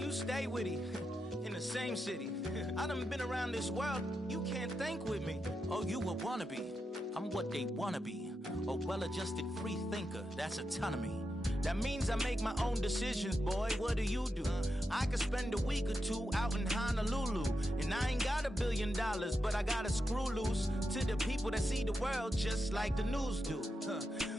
you stay with him in the same city. I done been around this world, you can't think with me. Oh, you a wannabe. I'm what they wanna be. A well-adjusted free thinker, that's autonomy. That means I make my own decisions, boy. What do? I could spend a week or two out in Honolulu, and I ain't got $1 billion, but I got a screw loose to the people that see the world just like the news do.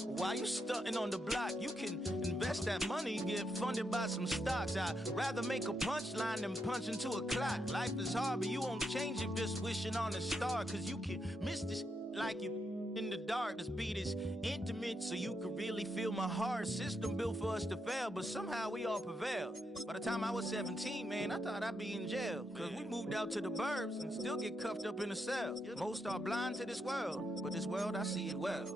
While you stunting on the block, you can invest that money, get funded by some stocks. I'd rather make a punchline than punch into a clock. Life is hard, but you won't change it just wishing on a star, cause you can miss this like you in the dark. This beat is intimate, so you can really feel my heart. System built for us to fail, but somehow we all prevail. By the time I was 17, man, I thought I'd be in jail, cause we moved out to the burbs and still get cuffed up in a cell. Most are blind to this world, but this world, I see it well.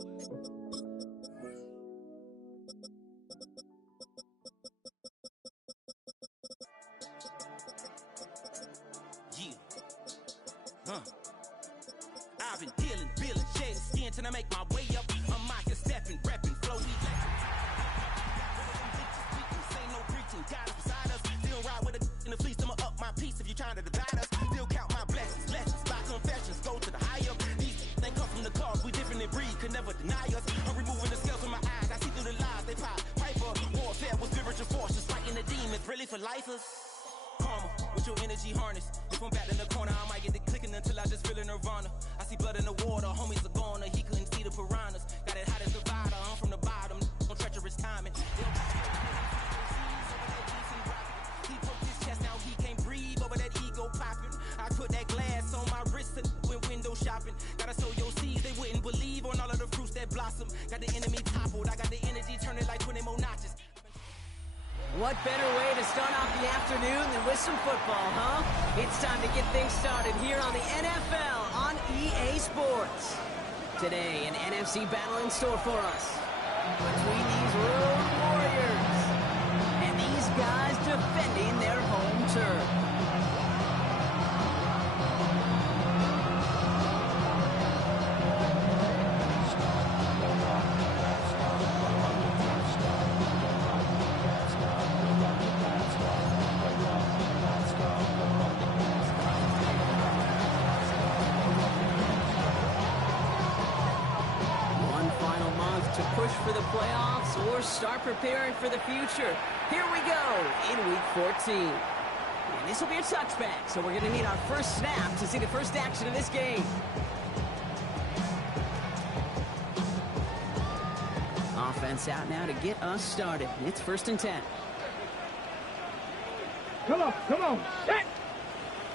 I've been dealing, feeling, shedding skin till I make my way up. I'm out here stepping, repping, flow electric. Ain't no preaching, God is beside us. Still ride with a in the fleece, I'ma up my piece if you're trying to divide us. Still count my blessings, lessons, by confessions, go to the higher. These they come from the cause, we different in breed, could never deny us. I'm removing the scales from my eyes, I see through the lies, they pop. Piper, warfare with spiritual forces, fighting the demons, really for lifers. Karma, with your energy harness. If I'm back in the corner, I might get it clicking until I just feel a nirvana. I see blood in the water, homies are gone, he couldn't see the piranhas. Got it hot as divider, I'm from the bottom, on treacherous timing. He broke his chest, now he can't breathe over that ego popping. I put that glass on my wrist and went window shopping. Gotta sow your seeds, they wouldn't believe on all of the fruits that blossom. Got the enemy toppled, I got the energy turning like 20 more notches. What better way to start off the afternoon than with some football, huh? It's time to get things started here on the NFL on EA Sports. Today, an NFC battle in store for us between these road warriors and these guys defending their home turf. For the playoffs or start preparing for the future. Here we go in week 14. And this will be a touchback, so we're going to need our first snap to see the first action of this game. Offense out now to get us started. It's 1st and 10. Come on. Set.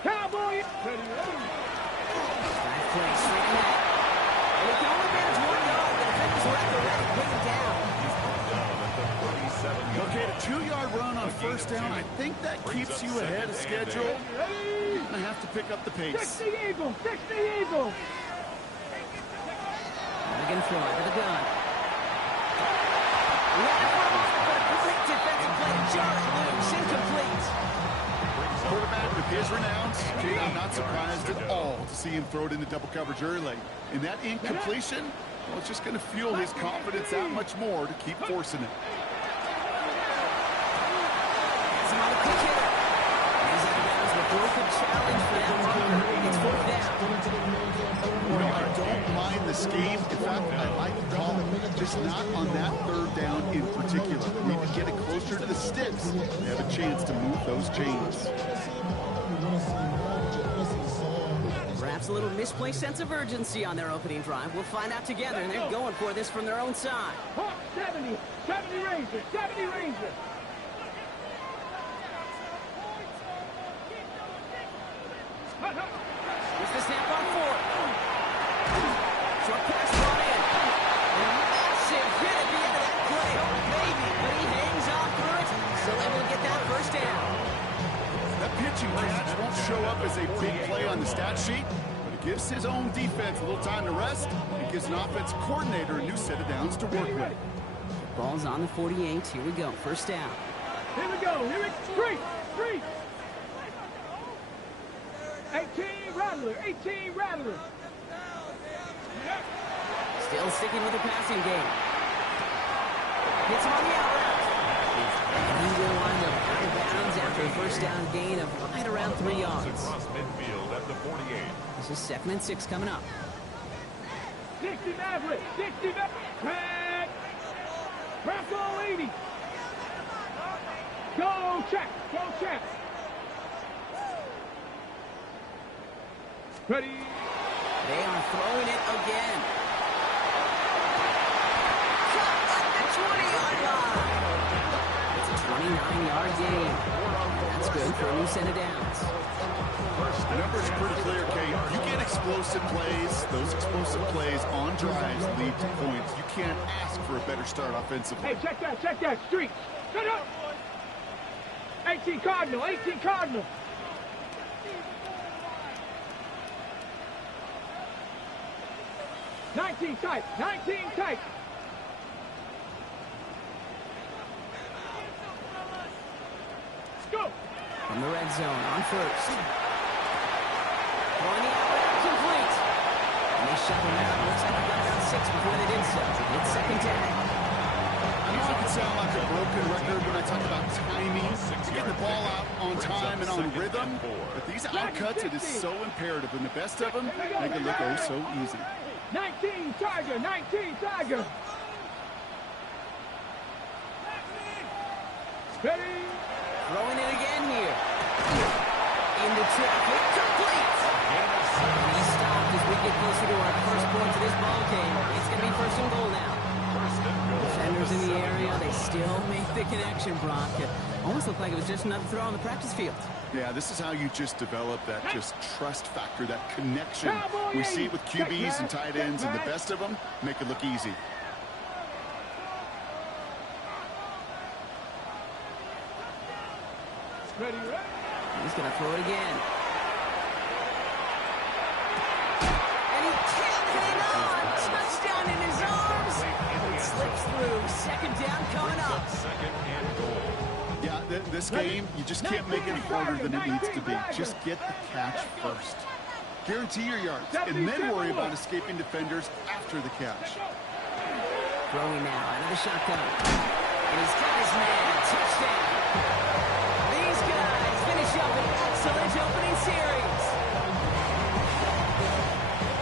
Cowboy. Back play, straight ahead. They can only manage 1 yard. The defenders are at the ready, put him down. Okay, a 2-yard run on 1st down. I think that keeps you ahead of schedule. You're going to have to pick up the pace. 60 Eagles. Again, throw to the gun. Left for a moment, but a complete defensive play to Jarrett loose, incomplete. Quarterback with his renounce, I'm not surprised at all to see him throw it into double coverage early. And that incompletion, well, it's just going to fuel his confidence that much more to keep forcing it. That's another quick hitter. He's out of bounds with broken challenge for that marker. It's 4th down. You know, I don't mind the scheme. In fact, I like the call, just not on that 3rd down in particular. We need to get it closer to the sticks. They have a chance to move those chains. Perhaps a little misplaced sense of urgency on their opening drive. We'll find out together, and they're going for this from their own side. 70 Rangers. Here's the snap on 4th. Short pass brought in. And a massive hit at the end of that play. Oh, baby, but he hangs on through it, so they will get that 1st down. That pitching catch won't show up as a big play on the stat sheet, but it gives his own defense a little time to rest and gives an offensive coordinator a new set of downs to work with. Ball's on the 48. Here we go. 1st down. Here we go. Street. 18 Rattler. Still sticking with the passing game. Hits him on the out route. And he will wind up out of bounds after a 1st first down gain of right around 3 yards. Across midfield at the 48. This is 2nd and 6 coming up. 60 Maverick, 60 Maverick. Red. Press all 80. Go check, go check. Ready. They are throwing it again. Caught at the 20-yard line. It's a 29-yard gain. That's good for a new set of downs. The number's pretty clear, Kate. You get explosive plays. Those explosive plays on drives lead to points. You can't ask for a better start offensively. Hey, check that. Street. Shut up. 18 Cardinal, 18 Cardinal. Nineteen tight. Let's go. From the red zone on first. Throwing the out complete. And they shut him out. Looks like he got down 6 before they did so. It's 2nd down. I know I can sound like a broken record when I talk about timing, getting the ball out on time and on rhythm, but these outcuts, it is so imperative, and the best of them make it look oh so easy. 19 Tiger. Ready. Throwing it again here. Into traffic. Complete. And he stopped as we get closer to our first points of this ball game. It's going to be 1st and goal now. Defenders in the area, they still make the connection, Brock. It almost looked like it was just another throw on the practice field. Yeah, this is how you just develop that just trust factor, that connection. We see it with QBs and tight ends, and the best of them make it look easy. Ready. He's going to throw it again. And he can't hang on. Touchdown in his arms. It slips through. 2nd down coming up. 2nd and goal. Yeah, this game, you just can't make it harder than it needs to be. Just get the catch first. Guarantee your yards, and then worry about escaping defenders after the catch. Throwing now out of the shotgun. And he's got his man. Touchdown. These guys finish up an excellent opening series.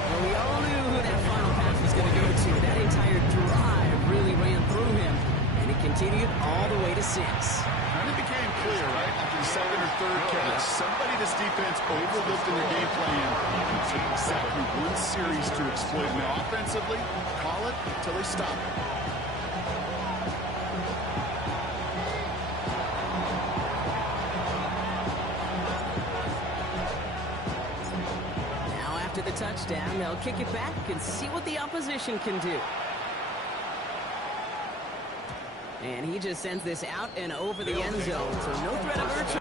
Well, we all knew who that final pass was going to go to. That entire drive really ran through him, and it continued all the way to 6. And it became clear, right, after the 2nd or 3rd catch, somebody this defense overlooked in their game plan. It took exactly 1 series to exploit. Now, offensively, call it until they stop it. The touchdown, they'll kick it back and see what the opposition can do. And he just sends this out and over the end zone, so no threat of urgency.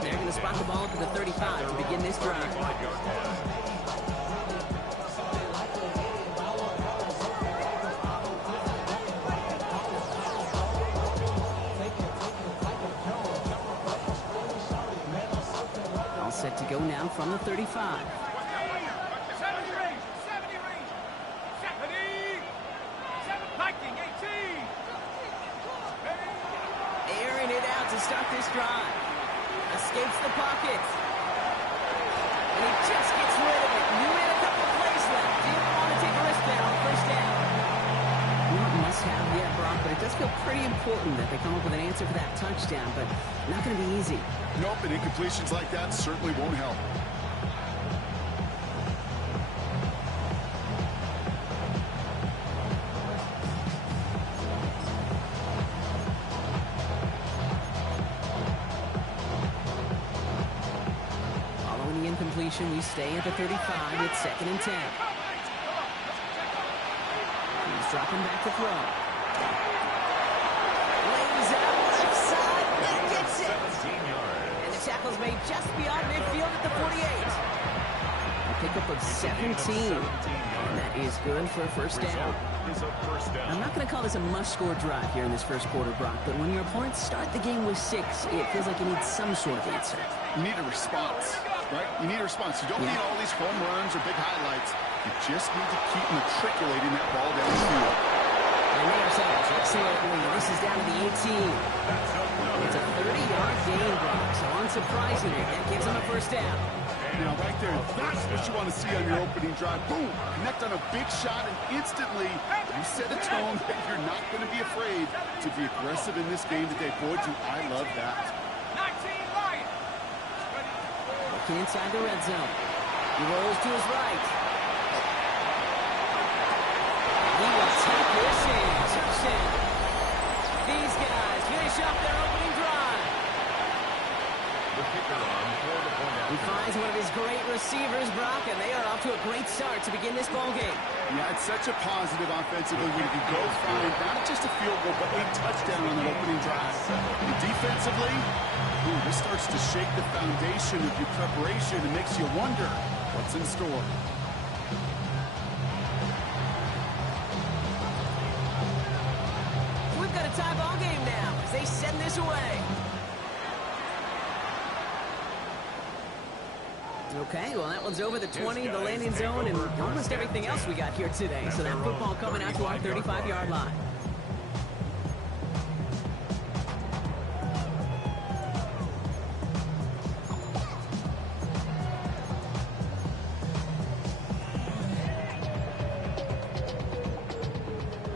They're going to spot the ball to the 35 to begin this drive. All set to go now from the 35. Airing it out to start this drive. Escapes the pocket. And he just gets rid of it. Knew he had a couple of plays left. Didn't want to take a risk there on 1st down. Not must have yet, Brock, but it does feel pretty important that they come up with an answer for that touchdown, but not going to be easy. Nope, and incompletions like that certainly won't help. We stay at the 35. It's 2nd and 10. He's dropping back to throw. Lays out left side. That gets it. 17 yards. And the tackle's made just beyond midfield at the 48. A pickup of 17. And that is good for a first down. Is a first down. I'm not going to call this a must-score drive here in this first quarter, Brock, but when your opponents start the game with 6, it feels like you need some sort of answer. You need a response, right? You need a response. You don't need all these home runs or big highlights. You just need to keep matriculating that ball down the field. And there's an excellent lead. This is down to the 18. It's a 30-yard gain, Brock, so unsurprisingly, that gives them a first down. Now, right there, that's what you want to see on your opening drive. Boom! Connect on a big shot, and instantly, you set a tone that you're not going to be afraid to be aggressive in this game today. Boy, do I love that. 19 Lions. Looking inside the red zone. He rolls to his right. He will take this in. Touchdown. These guys finish up their opening drive. The kicker on for the point He finds one of his great receivers, Brock, and they are off to a great start to begin this ball game. Yeah, it's such a positive offensively when you can go find not just a field goal, but a touchdown on the opening drive. And defensively, ooh, this starts to shake the foundation of your preparation and makes you wonder what's in store. We've got a tie ball game now as they send this away. Okay, well, that one's over the 20, the landing zone, and almost everything else we got here today. So that football coming out to our 35-yard line.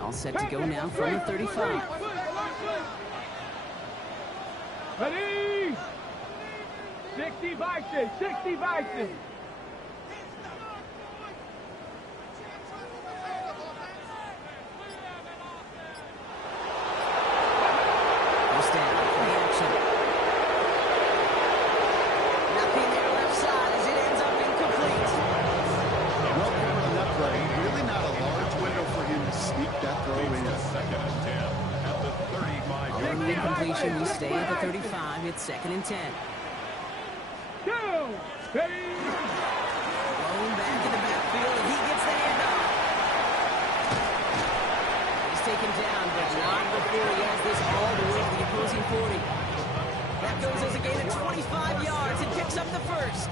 All set to go now from the 35. Ready? 60 Vikings, 60 Vikings. First down, play action. Nothing there left side as it ends up incomplete. Well covered on that play. Really not a large window for him to sneak that throw in. Second and 10 at the 35. On the incompletion, we stay at the 35. It's 2nd and 10. Go! Ready? Blown back in the backfield, and he gets the handoff. He's taken down, but not before he has this all the way to the opposing 40. That goes as a gain of 25 yards and picks up the first.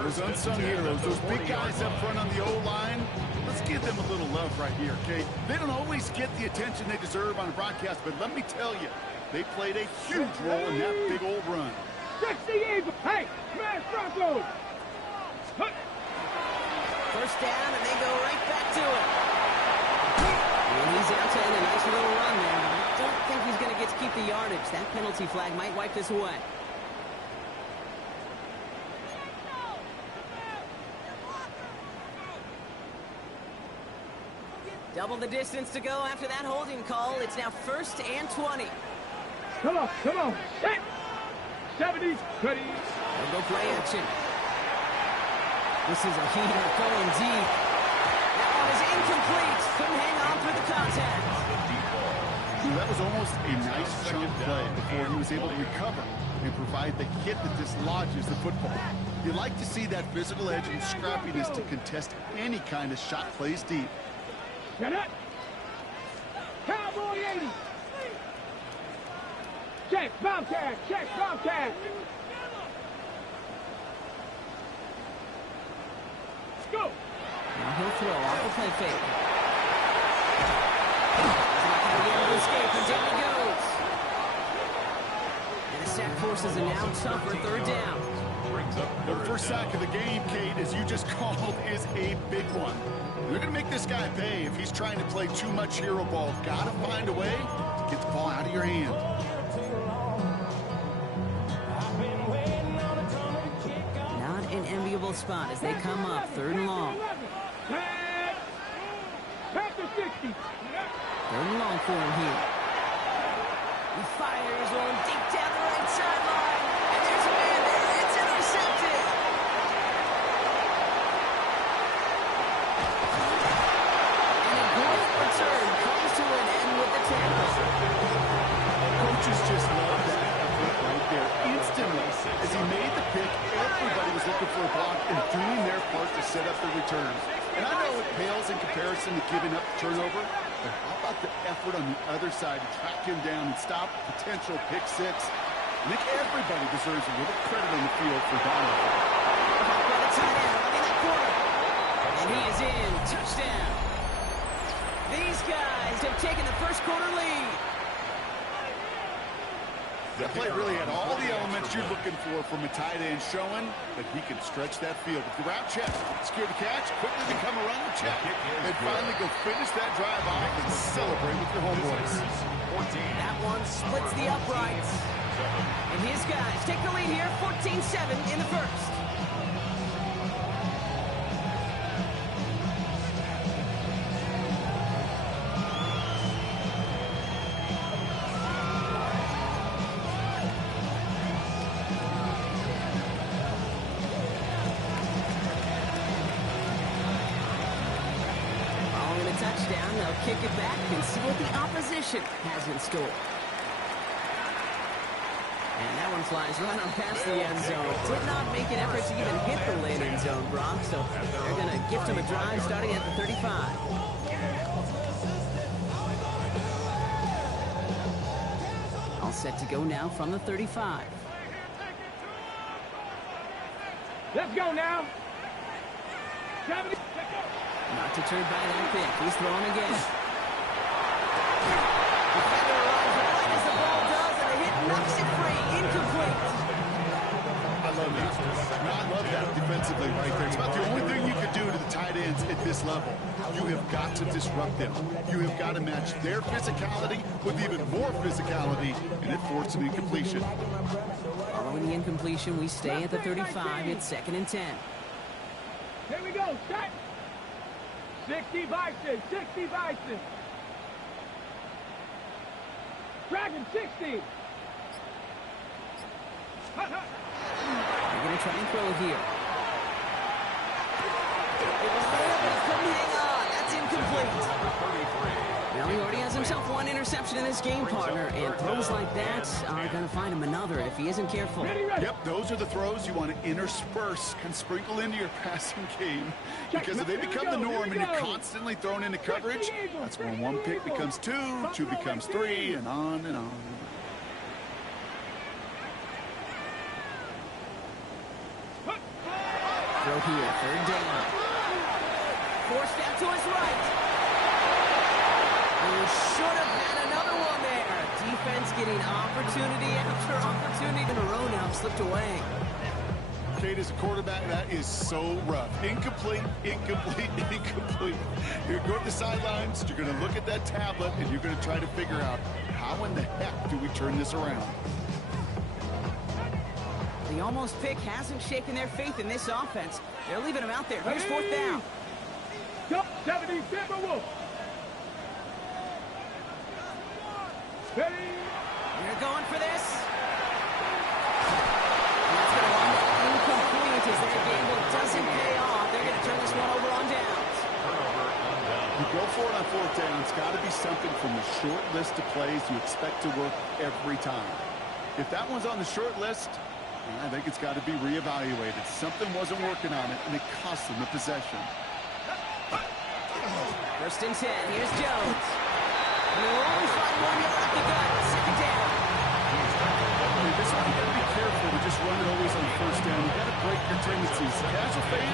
Those unsung heroes, those big guys up front on the O-line, let's give them a little love right here, okay? They don't always get the attention they deserve on a broadcast, but let me tell you, they played a huge role in that big old run. 60 Eagles. Hey, smash Broncos. First down, and they go right back to it. And he's out to end a nice little run there, but I don't think he's going to get to keep the yardage. That penalty flag might wipe this away. Double the distance to go after that holding call. It's now 1st and 20. Come on, come on. Set. 70s. Ready? They'll go play action. This is a heater going deep. That one is incomplete. Couldn't hang on through the contact. That was almost a nice chunk play before he was able to recover and provide the hit that dislodges the football. You like to see that physical edge and scrappiness to contest any kind of shot plays deep. Get it. Cowboy 80. Check, Bobcat. Check, Bobcat. Let's go. Now he'll throw off the play fake. He's not going to be able to escape, and down he goes. And the sack forces a now tougher 3rd down. The first sack of the game, Kate, as you just called, is a big one. They're going to make this guy pay if he's trying to play too much hero ball. Got to find a way to get the ball out of your hand. Not an enviable spot as they come up 3rd and long. Panther 60. 3rd and long for him here. He fires one deep down the right sideline. And there's a man there. It's intercepted. And a great return pales in comparison to giving up the turnover. But how about the effort on the other side to track him down and stop a potential pick six? I think everybody deserves a little credit on the field for Donovan. And he is in. Touchdown. These guys have taken the first quarter lead. That play really had all the elements you're looking for from a tight end, showing that he can stretch that field with the route check, secure the catch, quickly become a runner check, and finally go finish that drive off and celebrate with your homeboys. That one splits the uprights. And his guys take the lead here, 14-7 in the first. Touchdown, they'll kick it back and see what the opposition has in store. And that one flies right on past the end zone. Did not make an effort to even hit the late end zone, Brock, so they're going to gift him a drive starting at the 35. All set to go now from the 35. Let's go now. Not to turn by that pick. He's throwing again. Defender arrives right as the ball does, and the hit knocks it free. Incomplete. I love that. I love that defensively right there. It's about the only thing you could do to the tight ends at this level. You have got to disrupt them. You have got to match their physicality with even more physicality, and it forced an incompletion. Following the incompletion, we stay at the 35. It's 2nd and 10. Here we go. Set. 60 Bison. 60 Bison. Dragon 60. They're going to try and throw it here. It was there, but he couldn't hang on. That's incomplete. Well, he already has himself one interception in this game, partner, and throws like that are going to find him another if he isn't careful. Yep, those are the throws you want to intersperse and sprinkle into your passing game, because if they become the norm and you're constantly thrown into coverage, that's when one pick becomes two becomes three, and on and on. Throw here, 3rd down. Forced out to his right. He should have had another one there. Defense getting opportunity after opportunity in a row now, slipped away. Kate, as a quarterback, that is so rough. Incomplete, incomplete, incomplete. You're going to the sidelines, you're going to look at that tablet, and you're going to try to figure out how in the heck do we turn this around. The almost pick hasn't shaken their faith in this offense. They're leaving him out there. Here's 4th down. Top 70 Timberwolves. Ready? They're going for this. That's going to wind up incomplete as their gamble doesn't pay off. They're going to turn this one over on downs. You go for it on 4th down. It's got to be something from the short list of plays you expect to work every time. If that one's on the short list, I think it's got to be reevaluated. Something wasn't working on it, and it cost them the possession. 1st and 10. Here's Jones. And they'll only find 1 yard up the gut. 2nd down. This one, you got to be careful to just run it always on 1st down. You got to break your tendencies. Casual fan,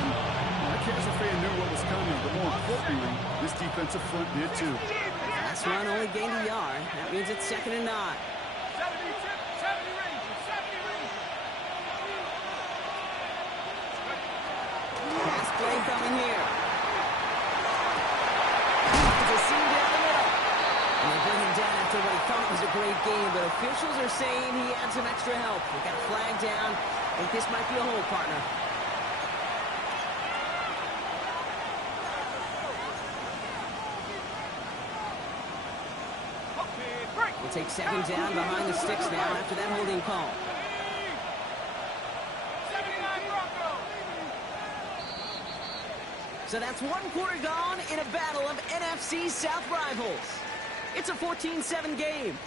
my casual fan knew what was coming, but more importantly, this defensive front did too. Last run only gained a yard. That means it's 2nd and 9. 70 Rangers. 70 Rangers. Pass play coming here. It's a seam down the middle. And they bring him down after what he thought was a great game, but officials are saying he had some extra help. They got a flag down. I think this might be a hold, partner. We'll take 2nd down behind the sticks now after that holding call. So that's 1 quarter gone in a battle of NFC South rivals. It's a 14-7 game.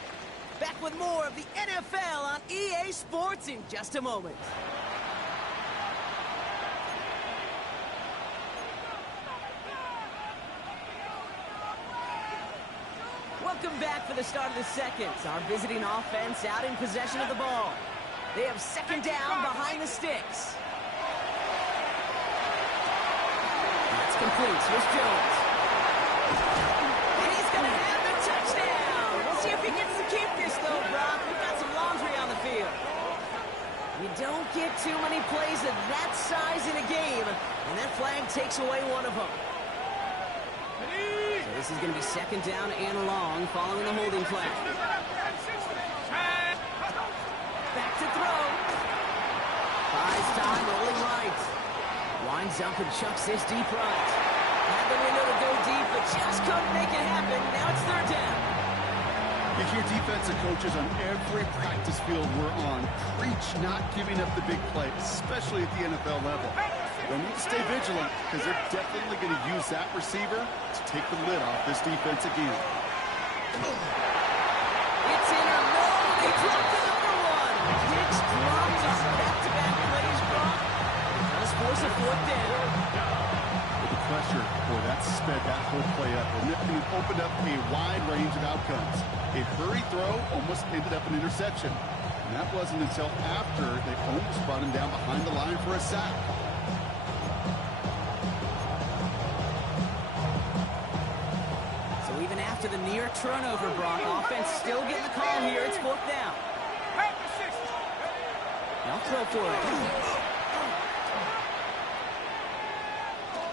Back with more of the NFL on EA Sports in just a moment. Welcome back for the start of the second. Our visiting offense out in possession of the ball. They have second down behind the sticks. That's complete. Here's Jones. And he's going to have the touchdown. We'll see if he gets to keep this, though, Brock. We've got some laundry on the field. You don't get too many plays of that size in a game, and that flag takes away one of them. So this is going to be second down and long following the holding flag. Back to throw. Buys time, rolling right. Winds up and chucks this deep right. Had the window to go deep, but just couldn't make it happen. Now it's third down. You hear defensive coaches on every practice field we're on preach not giving up the big play, especially at the NFL level. They'll need to stay vigilant because they're definitely going to use that receiver to take the lid off this defense again. It's in or no, they dropped another one. Hicks dropped on back-to-back plays, Brock. Let's force a fourth down. With the pressure, boy, that sped that whole play up. And it opened up a wide range of outcomes. A hurry throw almost ended up an interception. And that wasn't until after they almost brought him down behind the line for a sack. So even after the near turnover, Brock, offense still getting the call here. It's fourth down. They'll throw for it.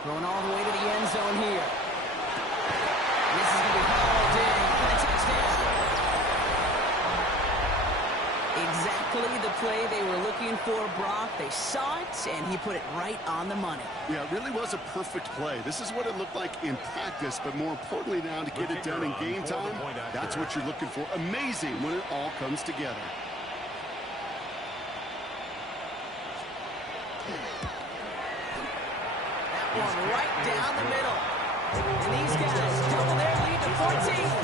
Throwing all the way to the end zone here. And this is going to be hauled in for the touchdown. Exactly the play they were looking for, Brock. They saw it, and he put it right on the money. Yeah, it really was a perfect play. This is what it looked like in practice, but more importantly now to get it done in game time, that's what you're looking for. Amazing when it all comes together. That one right down the middle. And these guys double their lead to 14.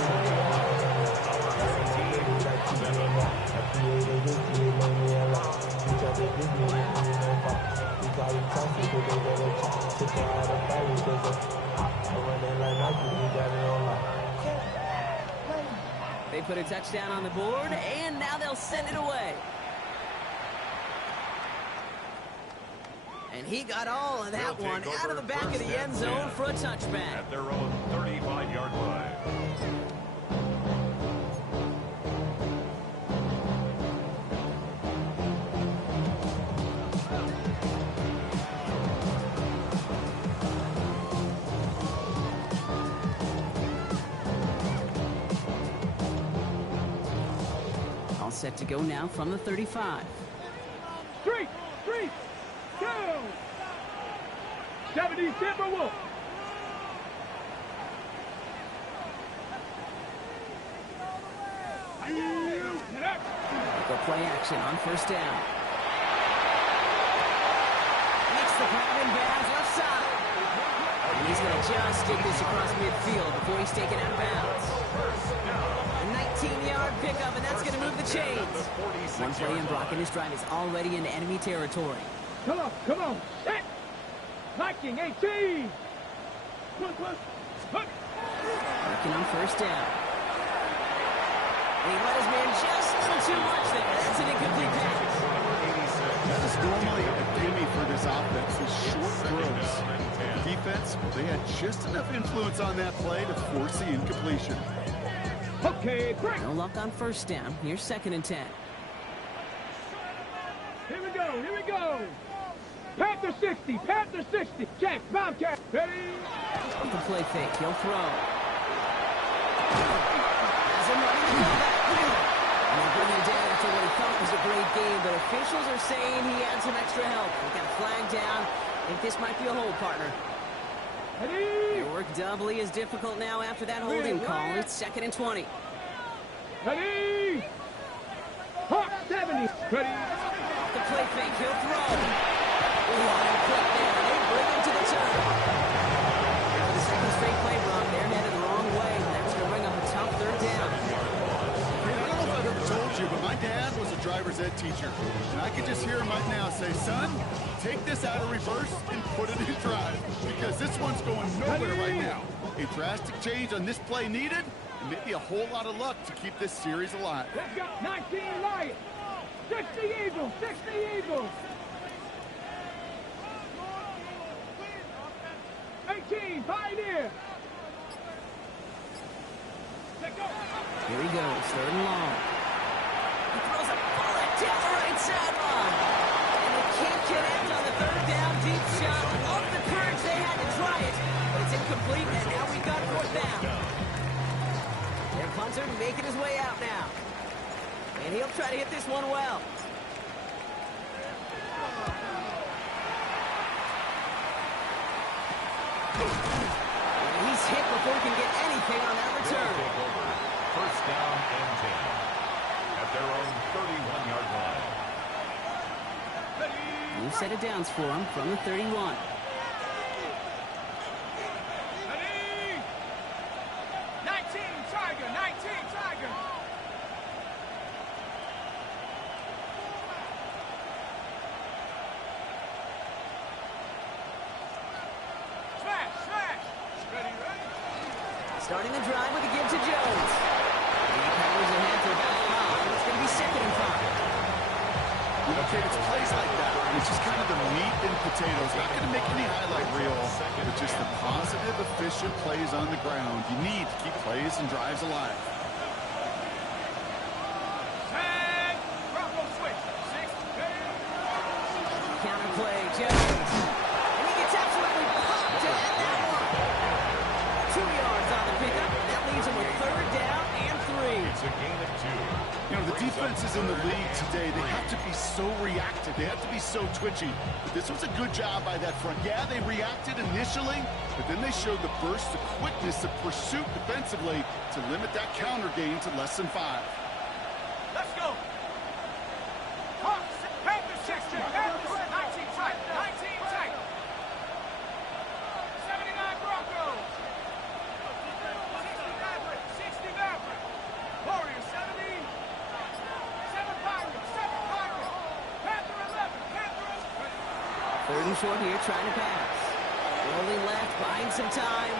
They put a touchdown on the board, and now they'll send it away. And he got all of that one out of the back of the end zone for a touchback. At their own 35-yard line. All set to go now from the 35. 3, 2, 70 Timberwolves. Go play action on first down. Makes the grab in bounds left side. And he's going to just get this across midfield before he's taken out of bounds. A 19-yard pickup, and that's going to move the chains. One play in, Brock, and his drive is already into enemy territory. Come on, set. Viking 18. Working on first down. And he let his man just a little too much there. That's an incomplete pass. That is normally a gimme for this offense, these short throws. The defense, they had just enough influence on that play to force the incompletion. Okay, break. No luck on first down. Here's second and 10. Here we go. Panther 60. Check, Bobcat. Ready? The play fake. He'll throw. Has him running the back. And they're bringing it down after what he thought was a great game, but officials are saying he had some extra help. He got a flag down. I think this might be a hold, partner. Ready? Their work doubly is difficult now after that holding call. It's second and 20. Ready? Hawk 70. Ready? The play fake. He'll throw. What a quick there. They bring him to the turn. For the second straight play, Brock, they're headed the wrong way. That's going to bring up a tough third down. I don't know if I've ever told you, but my dad was a driver's ed teacher. And I can just hear him right now say, son, take this out of reverse and put it in drive. Because this one's going nowhere right now. A drastic change on this play needed, and maybe a whole lot of luck to keep this series alive. Let's go. 19 Lions. 60 Eagles. 60 Eagles. 18 Pioneer. Here he goes, third and long. He throws a bullet down the right sideline. And they can't connect on the third down deep shot. Love the courage they had to try it, but it's incomplete, and now we've got fourth down. Their punter making his way out now. And he'll try to hit this one well. And he's hit before he can get anything on that return. First down and 10 at their own 31-yard line. New set of downs for him from the 31. Starting the drive with a give to Jones. He powers ahead for about 5. It's going to be second and 5. Okay, it's plays like that. It's just kind of the meat and potatoes. Not going to make any highlight reel, but just the positive, efficient plays on the ground. You need to keep plays and drives alive. Counter play, Jones. And he gets absolutely pumped to end that one. 2 yards on the pickup. That leaves him with third down and 3. It's a gain of 2. You know, the defenses in the league today, they have to be so reactive. They have to be so twitchy. But this was a good job by that front. Yeah, they reacted initially, but then they showed the burst of quickness of pursuit defensively to limit that counter gain to less than 5. Let's go. Hawks, Panthers 16, Panthers 19 tight, 19 tight. 79 Broncos. 60 Maverick. Warriors 70. 7 Pirates, 7 Pirates. Panther 11, Panthers. Third and short here, trying to pass. Rolling left, buying some time.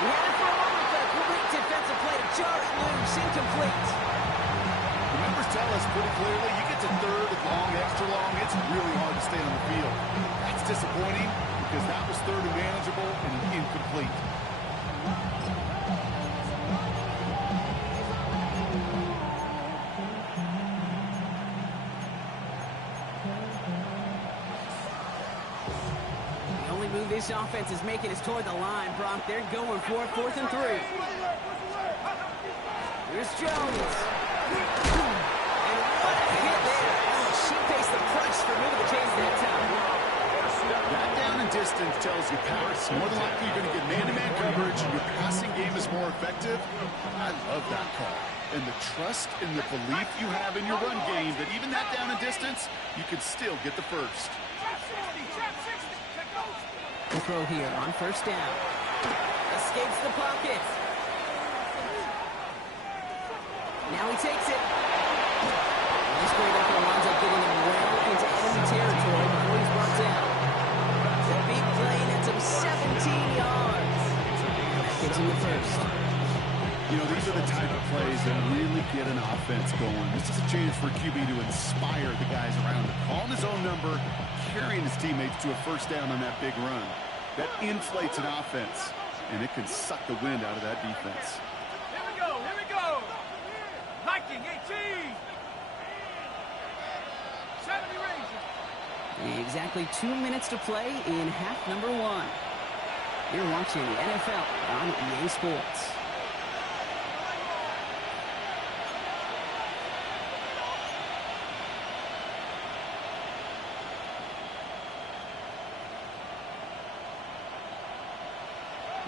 He had it for a moment, but a great defensive play to jar it loose, incomplete. The numbers tell us pretty clearly, you get to third and long, extra long, it's really hard to stay on the field. That's disappointing because that was third and manageable and incomplete. The only move this offense is making is toward the line, Brock. They're going for it, 4th and 3. Here's Jones. And what a hit there. Oh, she faced the price for moving the chains that time. That down and distance tells you pass. More than likely you're going to get man-to-man coverage and your passing game is more effective. I love that call. And the trust and the belief you have in your run game that even that down and distance, you can still get the first. The throw here on first down. Escapes the pocket. Now he takes it. This great effort winds up getting him well into enemy territory before he's brought down. The big play nets him 17 yards. That gets him the first. You know, these are the type of plays that really get an offense going. This is a chance for QB to inspire the guys around him. Calling his own number, carrying his teammates to a first down on that big run. That inflates an offense, and it can suck the wind out of that defense. Here we go, here we go. Viking 18. 70 Rangers. Exactly 2 minutes to play in half number 1. You're watching the NFL on EA Sports.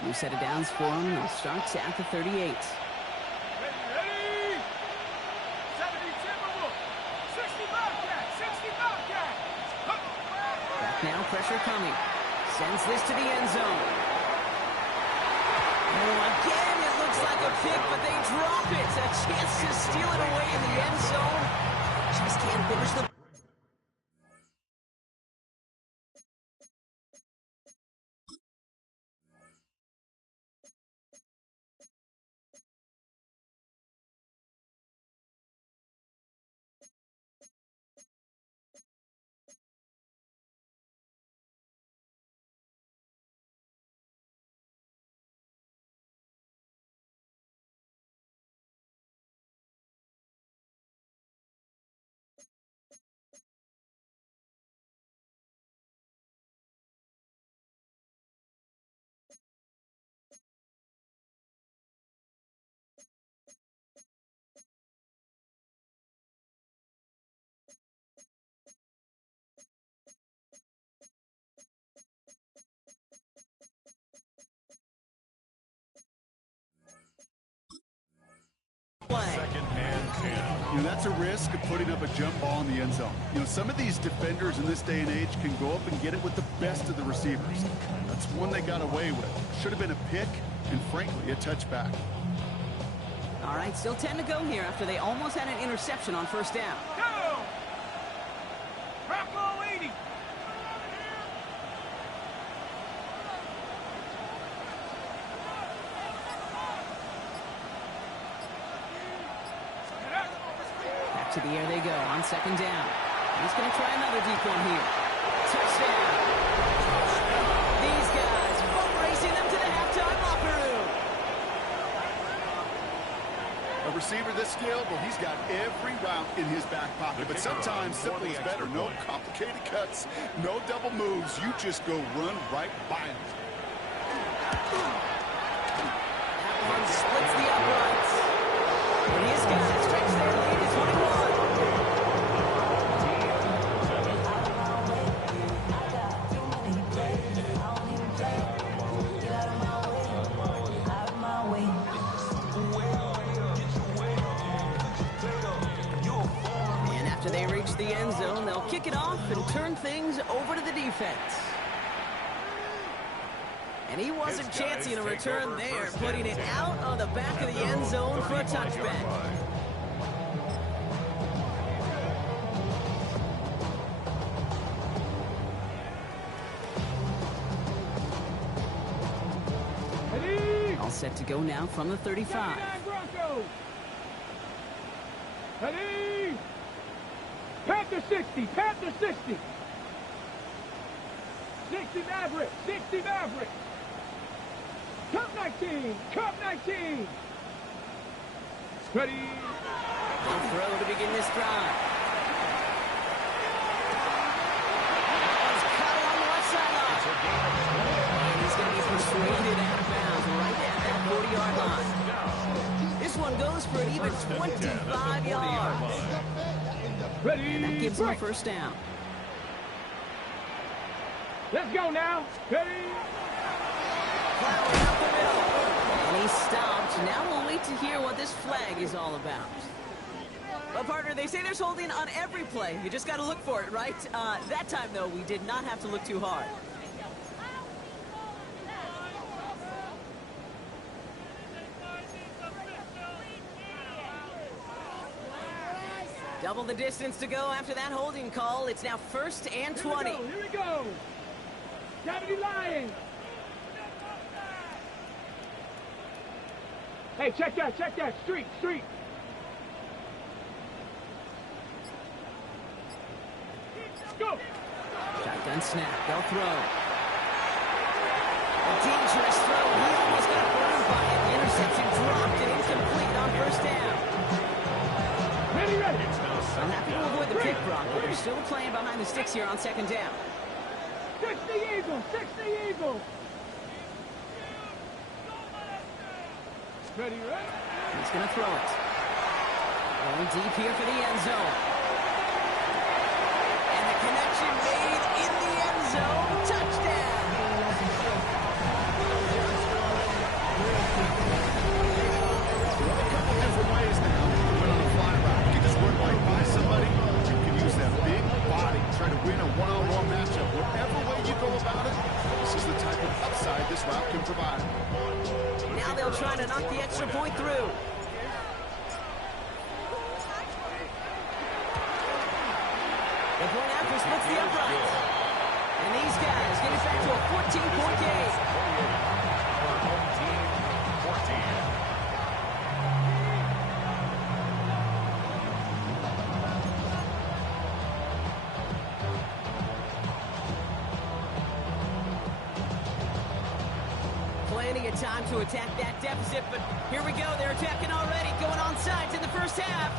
New set of downs for him. It starts at the 38. Ready, ready. 70 Timberwolves. 60 Bobcats, 60 Bobcats. Back now, pressure coming. Sends this to the end zone. Oh, again, it looks like a pick, but they drop it. A chance to steal it away in the end zone. Just can't finish the You know, that's a risk of putting up a jump ball in the end zone. You know, some of these defenders in this day and age can go up and get it with the best of the receivers. That's one they got away with. Should have been a pick and, frankly, a touchback. All right, still 10 to go here after they almost had an interception on first down. Go! Rocco 80! Back to the air they go on second down. He's going to try another deep one here. Touchdown! These guys both racing them to the halftime locker room. A receiver this skilled, well, he's got every route in his back pocket. But sometimes simple is better. No complicated cuts, no double moves. You just go run right by him. That one splits the uprights. And these guys stretch their lead to 21. And after they reach the end zone, they'll kick it off and turn things over to the defense. And he wasn't chancing a return there, putting it out on the back of the end zone for a touchback. All set to go now from the 35. Broncos! Ready? Panther 60, Panther 60. 60 Maverick, 60 Maverick. Cup 19, Cup 19. Ready? They'll throw to begin this drive. That one's caught along the left sideline. And he's going to be persuaded out of bounds right at that 40-yard line. This one goes for an even 25 yards. Ready? That gives him a first down. Let's go now. Ready? Plowing up the middle. And he stopped. Now we'll wait to hear what this flag is all about. Well, partner, they say there's holding on every play. You just got to look for it, right? That time, though, we did not have to look too hard. Double the distance to go after that holding call. It's now 1st and 20. Here we go. Deputy Lion. Hey, check that, check that. Street, street. Go. Shotgun snap. They'll throw. A dangerous throw. He almost got burned by it. The interception dropped and incomplete on first down. Ready, ready. I'm happy to avoid the pick, Brock, but they're still playing behind the sticks here on second down. 60 Eagles, 60 Eagles. Ready, ready. He's going to throw it. Going deep here for the end zone. And the connection made in the end zone. Touchdown. A couple different ways now. But on a fly route, you can just work right by somebody. You can use that big body, try to win a one-on-one matchup. Whatever way you go about it, this is the type of upside this route can provide. Now they'll try to knock the extra point through. The point after splits the uprights. And these guys get it back to a 14-point game. Plenty of time to attack that deficit, but here we go. They're attacking already, going on sides in the first half.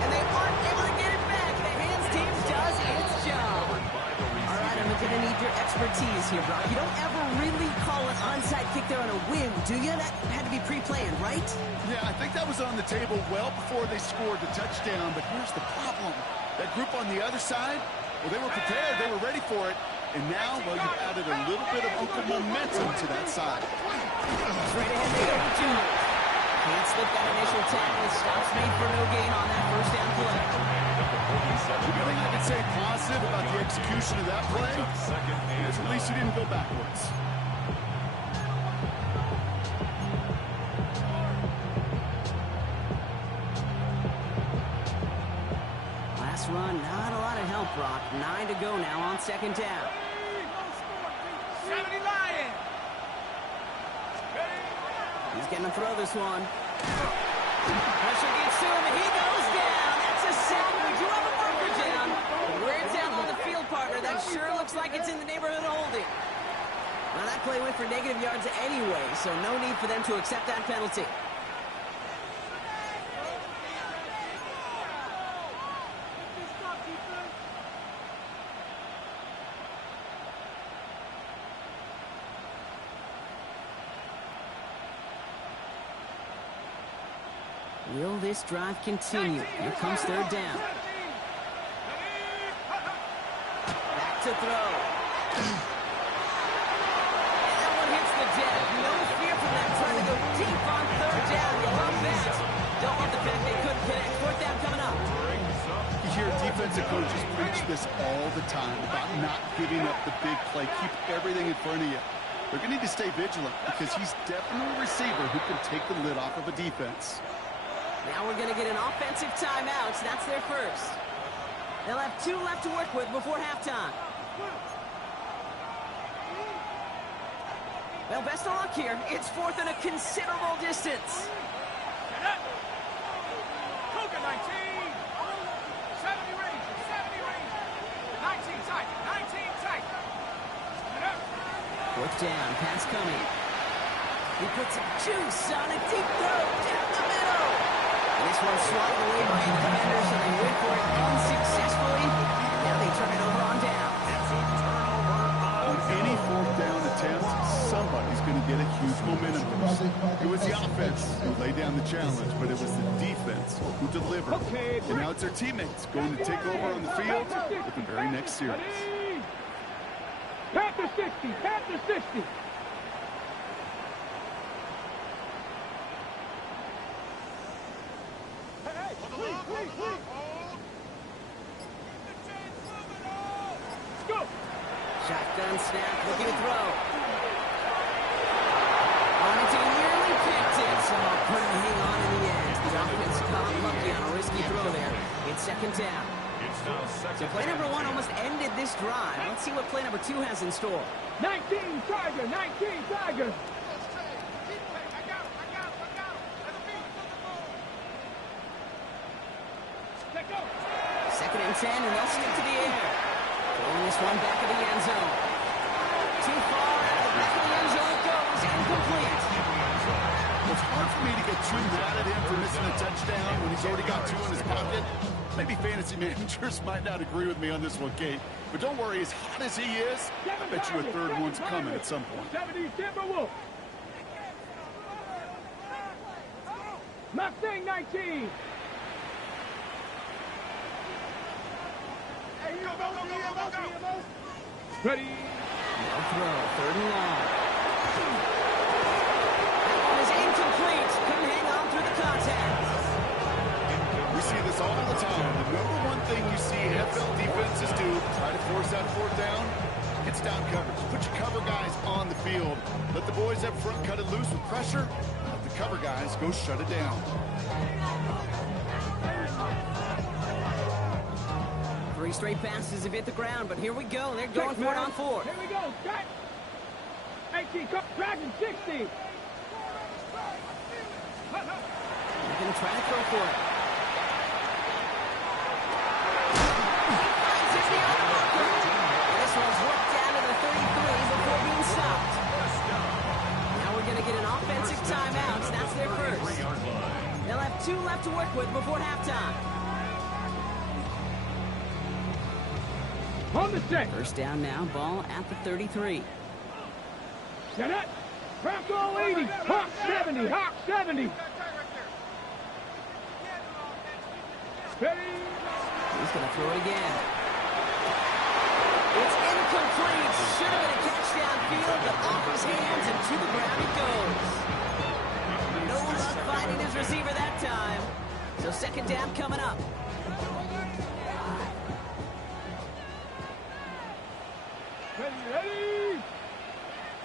And they aren't able to get it back. The hands team does its job. All right, I'm going to need your expertise here, Brock. You don't ever really call an onside kick there on a whim, do you? That had to be pre-planned, right? Yeah, I think that was on the table well before they scored the touchdown, but here's the problem. That group on the other side, well, they were prepared, they were ready for it, and now, well, you've added a little bit of Uncle momentum to that side. Straight ahead they go for two. Can't slip that initial tackle. Stops made for no gain on that first down play. The only thing I can say positive about the execution of that play is at least you didn't go backwards. Last run, not a lot of help, Brock. 9 to go now on second down. 70 Lions. He's going to throw this one. Pressure gets to him, and he goes down. That's a sack. We do have a marker down. Where it's out on the field, partner, that sure looks like it's in the neighborhood of holding. Well, that play went for negative yards anyway, so no need for them to accept that penalty. Will this drive continue? Here comes third down. Back to throw. That one hits the deck. No fear from that. Trying to go deep on third down. You love that. Don't love the fact they couldn't connect. Fourth down coming up. You hear defensive coaches preach this all the time about not giving up the big play. Keep everything in front of you. They're going to need to stay vigilant because he's definitely a receiver who can take the lid off of a defense. Now we're going to get an offensive timeout. That's their first. They'll have 2 left to work with before halftime. Well, best of luck here. It's fourth and a considerable distance. Cougar 19. 70 Rangers. 70 Rangers. 19 tight. 19 tight. Fourth down. Pass coming. He puts some juice on a deep throw down the middle. This one's swatted away by the defender, so they wait for it unsuccessfully. Now they turn it over on down. On any fourth down attempt, somebody's going to get a huge momentum boost. It was the offense who laid down the challenge, but it was the defense who delivered. And now it's their teammates going to take over on the field with the very next series. Panther 60. Panther 60. Shotgun snap, looking to throw. Arlington nearly picked it, so couldn't hang on in the end. The offense caught lucky on a risky throw there. It's second down. So play number 1 almost ended this drive. Let's see what play number 2 has in store. 19 Tiger. 19 Tiger. Second and 10, and they'll stick to the air. Throwing this one back of the end zone. Too far out of the back of the end zone it goes. Incomplete. It's hard for me to get too mad at him for missing a touchdown when he's already got 2 in his pocket. Maybe fantasy managers might not agree with me on this one, Kate. But don't worry, as hot as he is, I bet you a third one's coming at some point. 70 Timberwolf. Mustang 19. Ready. No throw. Third and long. That one is incomplete. Couldn't hang on through the contact. We see this all the time. The number one thing you see NFL defenses do, try to force that fourth down, it's down coverage. Put your cover guys on the field. Let the boys up front cut it loose with pressure. Let the cover guys go shut it down. 3 straight passes have hit the ground, but here we go. They're going for it on 4. Here we go. Cut. 18, Dragon 60. They're going to try to throw for it. This one's worked down to the 33 before being stopped. Now we're going to get an offensive timeout. That's their first. They'll have 2 left to work with before halftime. On the set. First down now, ball at the 33. Set up. Bronco 80. Hawk 70. Hawk 70. Steady. He's going to throw it again. It's incomplete. Should have been a catch downfield, but off his hands and to the ground it goes. No luck finding his receiver that time. So second down coming up. Ready.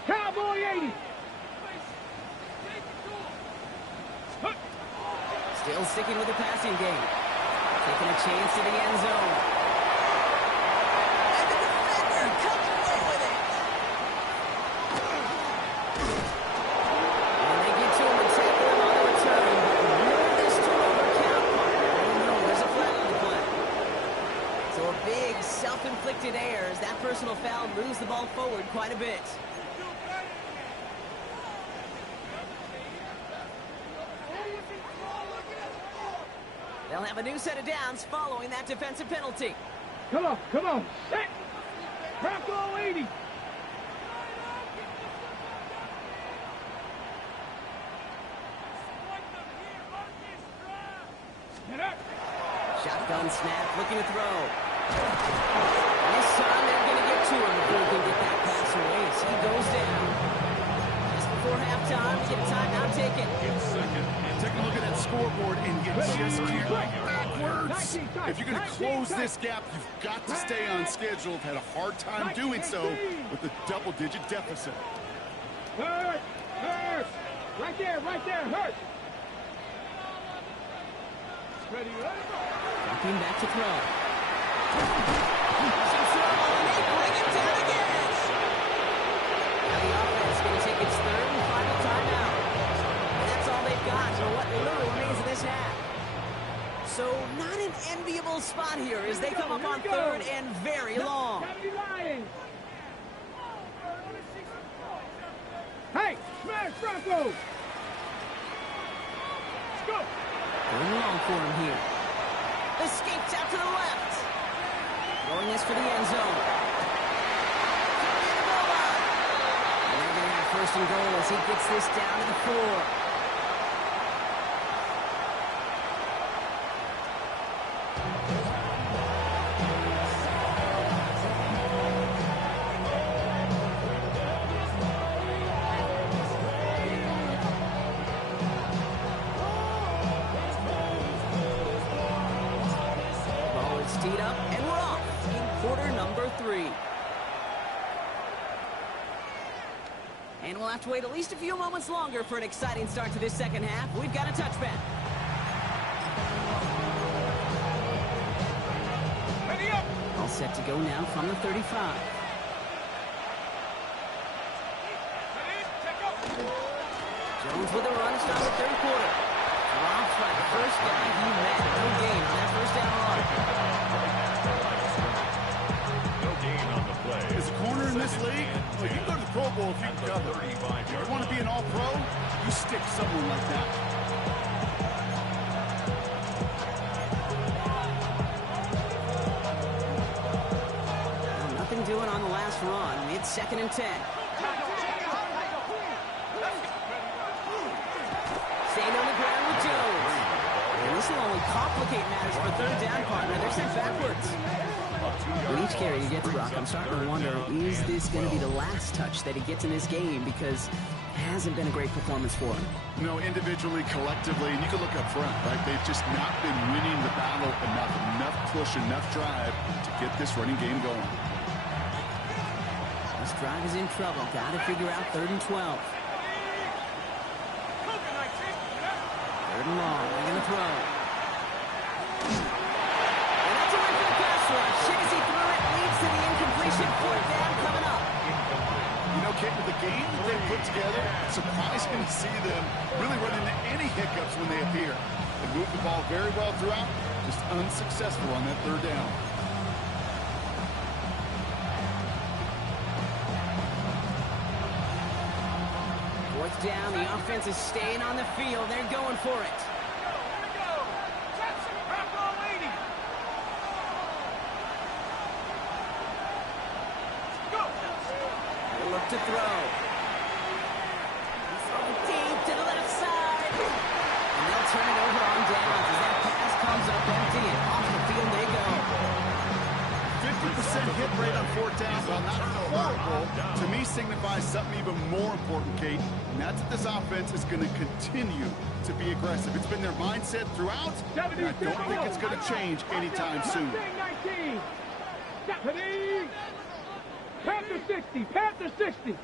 Cowboy 80. Still sticking with the passing game. Taking a chance to the end zone. And the defender comes away with it. And they get to him and tackle him on the return. But will this turnover count? Oh no, there's a flag on the play. So a big self-inflicted error as that personal foul moves the ball forward quite a bit. They'll have a new set of downs following that defensive penalty. Come on. Set. Bronco 80. Get up. Shotgun snap, looking to throw. This time they're going to get to him before he can get that pass away as he goes down. Just before halftime, we get a timeout taken. Take a look at that scoreboard and you just can't go backwards. If you're going to close this gap, you've got to stay on schedule. Had a hard time doing so with a double-digit deficit. Hurt. Right there, hurt. Ready. Dropping back to throw. Some throw, and they bring it down again. Now the offense is going to take its third and final timeout. And that's all they've got for what little remains of this half. So not an enviable spot here as they come up on third and very long. Hey, smash Bronco! Let's go! Going long for him here. Escapes out to the left. Throwing this for the end zone. And they're going to have first and goal as he gets this down to the 4. Teed up, and we're off in quarter number 3. And we'll have to wait at least a few moments longer for an exciting start to this second half. We've got a touchback. Ready up! All set to go now from the 35. Ready, check up! Jones with a run, start the third quarter. Dropped by the first guy he met. No gain on that first down run. As a corner in this league, well, you go to the Pro Bowl if you can cover. If you want to be an all-pro, you stick someone like that. Well, nothing doing on the last run. It's 2nd and 10. Staying on the ground with Jones. And this will only complicate matters for third down, partner. They're sent backwards. With each carry he gets, Brock, I'm starting to wonder, is this going to be the last touch that he gets in this game? Because it hasn't been a great performance for him. No, individually, collectively, and you can look up front, right? They've just not been winning the battle enough push, enough drive to get this running game going. This drive is in trouble. Got to figure out 3rd and 12. 3rd and long. They're going to throw. Shigsy threw it, leads to the incompletion. 4th down coming up. You know, Kate, with the game that they put together, it's surprising to see them really run into any hiccups when they appear. They move the ball very well throughout, just unsuccessful on that 3rd down. Fourth down, the offense is staying on the field. They're going for it. Look to throw. hit rate on fourth down, while not horrible, to me signifies something even more important, Kate, and that's that this offense is going to continue to be aggressive. It's been their mindset throughout, and I don't think it's going to change anytime soon. 19. Deputy! Panther 60, Panther 60.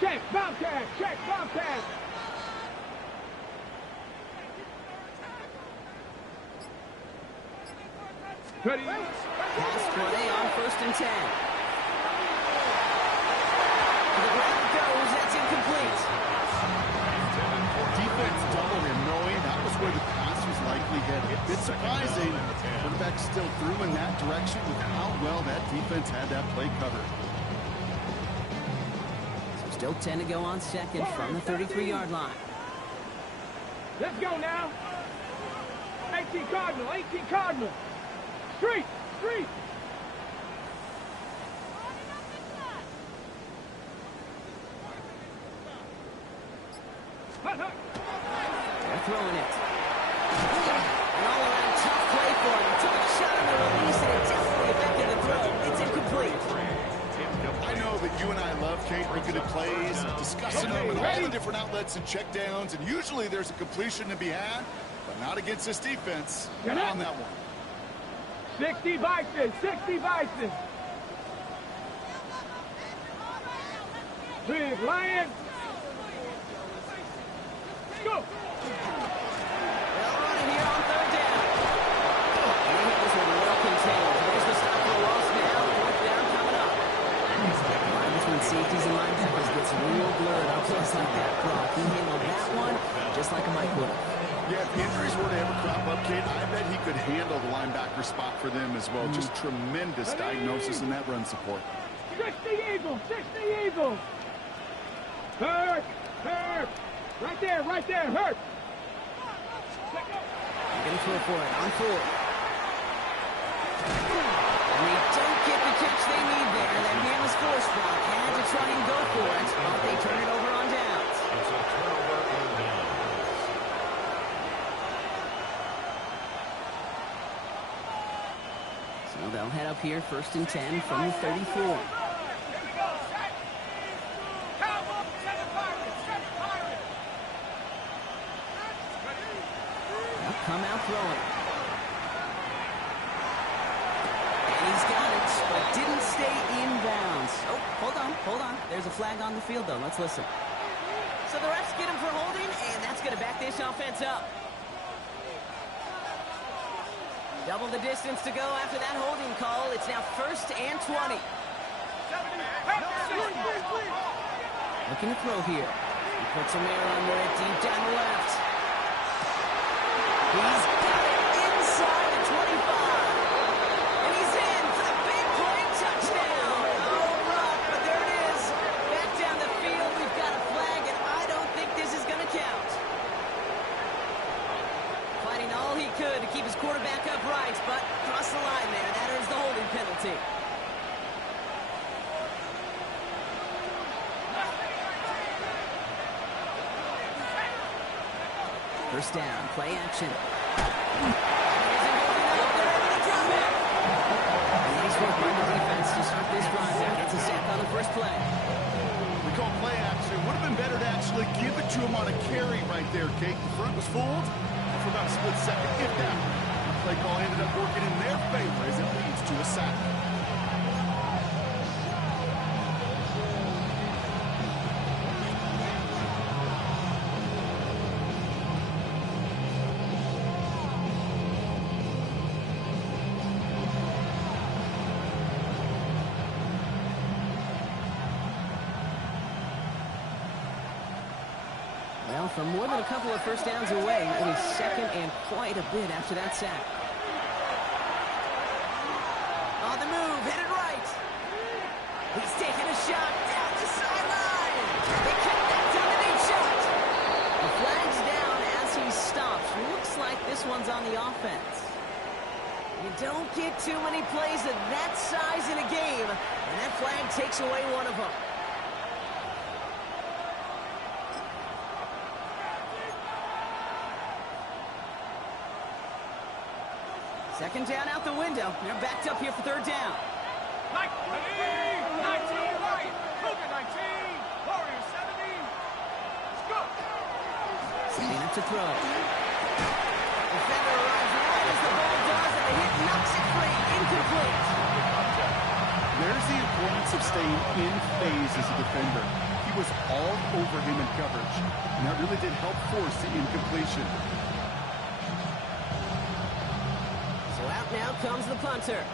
Check, bomb tag, check, bomb tag. Ready? Pass play on 1st and 10. To the ground it goes. That's incomplete. Defense doubled him, knowing that was where the pass was likely headed. A bit surprising. Quarterback still threw in that direction with how well that defense had that play covered. So still 10 to go on 2nd from the 33-yard line. Let's go now. 18 Cardinal, 18 Cardinal. Street, street. They're throwing it. An all-around tough play for him. Took a shot on the release, and it definitely affected the throw. It's incomplete. I know that you and I love, Kate, looking at plays, discussing them, and all the different outlets and checkdowns, and usually there's a completion to be had, but not against this defense. Not on that one. 60 Bison, 60 Bison. Big Lion. Go. They'll run it here on 3rd down. And they hit this one well contained. There's the stop for a loss now. 4th down coming up. Line between safeties and linebackers gets real blurred on plays like that, Brock. He handled that one just like a Mike would have. Yeah, if injuries were to ever crop up, Kate, I bet he could handle the linebacker spot for them as well. Just tremendous diagnosis in that run support. 60 Eagles, 60 Eagles. Hurt, hurt. Right there, hurt. They're going to throw for it on 4th. And they don't get the catch they need there. That man was forced, Brock. Had to try and go for it, but they turn it over on downs. It's a turnover on downs. So they'll head up here 1st and 10 from the 34. They'll come out throwing. And he's got it, but didn't stay in bounds. Oh, hold on. There's a flag on the field, though. Let's listen. So the refs get him for holding, and that's going to back this offense up. Double the distance to go after that holding call. It's now 1st and 20. Looking to throw here. He puts some air under it deep down the left. He's got it inside the 25. And he's in for the big play touchdown. Oh, rough, but there it is. Back down the field, we've got a flag, and I don't think this is going to count. Fighting all he could to keep his quarterback upright, but crossed the line there. That earns the holding penalty. First down, play action. Nice work by the defense to start this drive. Gets a sack on the first play. We call play action. Would have been better to actually give it to him on a carry right there, Kate. The front was fooled for about a split second, if that. The play call ended up working in their favor as it leads to a sack. Well, from more than a couple of first downs away, it is 2nd and quite a bit after that sack. On the move, headed right. He's taking a shot down the sideline. They connect on the deep shot. The flag's down as he stops. Looks like this one's on the offense. You don't get too many plays of that size in a game, and that flag takes away one of them. Second down out the window. They're backed up here for third down. 19, right. Cougar 19, Warriors 70. Let's go. Setting up to throw. Defender arrives right as the ball does, and the hit knocks it free. Incomplete. There's the importance of staying in phase as a defender. He was all over him in coverage, and that really did help force the incompletion. So out now comes the punter.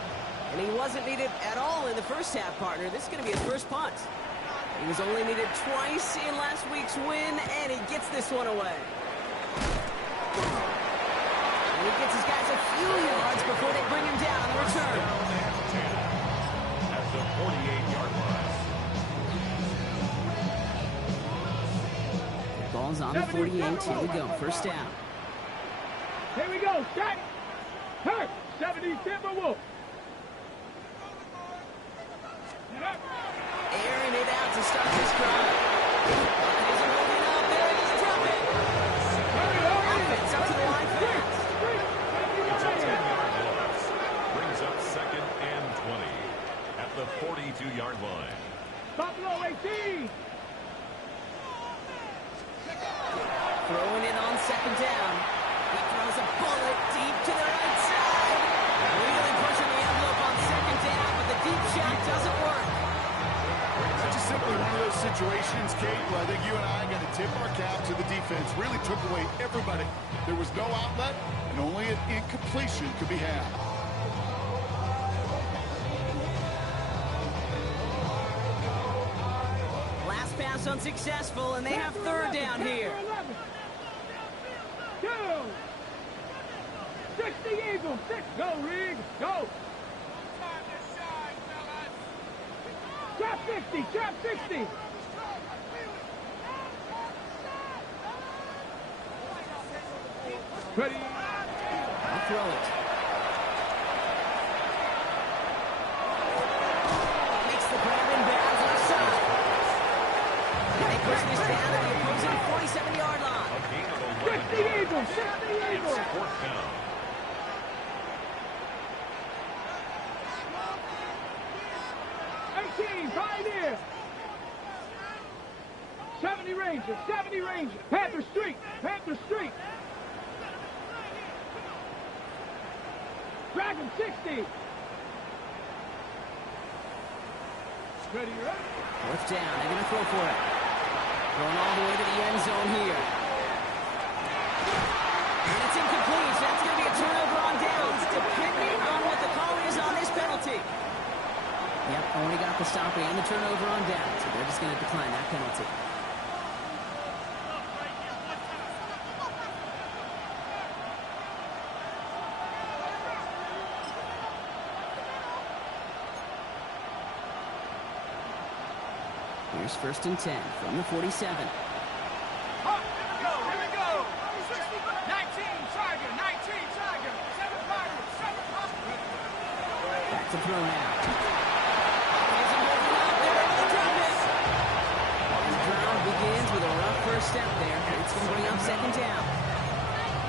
And he wasn't needed at all in the first half, partner. This is going to be his first punt. He was only needed twice in last week's win, and he gets this one away. And he gets his guys a few yards before they bring him down on the return. At the 48-yard line. The ball's on the 48. Here we go. First down. Here we go. Stack. Hurt. 70 Timberwolves. Airing it out to start this drive. He's holding up. There it is. Drop it. Offense up to the line fast. It's a 10-yard loss. Brings up 2nd and 20 at the 42-yard line. Buffalo 18. Throwing it on second down. He throws a bullet deep to the right side. Really pushing the envelope on second down, but the deep shot doesn't work. It's just simply one of those situations, Kate, where I think you and I got to tip our cap to the defense. Really took away everybody. There was no outlet, and only an incompletion could be had. Last pass unsuccessful, and they have third down here. 2. 60 Eagles. 6. Go, Rig. Go. Trap 60. Trap 60. Ready. I'll throw it. Makes the grab in bounds left side. They push this down to the opposing 47-yard line. A gain of 11 60 Eagles. 60 Eagles. It's 4th down. 18, Pioneer. 70 Rangers, 70 Rangers. Panther Street, Panther Street. Dragon 60. Ready, ready. Fourth down. They're going to throw for it. Going all the way to the end zone here. And it's incomplete. So that's going to be a turnover on downs, depending on what the call is on this penalty. Yep, only got the stop and the turnover on downs, so they're just going to decline that penalty. Here's 1st and 10 from the 47. Here we go. 19, Tiger, 19, Tiger. 7 Pirates, 7 Pirates. Back to throw now. Isn't holding up. They're able to drop it. The drive begins with a rough first step there. It's going to bring up second down.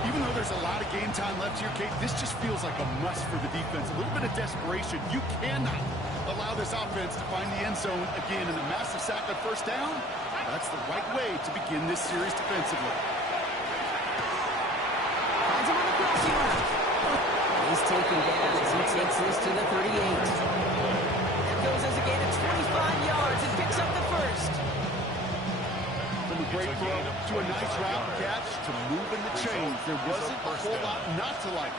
Even though there's a lot of game time left here, Kate, this just feels like a must for the defense. A little bit of desperation. You cannot allow this offense to find the end zone again, and a massive sack on first down. That's the right way to begin this series defensively. Finds him on the crossing route. He's taken down as he takes this to the 38. That goes as a gain of 25 yards and picks up the first. From a great throw to a nice route catch to moving the chains. There wasn't a whole lot not to like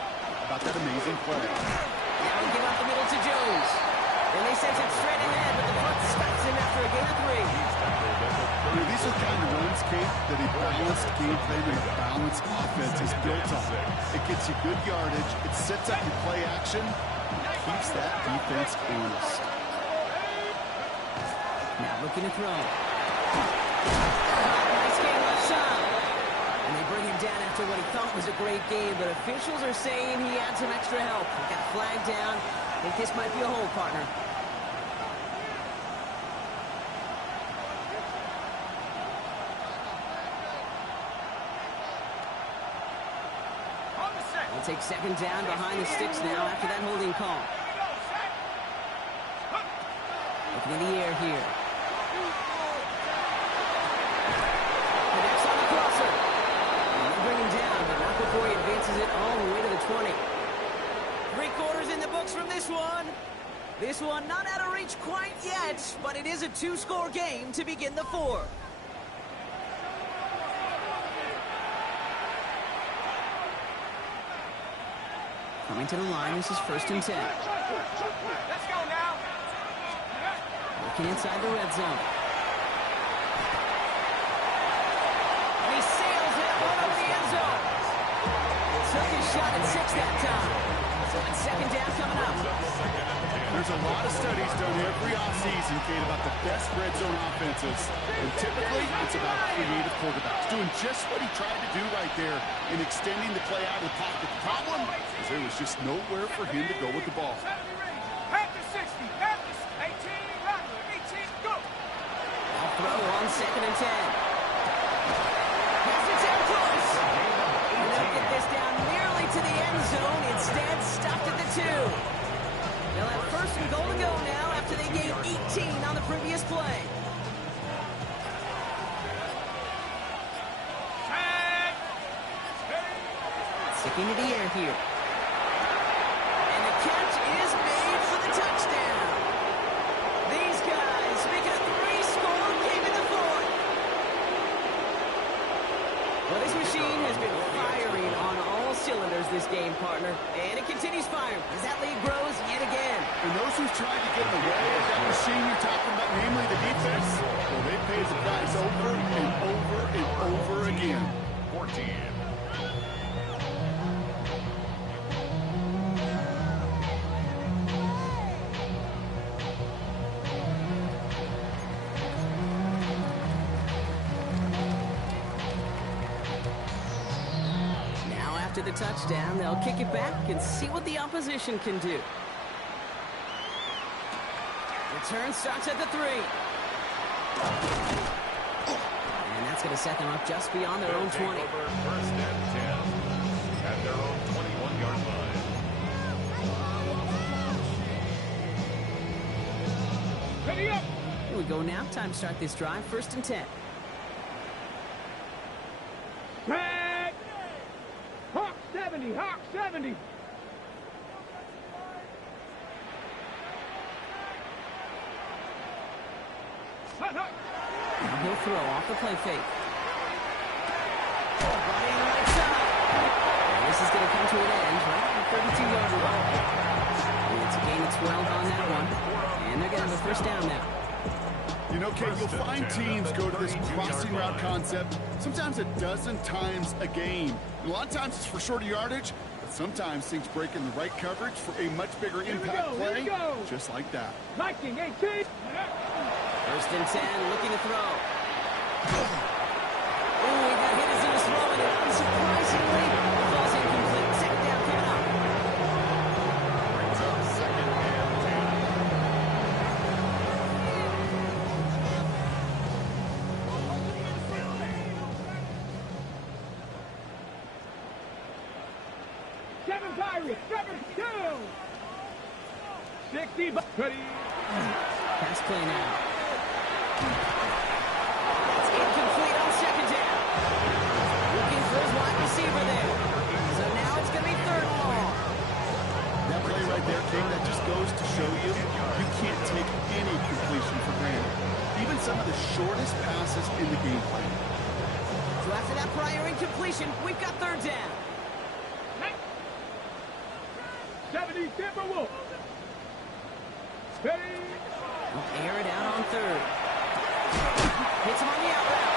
about that amazing play. Now we give up the middle to Jones. And they send it straight ahead, but the front stops him after a gain of 3. These are the kind of runs, Kate, that a balanced game plan and a balanced offense is built on. It gets you good yardage, it sets up your play action, keeps that defense honest. Now looking to throw. Nice game left side. And they bring him down after what he thought was a great game, but officials are saying he had some extra help. He got flagged down. I think this might be a hold, partner. take second down behind the sticks now after that holding call. Looking in the air here. Connects on the crosser. And they bring him down, but not before he advances it all the way to the 20. 3 quarters in the books from this one. This one not out of reach quite yet, but it is a 2-score game to begin the 4th. Coming to the line, this is 1st and 10. Let's go now. Looking inside the red zone. And he sails it right over the end zone. Took his shot at 6 that time. So it's second down coming up. There's a lot of studies done every offseason, Kate, about the best red zone offenses. And typically, it's about creative quarterbacks doing just what he tried to do right there in extending the play out of the pocket. The problem is there was just nowhere for him to go with the ball. Pass to 60. Pass to 18. 18. Go. I'll throw on 2nd and 10. Pass it down close. And they'll get this down nearly to the end zone. Instead, stopped at the 2. They'll have 1st and goal to go now after they gained 18 on the previous play. Sticking to the air here. And the catch is made for the touchdown. These guys make it a 3-score game in the 4th. Well, this machine has been firing on all cylinders this game, partner. And it continues firing as that lead grows yet again. And those who've tried to get in the way of that machine you're talking about, namely the defense, well, they paid the price over and over and over again. 14. After the touchdown, they'll kick it back and see what the opposition can do. Return starts at the 3. And that's going to set them up just beyond their own 20. 1st and 10 at their own 21-yard line. Ready up. Here we go now. Time to start this drive. 1st and 10. Back. Hawk 70. Hawk 70. Now he'll throw off the play fake. Brought in right side. And this is going to come to an end right at the 32-yard line. And it's a gain of 12 on that one. And they're going to have a 1st down now. You know, Kate, you'll find teams go to this crossing route concept sometimes a dozen times a game. And a lot of times it's for shorter yardage, but sometimes things break in the right coverage for a much bigger impact play, just like that. Viking 18. 1st and 10, looking to throw. Ooh, he got hit as he was throwing it. Unsurprisingly, the ball's incomplete. Second down coming up. Brings up 2nd and 10. 7 Pirates. 7-2. 60. Ready. Pass play now. It's incomplete on 2nd down. Looking for his wide receiver there. So now it's going to be 3rd and long. That play right there, Kate, that just goes to show you can't take any completion for granted. Even some of the shortest passes in the game plan. So after that prior incompletion, we've got 3rd down. 70 Timberwolves. Ready. We'll air it out on 3rd. Hits him on the out route.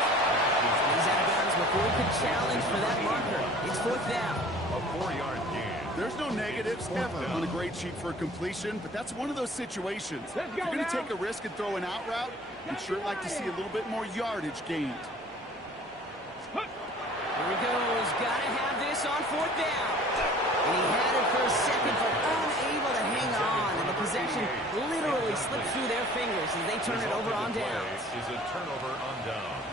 He's out of bounds before he could challenge for that marker. It's 4th down. A 4-yard gain. There's no negatives ever on a grade sheet for a completion, but that's one of those situations. If you're going to take a risk and throw an out route, you'd sure like to see a little bit more yardage gained. Here he goes. Got to have this on 4th down. And he had it for a second, but unable to hang on. And the possession literally slipped through their fingers as they turn it over on downs. Is a turnover on downs.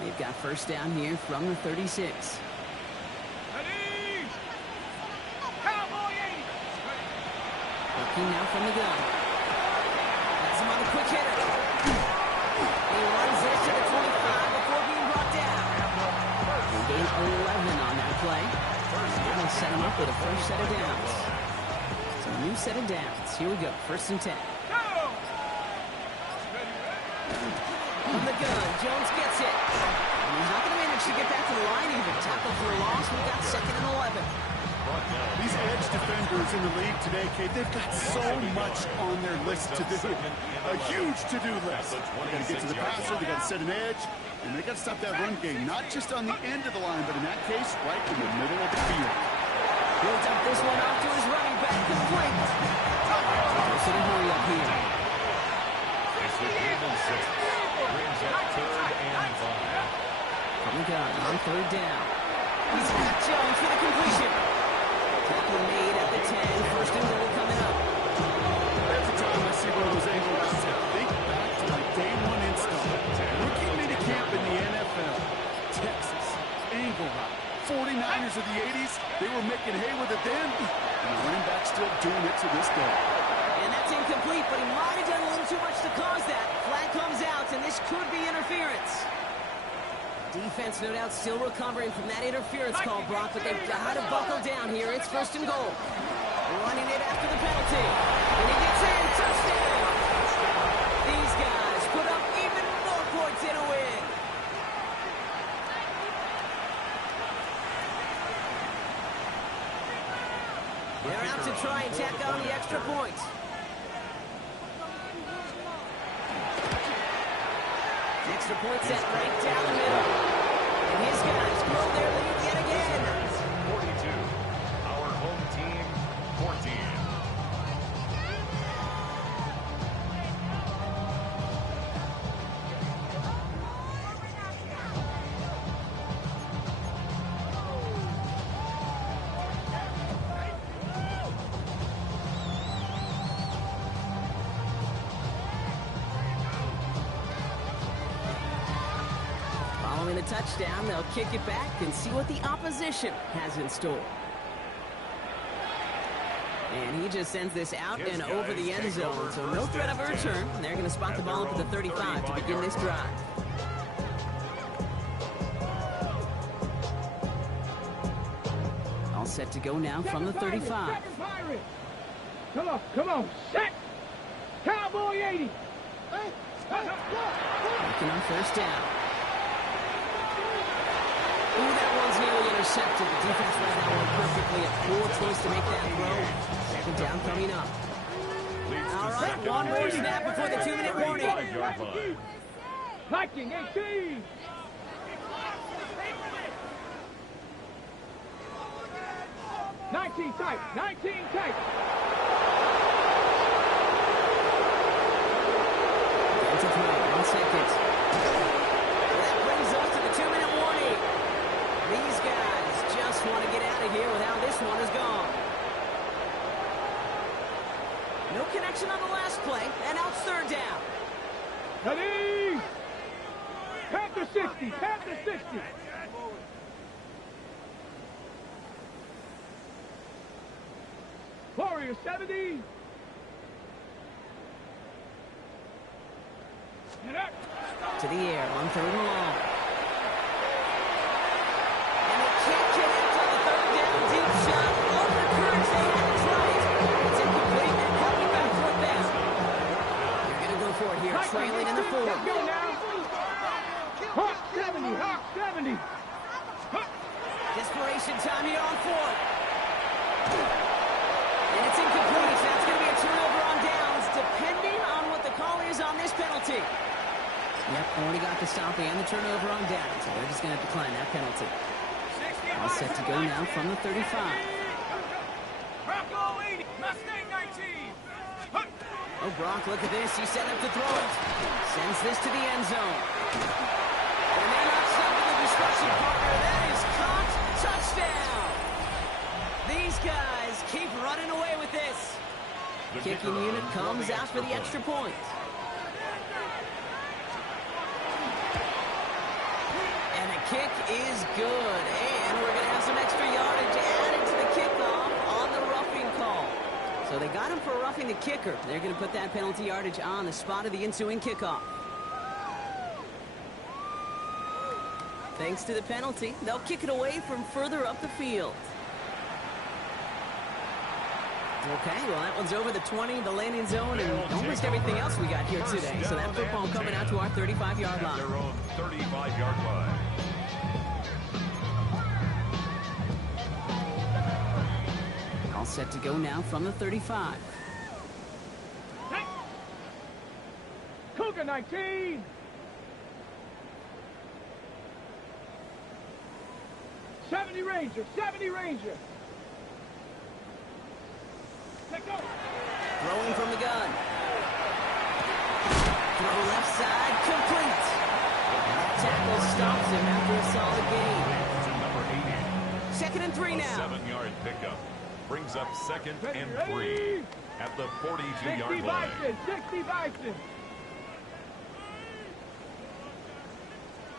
They've got first down here from the 36. Looking now from the gun. That's him on the quick hitter. He runs this to the 25 before being brought down. They gain 11 on that play. Now they set him up with a fresh set of downs. It's a new set of downs. Here we go. First and 10. From the gun, Jones gets it. And he's not going to manage to get back to the line even. Tackle for a loss. We've got second and 11. These edge defenders in the league today, Kate, they've got so much on their list to do. A huge to-do list. They got to get to the passer, they got to set an edge, and they got to stop that run game, not just on the end of the line, but in that case, right in the middle of the field. He'll dump this one off to his running back, complete. Force it and hurry up here. It's the game and 6. Brings up 3rd and 5. From the gun on 3rd down. He's got Jones for the completion. Tackle made at the 10. First and goal coming up. Every time I see one of those angle routes, I think back to my day one install. Rookie minicamp in the NFL. Texas, angle route. 49ers of the 80s, they were making hay with it then, and the running back's still doing it to this day. And that's incomplete, but he might have done a little too much to cause that. Flag comes out, and this could be interference. Defense, no doubt, still recovering from that interference call, Brock, but they've got to buckle down here. It's first and goal. Running it after the penalty. And he gets in. Touchdown! These guys put up even more points in a win. They're out to try and tack on the extra points. Extra point set right down the middle. And his guys grow their lead yet again. 42. Our home team, 14. Following a touchdown, they'll kick it back and see what the opposition has in store. And he just sends this out and over the end zone, so no threat of a return. They're going to spot the ball up at the 35 to begin this drive. All set to go now from the 35. Come on, set! Cowboy 80! Working on first down. Ooh, that one's nearly intercepted. The defense read that one perfectly. A poor choice to make that throw. Second down coming up. All right, one more snap before the 2-minute warning. Viking 18! '19 tight, 19 tight. Down to 3, 1 second. That brings us to the 2-minute warning. These guys just want to get out of here with how this one is gone. No connection on the last play, and now it's third down. Ready? Panther 60, Panther 60. Warrior 70. To the air on 3rd and long. And they can't connect on the 3rd down. Deep shot. All the courage they had is right. It's incomplete. They're coming back 4th down. They're going to go for it here, trailing in the 4th. Let's go now. Hawk 70, Hawk 70. Desperation time here on 4th. And it's incomplete, so that's going to be a turnover on downs, depending on what the call is on this penalty. Yep, already got the stop and the turnover on downs, so they're just going to decline that penalty. All set to go now from the 35. Bronco 80, Mustang 19. Oh, Brock, look at this. He's set up to throw it. Sends this to the end zone. And they're not stopping the destruction partner. That is caught. Touchdown. These guys keep running away with this. Kicking unit comes out for the extra point. kick is good. And we're going to have some extra yardage added to the kickoff on the roughing call. So they got him for roughing the kicker. They're going to put that penalty yardage on the spot of the ensuing kickoff. Thanks to the penalty, they'll kick it away from further up the field. Okay, well, that one's over the 20, the landing zone, and almost everything else we got here today. So that football coming out to our 35-yard line. Their own 35-yard line. All set to go now from the 35. Hey. Cougar 19. '70 Ranger, 70 Ranger. Let go. Throwing from the gun. Throw left side, complete. Tackle stops him after a solid gain. To number 80. Second and 3 now. 7-yard pickup. Brings up second and 3 at the 42-yard line. 60 Bison.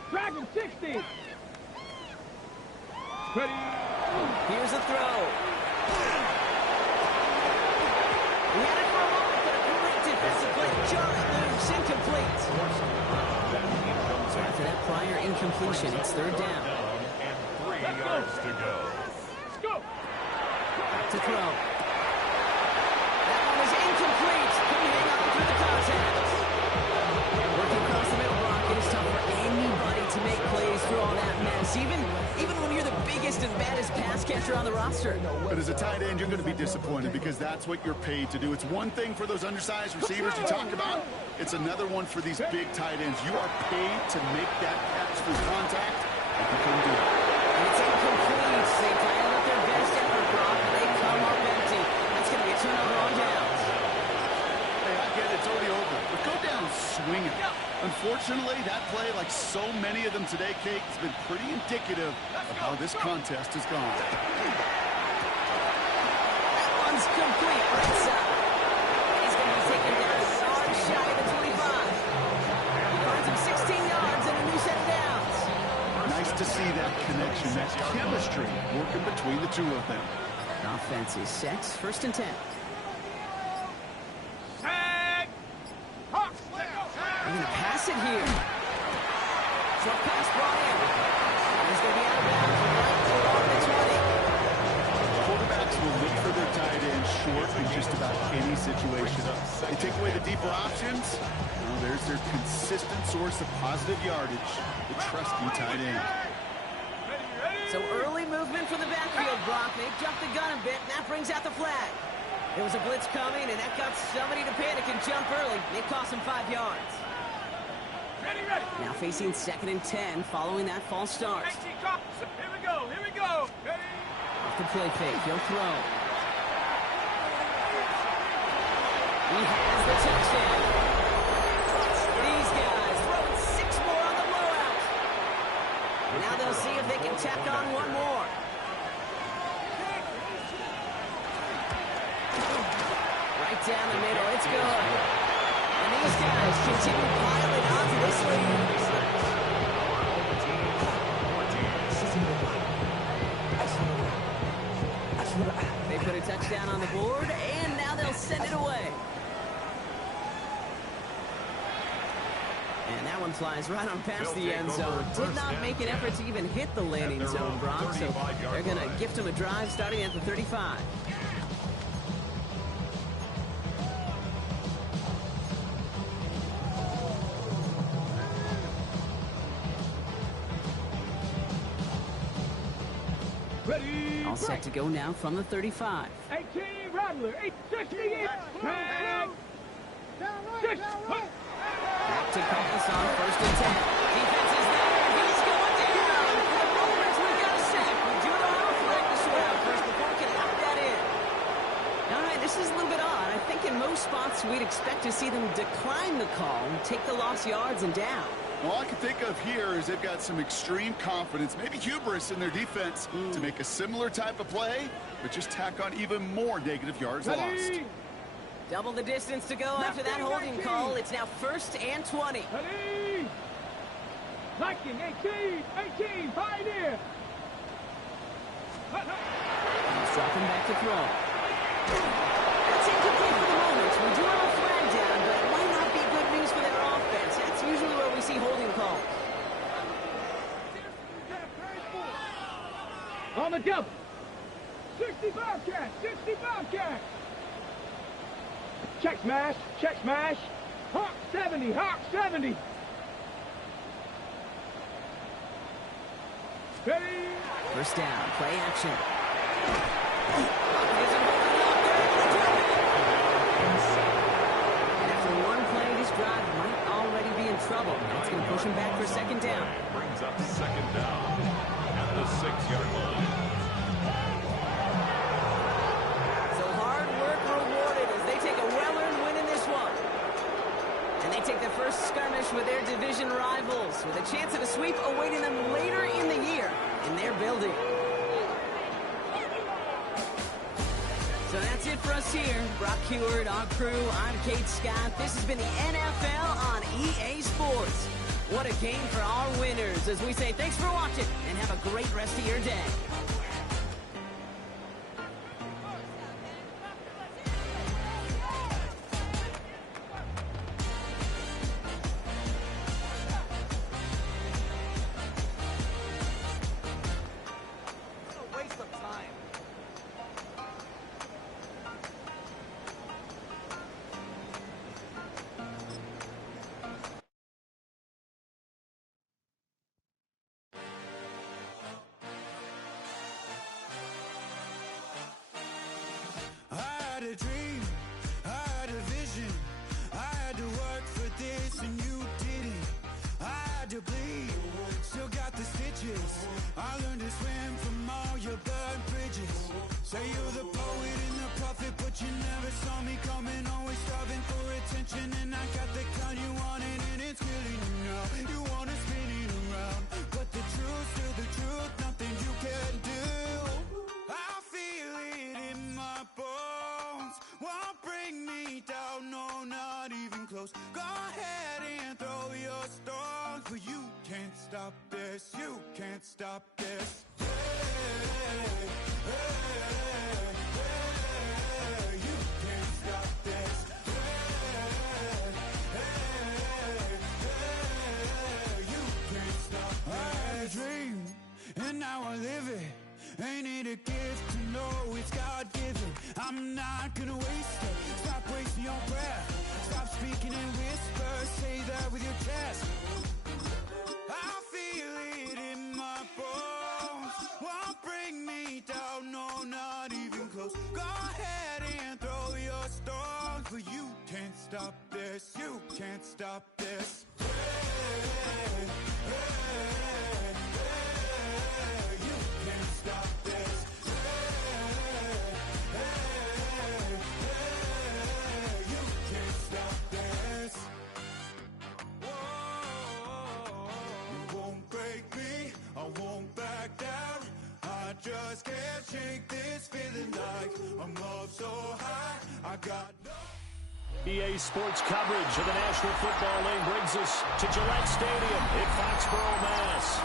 Dragon 60. Ready. Here's a throw. He had it for a moment, but a great defensive play to jar it loose. Incomplete. So after that prior incompletion, it's third down. And 3 yards to go. Let's go. Back to throw. That one was incomplete. Couldn't hang on through the contact. Working across the middle block, it is tough for anybody to make plays through all that mess. Even when you're the biggest and baddest pass catcher on the roster. But as a tight end, you're going to be disappointed because that's what you're paid to do. It's one thing for those undersized receivers you talk about. It's another one for these big tight ends. You are paid to make that catch through contact, and you couldn't do it. And it's incomplete. They dialed up their best effort, Brock, and they come up empty. That's going to be a turnover on downs. Hey, I get it. It's already over. But go down swinging. Unfortunately, that play, like so many of them today, Kate, has been pretty indicative of how this contest has gone. That one's complete right side. And he's going to be taken down a yard shy of the 25. He finds him 16 yards and a new set of downs. Nice to see that connection, that chemistry working between the two of them. Offense is set. First and 10. Tag. Hawks. They're going to pass it here. Short pass brought in. He's going to be out of bounds right along the 20. Quarterbacks will look for their tight end short in just about any situation. They take away the deeper options. Well, there's their consistent source of positive yardage, the trusty tight end. So early movement from the backfield, Brock. They jumped the gun a bit, and that brings out the flag. There was a blitz coming, and that got somebody to panic and jump early. It cost him 5 yards. Ready. Now facing second and 10 following that false start. Here we go. Ready. Off the play fake, he'll throw. He has the touchdown. These guys throwing 6 more on the blowout. Now they'll see if they can tack on one more. Right down the middle, it's good. And these guys continue piling onto this lead. They put a touchdown on the board, and now they'll send it away. And that one flies right on past the end zone. Did not make an effort to even hit the landing zone, Brock, so they're going to gift him a drive starting at the 35. Ready. All set to go now from the 35. 18 Rattler. 868. Tag. 6. Back to Compass on first and 10. Defense is there. He's going down. The Brewers, we've got a sack. We do it on a flag to sort out first before we can lock that in. All right, this is a little bit odd. I think in most spots we'd expect to see them decline the call and take the lost yards and down. All I can think of here is they've got some extreme confidence, maybe hubris in their defense to make a similar type of play, but just tack on even more negative yards lost. Double the distance to go after that holding call. It's now first and 20. Ready. 19, 18, Pioneer. He's dropping back to throw. That's incomplete for the moment. We do have a flag down, but it might not be good news for their offense. That's usually where we see holding calls. On the double. 60 Bobcat, 60 Bobcat. Check smash. Hawk 70, Hawk 70. Ready. First down, play action. And after one play, this drive might already be in trouble. That's going to push him back for second down. Brings up second down at the 6-yard line. So hard work rewarded as they take a well-earned win in this one. And they take their first skirmish with their division rivals, with a chance at a sweep awaiting them later in the year in their building. So that's it for us here. Brock Heward, our crew, I'm Kate Scott. This has been the NFL on EA Sports. What a game for our winners as we say thanks for watching and have a great rest of your day. A dream, I had a vision, I had to work for this and you didn't. I had to bleed, still got the stitches. I learned to swim from all your burned bridges. Say you're the poet and the prophet, but you never saw me coming. Always starving for attention, and I got the kind you wanted, and it's killing you now. You wanna spin it around, but the truth's still the truth, nothing you can do. I feel it in my bones, won't bring me down, no, not even close. Go ahead and throw your stones, but you can't stop this, you can't stop this. Hey, hey, hey, you can't stop this. Hey, hey, hey, you can't stop this. I had a dream, and now I live it. Ain't it a gift to know it's God-given? I'm not gonna waste it. Stop wasting your breath. Stop speaking in whispers. Say that with your chest. I feel it in my bones, won't bring me down, no, not even close. Go ahead and throw your stones, but you can't stop this, you can't stop this. Hey, hey, hey, you can't stop this. Hey, hey, hey, you can't stop this. Whoa, you won't break me, I won't back down. I just can't shake this feeling like I'm up so high. I got no. EA Sports coverage of the National Football League brings us to Gillette Stadium in Foxborough, Mass.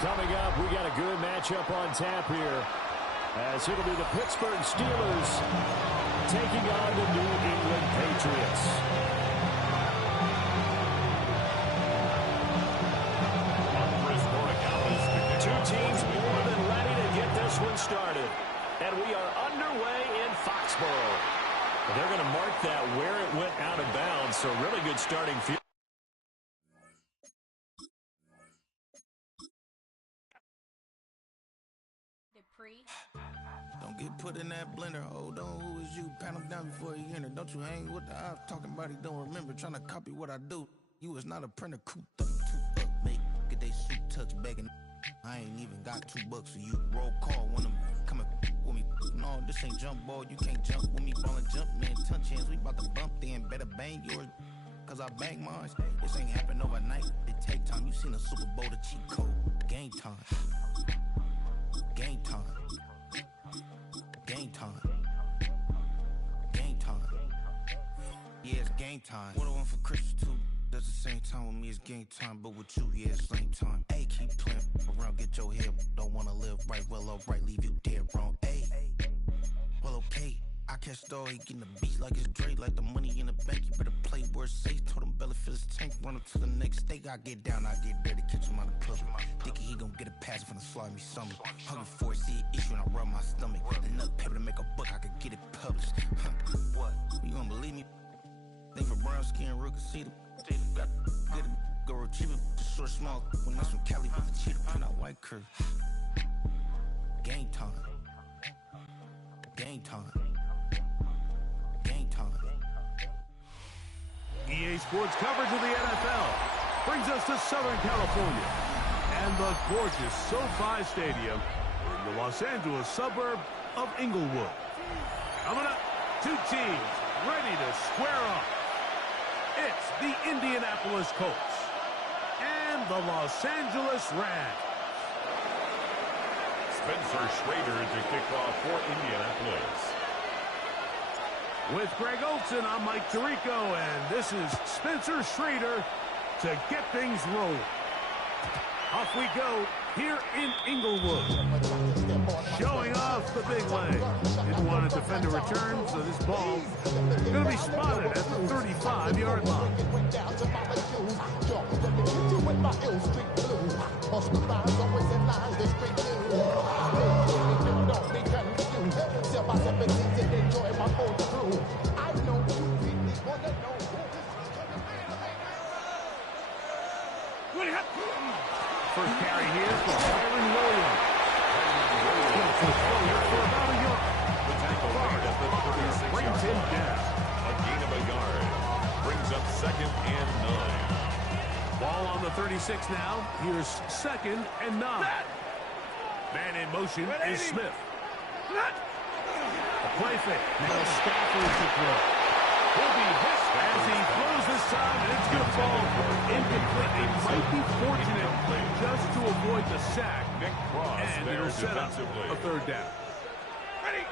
Coming up, we got a good matchup on tap here, as it'll be the Pittsburgh Steelers taking on the New England Patriots. Two teams more than ready to get this one started. And we are underway in Foxborough. They're going to mark that where it went out of bounds, so really good starting field. Don't get put in that blender. Hold on, who is you? Pat him down before he enter. Don't you hang with the ops talking about he don't remember. Trying to copy what I do. You is not a printer. Cooped up, too up, make get they suit tucks begging. I ain't even got $2, so you roll call when I'm coming with me. No, this ain't jump ball. You can't jump with me. Ballin' jump, man. Touch hands. We about to bump then. Better bang yours, cause I bang mine. This ain't happen overnight. It take time. You seen a Super Bowl, the cheat code. Game time. Game time. Game time. Game time. Yeah, it's game time. What I want for Christmas too? at the same time. With me it's game time, but with you, yeah, it's lame time. Hey, keep playing around, get your head. Don't wanna live right, well, alright, leave you dead wrong. Hey, well, okay. I catch the he getting the beat like it's Dre, like the money in the bank. You better play where it's safe. Told him Bella fill his tank, run up to the next stage. I get down, I get dirty, catch him on the club. Thinking he gon' get a pass from the slimy stomach. Hungry for it, see an issue and I rub my stomach. Another paper to make a book, I could get it published. What? You don't believe me? Think for brown skin, real can see the got get it, go retrieve it, just short small. When that's from Cali with the cheetah print out white curve. Game time. Game time. Game time. EA Sports coverage of the NFL brings us to Southern California and the gorgeous SoFi Stadium in the Los Angeles suburb of Inglewood. Coming up, two teams ready to square off. It's the Indianapolis Colts and the Los Angeles Rams. Spencer Schrader to kick off for Indianapolis. With Greg Olson, I'm Mike Tirico, and this is Spencer Schrader to get things rolling. Off we go here in Inglewood. Showing off the big leg. Didn't want to defend a return, so this ball is going to be spotted at the 35-yard line. First carry here for Byron Williams. For about a yard. The tackle made at the 36-yard brings him line. down. A gain of a yard. Brings up 2nd and 9. Ball on the 36 now. Here's 2nd and 9. Man in motion is Smith. A play fake. Now Stafford to throw. He'll be hit as he throws this time, and it's going to fall incomplete. They might be fortunate just to avoid the sack, and it'll set up a 3rd down. Ready.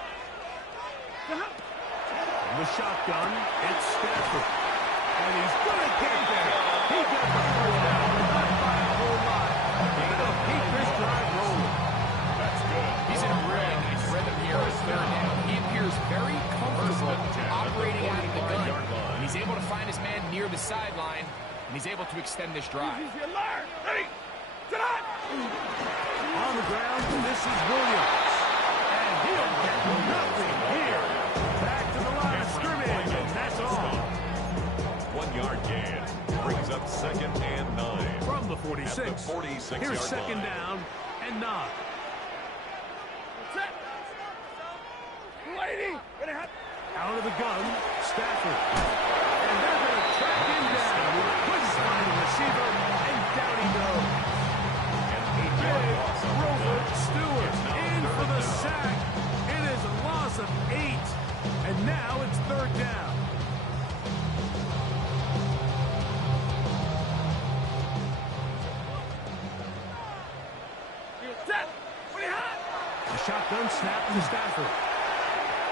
From the shotgun, it's Stafford. And he's going to get there. He got the 1st down, but not by a whole lot. That'll keep this drive rolling. That's good. He's in a really nice rhythm here as 3rd down. He appears very comfortable operating out of the gun. And he's able to find his man near the sideline, and he's able to extend this drive. Ready. Sit up. On the ground, this is Williams. And he'll get nothing here. Back to the line of scrimmage, and that's all. 1-yard gain. Brings up 2nd and 9. From the 46. At the 46-yard Here's 2nd line. down and 9. Set. Lady. Ready. Hot. Out of the gun, Stafford. And they're going to track him down. Couldn't find the receiver, and down he goes. Big Grover Stewart in for the sack. It is a loss of 8. And now it's 3rd down. Set. Ready. Hot. The shotgun snap to Stafford.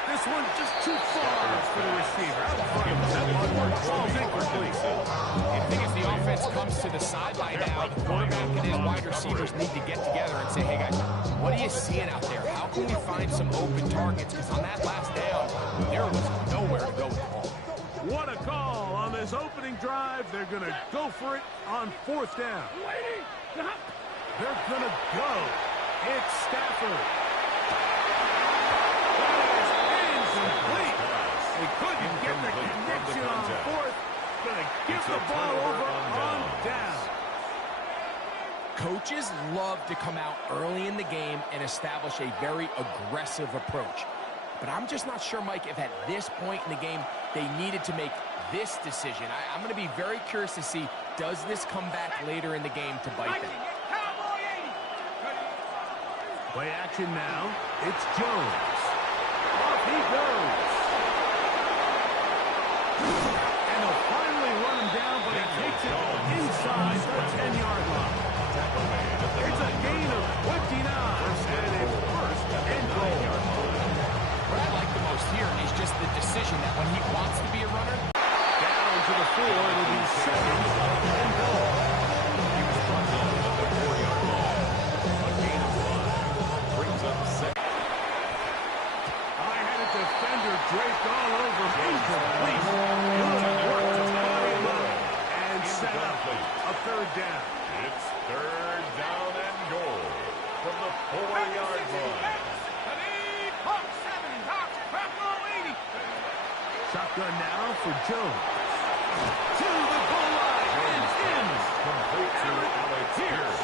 This one just too far for the receiver. Out in front of him. That one falls incomplete. The thing is, the offense comes to the sideline now. The quarterback and his wide receivers need to get together and say, hey, guys, what are you seeing out there? How can we find some open targets? Because on that last down, there was nowhere to go with the ball. What a call on this opening drive. They're going to go for it on 4th down. They're going to go. It's Stafford. They couldn't get the connection on 4th. Gonna give the ball over on down. Coaches love to come out early in the game and establish a very aggressive approach. But I'm just not sure, Mike, if at this point in the game they needed to make this decision. I'm going to be very curious to see, does this come back later in the game to bite them? Play action now. It's Jones. Off he goes. And they'll finally run him down, but he takes it inside the 10-yard line. It's a gain of 29 and a 1st and goal. What I like the most here is just the decision that when he wants to be a runner, down to the 4. It'll be second and goal. He was brought in at the 4-yard line. A gain of 5. Brings up second. High-headed defender draped all over. Incomplete. Good work to Bobby Lowe. And set up a third down. It's third down and goal from the 4-yard line. Shotgun now for Jones. To the goal line and in. Complete to Alex Pierce.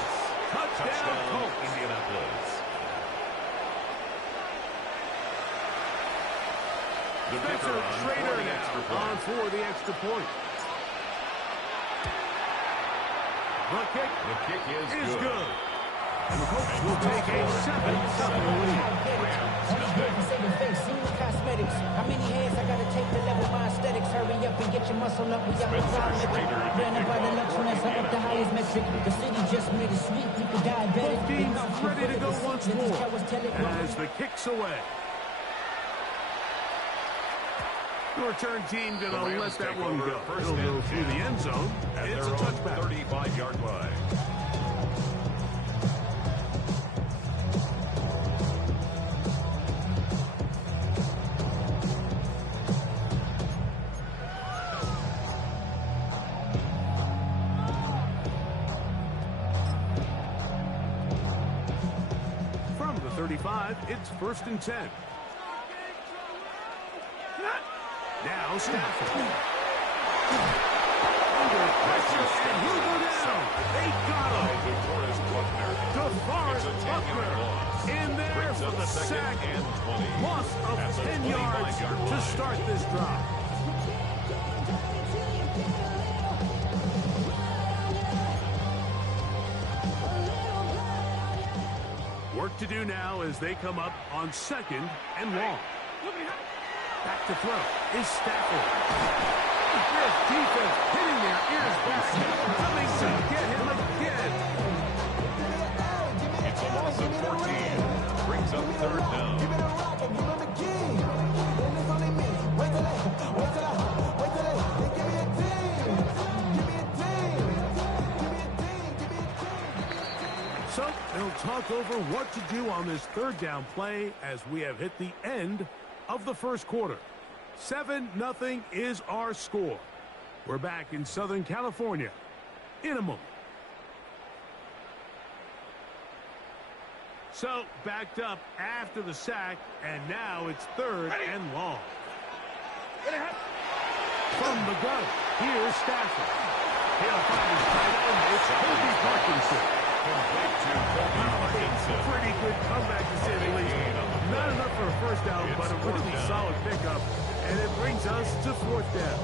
Touchdown, Colts. Indianapolis. The Spencer Trader now on for the extra point. The kick is good. And the Colts will take a 7-0 lead. Cosmetics. How many hands I gotta take to level my aesthetics? Hurry up and get your muscle up. We got the problem. Branded by the luxuries up the highest metric. The city just made it sweet. People diabetic. Both teams ready to go once more as the kick's away. The return team gonna let that one go. It'll go through the end zone. It's a touchback. 35-yard line. From the 35, it's 1st and 10. Now Stafford. Under pressure, and he'll go down. They got him. DeForest Buckner in there for the sack. Loss of 10 yards to start this drive. Work to do now as they come up on 2nd and long. Back to throw is Stafford. This defense hitting their ears back. Coming to get him again. It's a loss of 14. Brings up 3rd down. So they'll talk over what to do on this 3rd down play as we have hit the end of the first quarter. 7-0 is our score. We're back in Southern California in a moment. So backed up after the sack, and now it's 3rd and long. From the gun, here's Stafford. He'll find his tight end. It's Kobe Parkinson. Pretty good comeback to say the least. Not enough for a first down, but a really solid pickup. And it brings us to 4th down.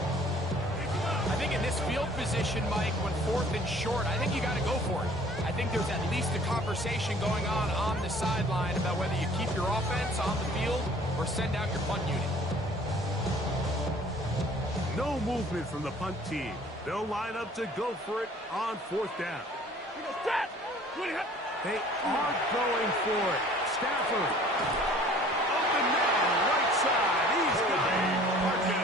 I think in this field position, Mike, when 4th and short, I think you got to go for it. I think there's at least a conversation going on the sideline about whether you keep your offense on the field or send out your punt unit. No movement from the punt team. They'll line up to go for it on 4th down. They are going for it. Stafford. Open man, right side. He's got it.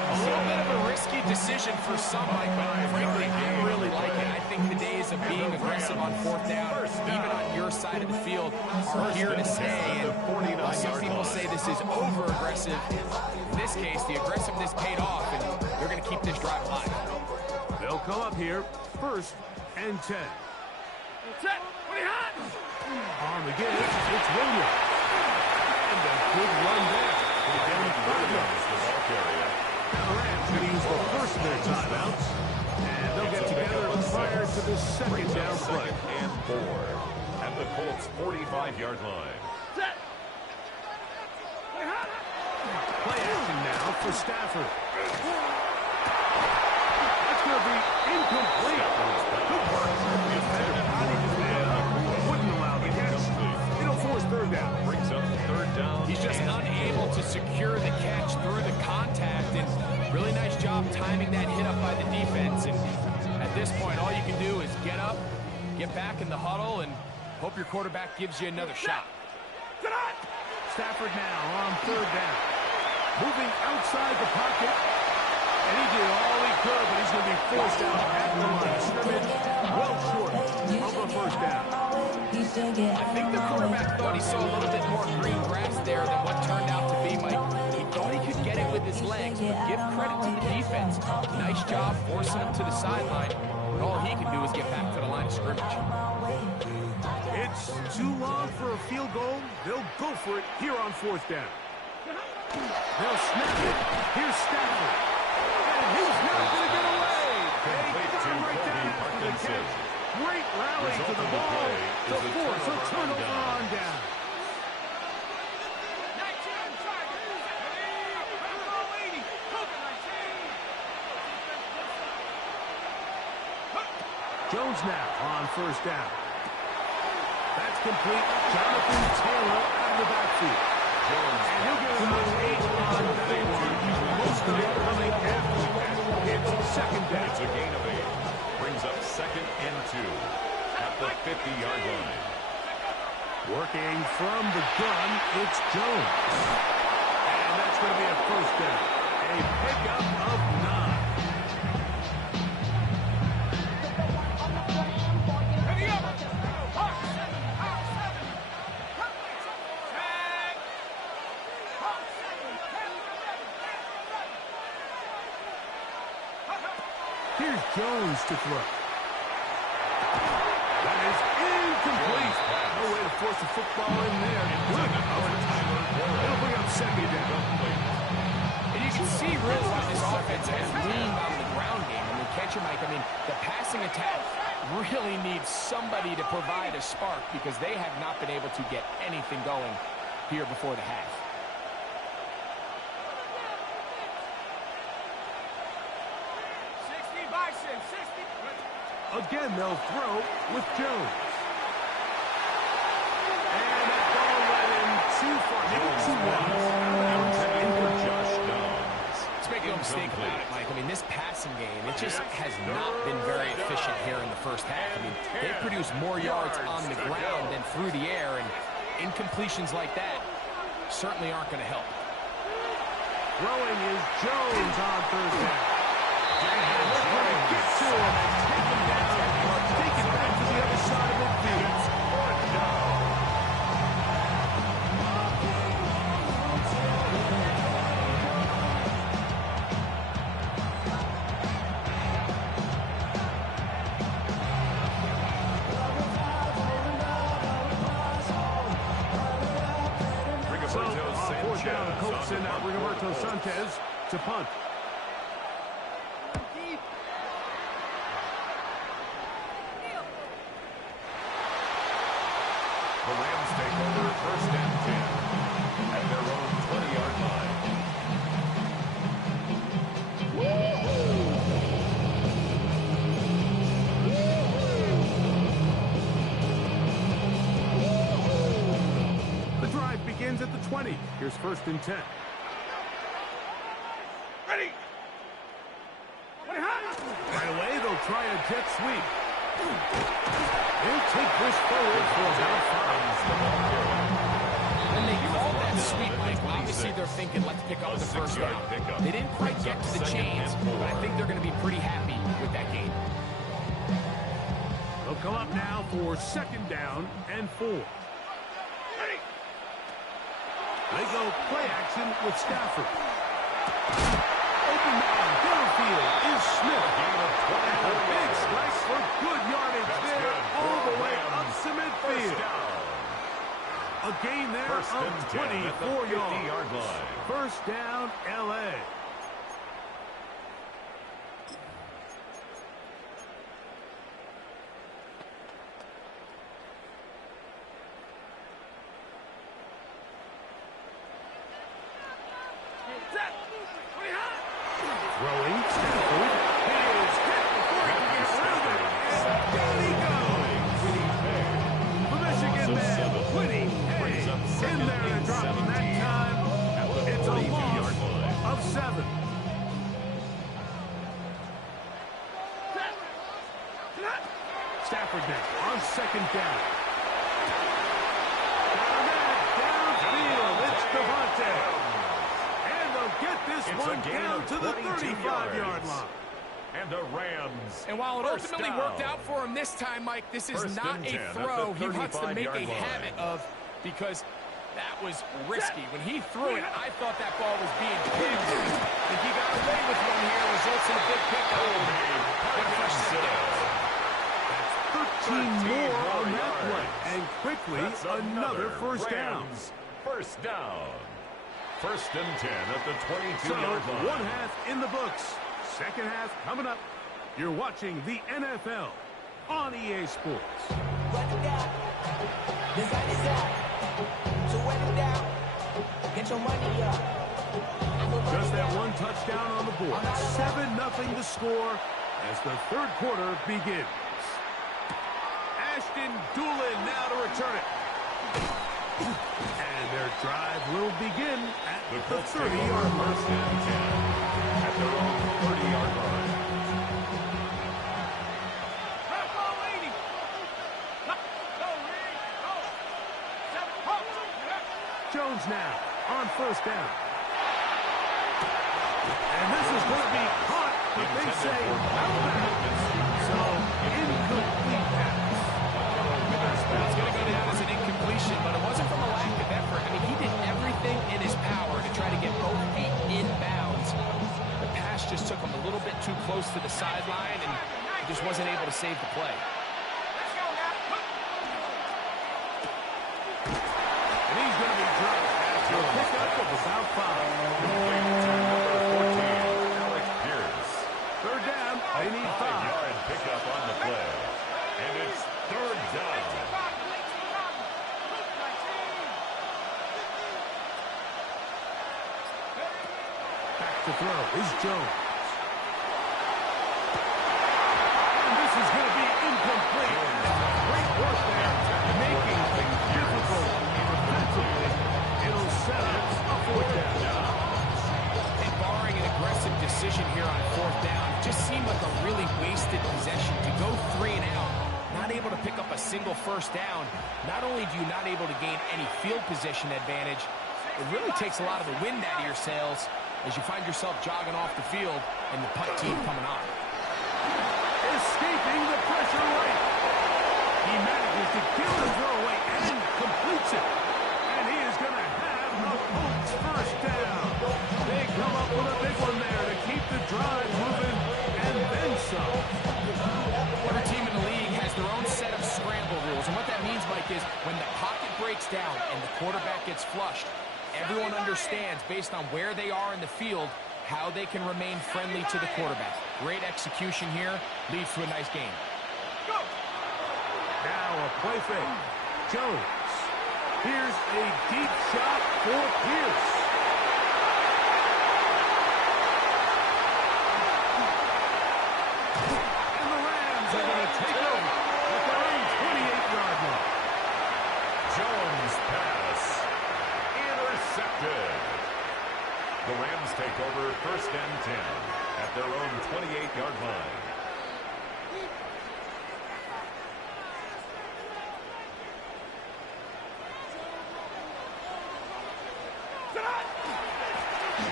A little bit of a risky decision for some, Mike, but frankly, I really like it. I think the days of being aggressive on 4th down, even on your side of the field, are here to stay. And while some people say this is over-aggressive, in this case, the aggressiveness paid off, and they're going to keep this drive alive. They'll come up here, 1st and 10. On the give, it's Williams. And a good run there. We'll get him 5 yards. The ball carrier. Now the Rams going to use the first of their timeouts. And they'll get together prior to this 2nd down play. 2nd and 4 at the Colts' 45-yard line. Play action now for Stafford. That's going to be incomplete. Good work. The offensive body just wouldn't allow the catch. It'll force 3rd down. Brings up 3rd down. He's just unable to secure the catch through the contact, and really nice job timing that hit up by the defense. And at this point, all you can do is get up, get back in the huddle, and hope your quarterback gives you another shot. Stafford now on 3rd down. Moving outside the pocket. And he did all he could, but he's going to be forced out at the line of scrimmage, well short of a first down. I think the quarterback thought he saw a little bit more green grass there than what turned out to be, Mike. He thought he could get it with his legs, but give credit to the defense. Nice job forcing him to the sideline. But all he can do is get back to the line of scrimmage. It's too long for a field goal. They'll go for it here on fourth down. They'll snap it. Here's Stafford. And he's not going to get away. They got him right down after the catch. Great rally to the ball to force a turnover on down. Jones now on first down. That's complete. Jonathan Taylor out of the backfield. And he'll get about 8 on that one. Most of it coming after the catch. It's second down. It's a gain of 8. Brings up 2nd and 2 at the 50-yard line. Working from the gun, it's Jones. And that's going to be a first down. A pickup of 9. Here's Jones to throw. That is incomplete. No way to force the football in there. Good. It'll bring up second down. And you can see really why this offense has leaned on the ground game. I mean, catch Mike. I mean, the passing attack really needs somebody to provide a spark because they have not been able to get anything going here before the half. Again, they'll throw with Jones. And that ball led him too far. Maybe too wide. Let's make no mistake about it, Mike. I mean, this passing game, it just has not been very efficient here in the first half. I mean, they've produced more yards on the ground than through the air, and incompletions like that certainly aren't going to help. Throwing is Jones on third down. And they're going to get to him and take him down. Take it back to the other side of midfield. So on fourth down, the Colts send out Rigoberto Sanchez to punt. The Rams take over 1st and 10 at their own 20-yard line. The drive begins at the 20. Here's 1st and 10. Ready. Right away, they'll try a jet sweep. They'll take this forward for about 5. When they called that sweep, Mike, obviously they're thinking, let's pick up the first down. They didn't quite get to the chains, but I think they're going to be pretty happy with that game. They'll come up now for 2nd down and 4. They go play action with Stafford. Open man, downfield is Smith. And a big strike for good yardage there all the way up to midfield. A gain there of 24 yards. First down, L.A. Throwing, Stafford. He is hit before he can get around it. And down he goes. The Michigan man, Whitty Hay, in there to drop him that time. It's a loss of 7. Stafford now on 2nd down. Downfield, it's Devontae. And they'll get this this one down to the 35-yard line. And the Rams. And while it ultimately worked out for him this time, Mike, this is not a throw he wants to make a habit of, because that was risky. When he threw it, I thought that ball was being picked. If he got away with one here, results in a big pickup. That's 13 more on that play. And quickly, another first down. First down. First and 10 at the 22-yard line. So, one half in the books. Second half coming up. You're watching the NFL on EA Sports. Run it down. Design is out. So run it down. Get your money up. Just that one touchdown on the board. 7-0 the score as the third quarter begins. Ashton Doolin now to return it. And their drive will begin at the 30-yard line. First and 10 at their own 30-yard line. Jones now on first down. And this is going to be caught, but they say out of bounds. So, incomplete pass. It's going to go down as an incompletion, but it wasn't from a lack of effort. I mean, he did everything in his power to try to get both feet in bounds. The pass just took him a little bit too close to the sideline, and he just wasn't able to save the play. And he's going to be dropped after a pickup of about 5. Third down, they need 5. 5-yard pickup on the play. And it's third down. Back to throw is Jones. And this is going to be incomplete. Great work there, making things difficult defensively. It'll set up a fourth down. And barring an aggressive decision here on fourth down, it just seemed like a really wasted possession. To go 3 and out, not able to pick up a single first down. Not only do you not able to gain any field position advantage, it really takes a lot of the wind out of your sails as you find yourself jogging off the field and the punt team coming on. Escaping the pressure right. He manages to kill the throwaway and completes it. And he is going to have the Colts first down. They come up with a big one there to keep the drive moving and then some. Every team in the league has their own set of scramble rules. And what that means, Mike, is when the pocket breaks down and the quarterback gets flushed, everyone understands, based on where they are in the field, how they can remain friendly to the quarterback. Great execution here, leads to a nice game. Now a play fake. Jones. Here's a deep shot for Pierce. And the Rams are going to take over at their own 28-yard line. Jones pass. Intercepted. The Rams take over first and 10 at their own 28-yard line.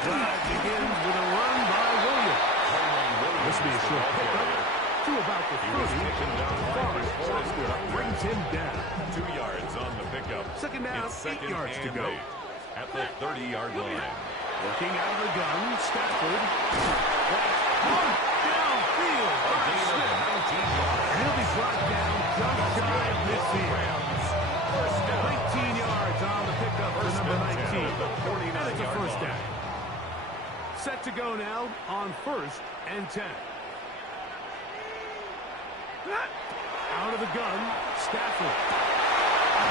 Drive begins with a run by Williams. This will be a short pickup to about the 30. Forrest brings him down. 2 yards on the pickup. Second down, it's 8 yards to go. At the 30-yard line. Working out of the gun, Stafford. Downfield by Smith. And he'll be brought down just shy of midfield. 19 yards on the pickup for number 19. And it's a first down. Set to go now on first and 10. Out of the gun, Stafford.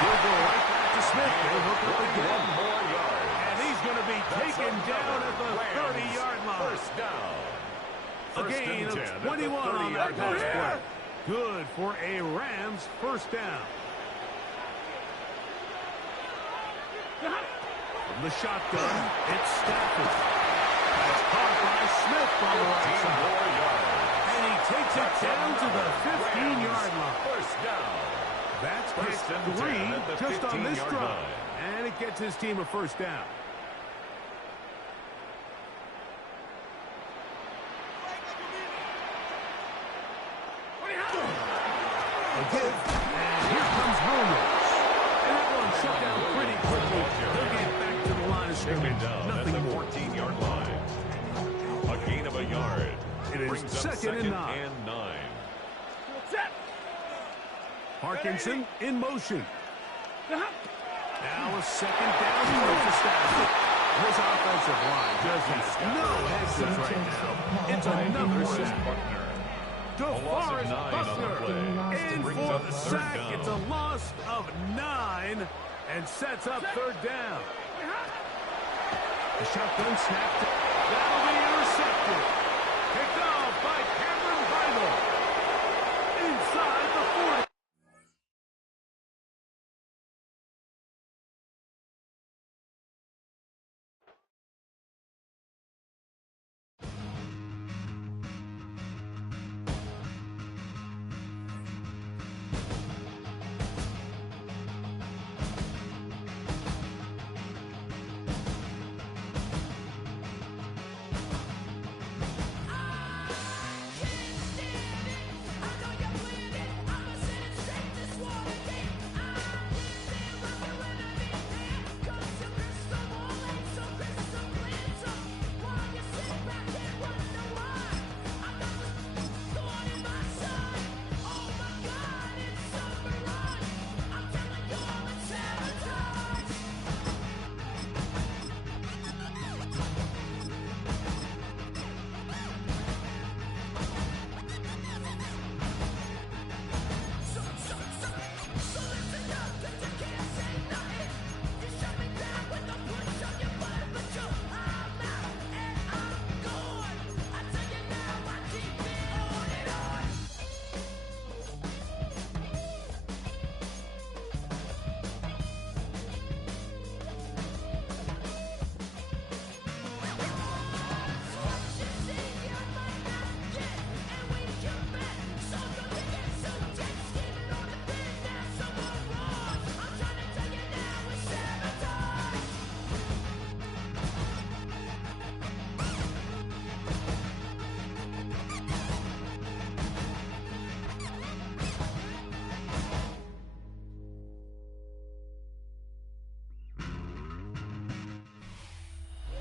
He'll go right back to Smith. They'll hook up again. 1 more yard. And he's going to be taken down at the 30-yard line. First down. A gain of 21 on that first play. Good for a Rams first down. From the shotgun, it's Stafford. That's caught by Smith on the right side. And he takes it down to the 15-yard line. First down. That's First and 3 just on this 15-yard drive. line. And it gets his team a first down. give. And here comes Williams. And that one shut down pretty quickly. They'll get back to the line of scrimmage. Nothing at the more. 14-yard line. A gain of a yard. It is second and 9. Parkinson in motion. Now a second down. This offensive line just has no answers right now. It's another sack. DeForest Buckner in for the sack. It's a loss of 9 and sets up third down. The shotgun snap. That'll be intercepted. Picked off by Cameron Vital. Inside the 40.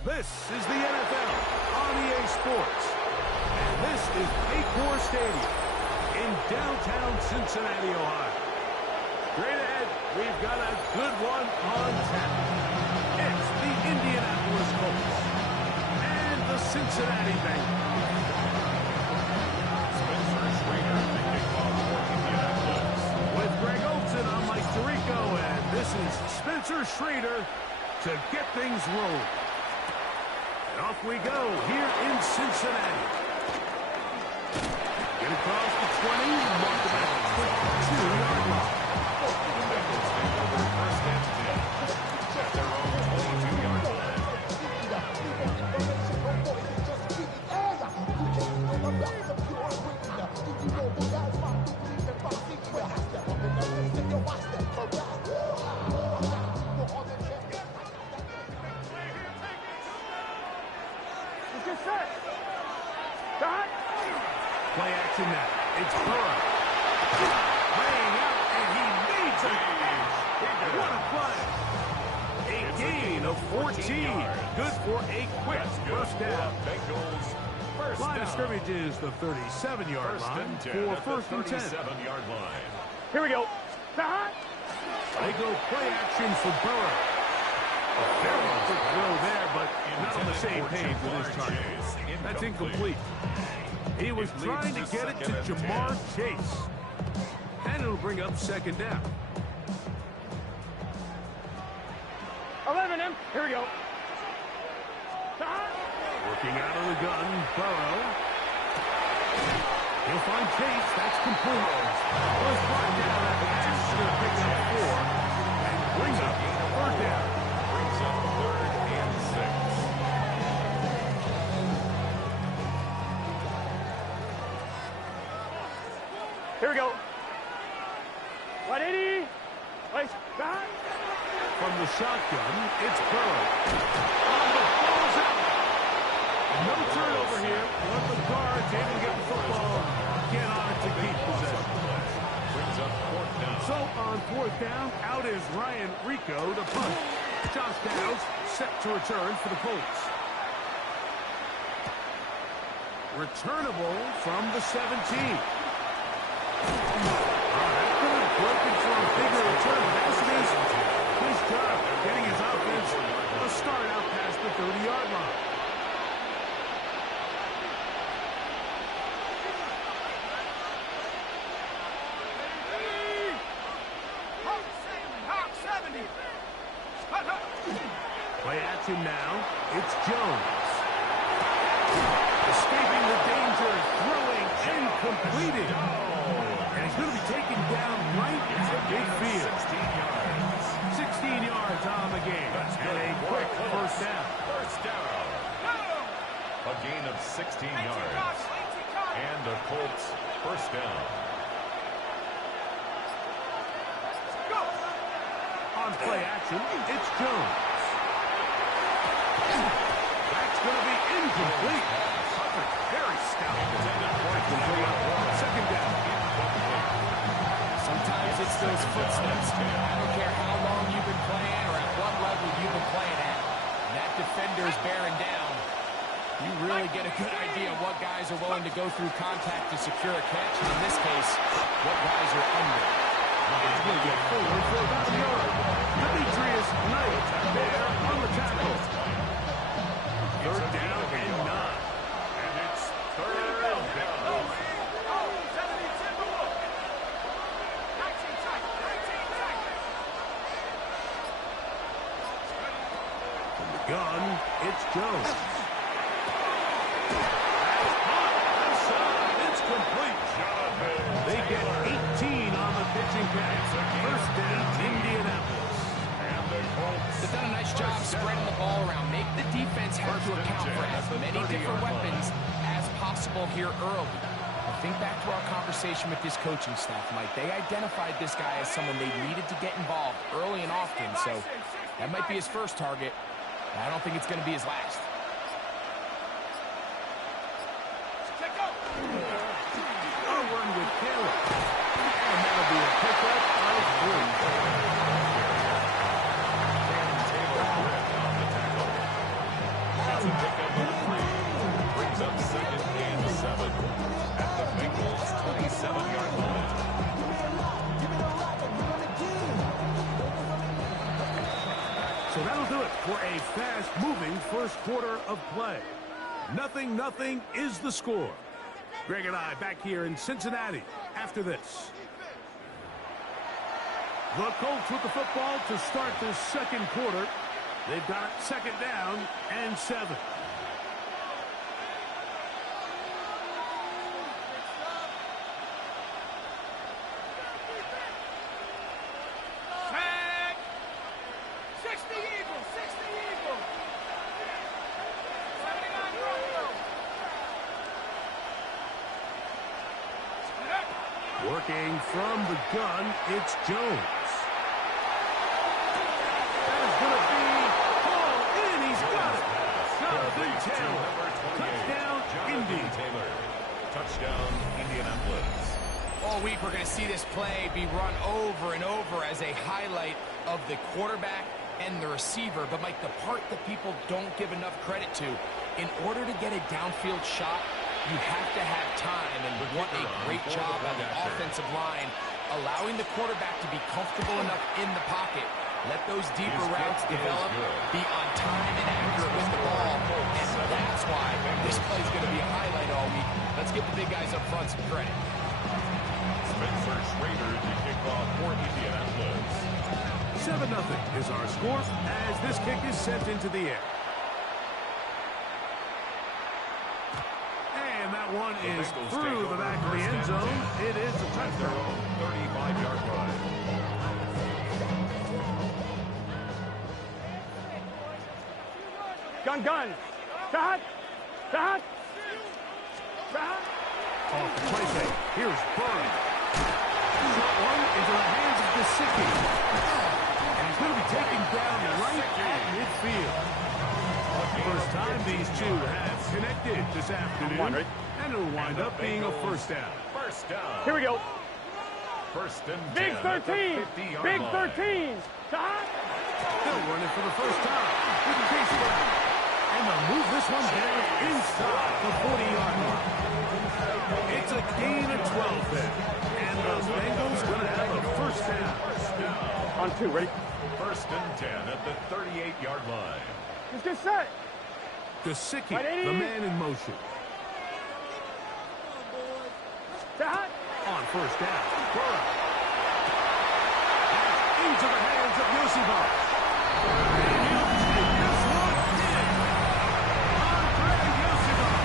This is the NFL on EA Sports. And this is Paycor Stadium in downtown Cincinnati, Ohio. Straight ahead, we've got a good one on tap. It's the Indianapolis Colts and the Cincinnati Bengals. Spencer Schrader, the kickoff for Indianapolis. With Greg Olson, I'm Mike Tirico, and this is Spencer Schrader to get things rolling. And off we go here in Cincinnati. Get across the 20, mark about the 22-yard line. The Bengals take over first and 10 at their own 22-yard line. Play action now. It's Burrow. Laying out, and he needs it. What a play. A gain of 14. Good for a quick first down. Bengals Line of scrimmage is the 37-yard line for first and 10. 37-yard line. Here we go. They go play action for Burrow. A very good throw there, but not on the same page with his target. That's incomplete. He was trying to get it to Jamar Chase. And it'll bring up second down. 11 him. Here we go. Working out of the gun, Burrow. He'll find Chase. That's complete. Was brought down at the pass. Should pick up 4 and bring up third down. Brings up third and 6. Here we go. 180. Place. From the shotgun, it's Burrow. Ball's out. No turnover here. One of the guards able to get the football. Get on it to keep possession. Brings up 4th down. Out is Ryan Rico to punt. Josh Downs set to return for the Colts. Returnable from the 17. Looking for a bigger return. Nice job getting his offense a start out past the 30-yard line. Play action now. It's Jones. Escaping the danger, throwing and completing. And he's going to be taken down right at midfield. 16 yards on the game. And a quick first down. A gain of 16 yards. And a Colts first down. On play action, it's Jones. That's going to be incomplete. Very stout. Second down. Sometimes it's those footsteps. I don't care how long you've been playing or at what level you've been playing at. And that defender's bearing down. You really get a good idea of what guys are willing to go through contact to secure a catch. And in this case, what guys are under. He's going to get forward for about a yard. Demetrius Knight there on the tackle. Third down and 9. And it's third down. From the gun, it's Jones. It's complete. They get 18 on the pitching catch. First down, Indianapolis. They've done a nice job spreading the ball around. Make the defense have to account for as many different weapons as possible here early. I think back to our conversation with this coaching staff, Mike. They identified this guy as someone they needed to get involved early and often, so that might be his first target. I don't think it's going to be his last. I'll run with Taylor. And that'll be a pickup of 3. That's a pickup of 3. Brings up second and 7 at the Bengals 27-yard line. So that'll do it for a fast-moving first quarter of play. 0-0 is the score. Greg and I back here in Cincinnati after this. The Colts with the football to start this second quarter. They've got it second down and 7. Tag! 60 Eagles! 60 Eagles! 79 Broncos! Working from the gun, it's Jones. That is going to be ball in. He's got it. Jonathan Taylor. Touchdown, Indy. Touchdown, Indianapolis. All week, we're going to see this play be run over and over as a highlight of the quarterback and the receiver. But, Mike, the part that people don't give enough credit to, in order to get a downfield shot, you have to have time, and what a great job by the offensive line, allowing the quarterback to be comfortable enough in the pocket. Let those deeper routes develop, be on time and accurate with the ball, and that's why this play is going to be a highlight all week. Let's give the big guys up front some credit. Spencer Schrader to kick off for Indianapolis. 7-0 is our score as this kick is sent into the air. And that one is through the back of the end zone. It is a touchdown. 35-yard run. Gun! Cut! Off the play fake. Here's Burns. Shot one into the hands of Gesicki. And he's going to be taken down right at midfield. First time these two have connected this afternoon. And it'll wind up being a first down. First down. Here we go. First and 10 Big 13. Big 13. They'll run it for the first time with Chase Brown. And they'll move this one down inside the 40-yard line. It's a gain of 12 there. And the Bengals going to have a first down. On 2, ready? First and 10 at the 38-yard line. Just get set. Gesicki, the man in motion. On first down, Burrow. Into the hands of Yosibov. And he'll take this one in. Andre Yosibov.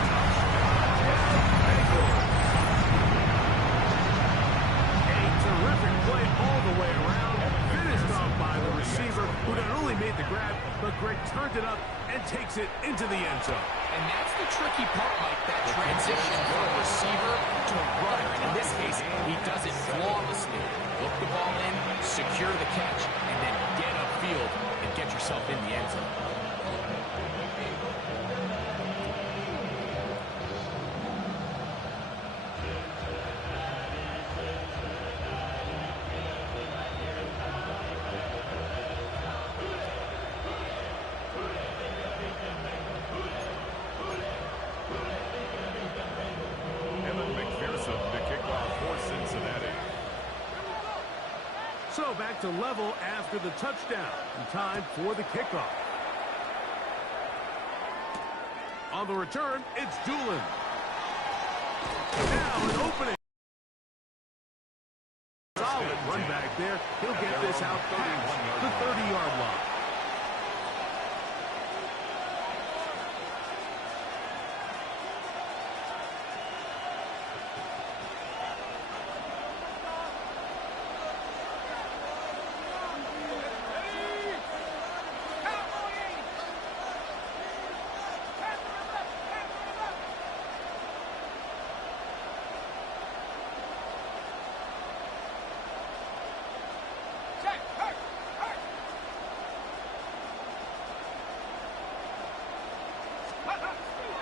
A terrific play all the way around. Finished off by the receiver, who not only made the grab, but Greg turned it up and takes it into the end zone. And that's the tricky part, Mike, that transition from receiver to runner. And in this case, he does it flawlessly. Look the ball in, secure the catch, and then get upfield and get yourself in the end zone. So back to level after the touchdown. And time for the kickoff. On the return, it's Doolin. Now an opening. Solid run back there. He'll get this out past the 30-yard line.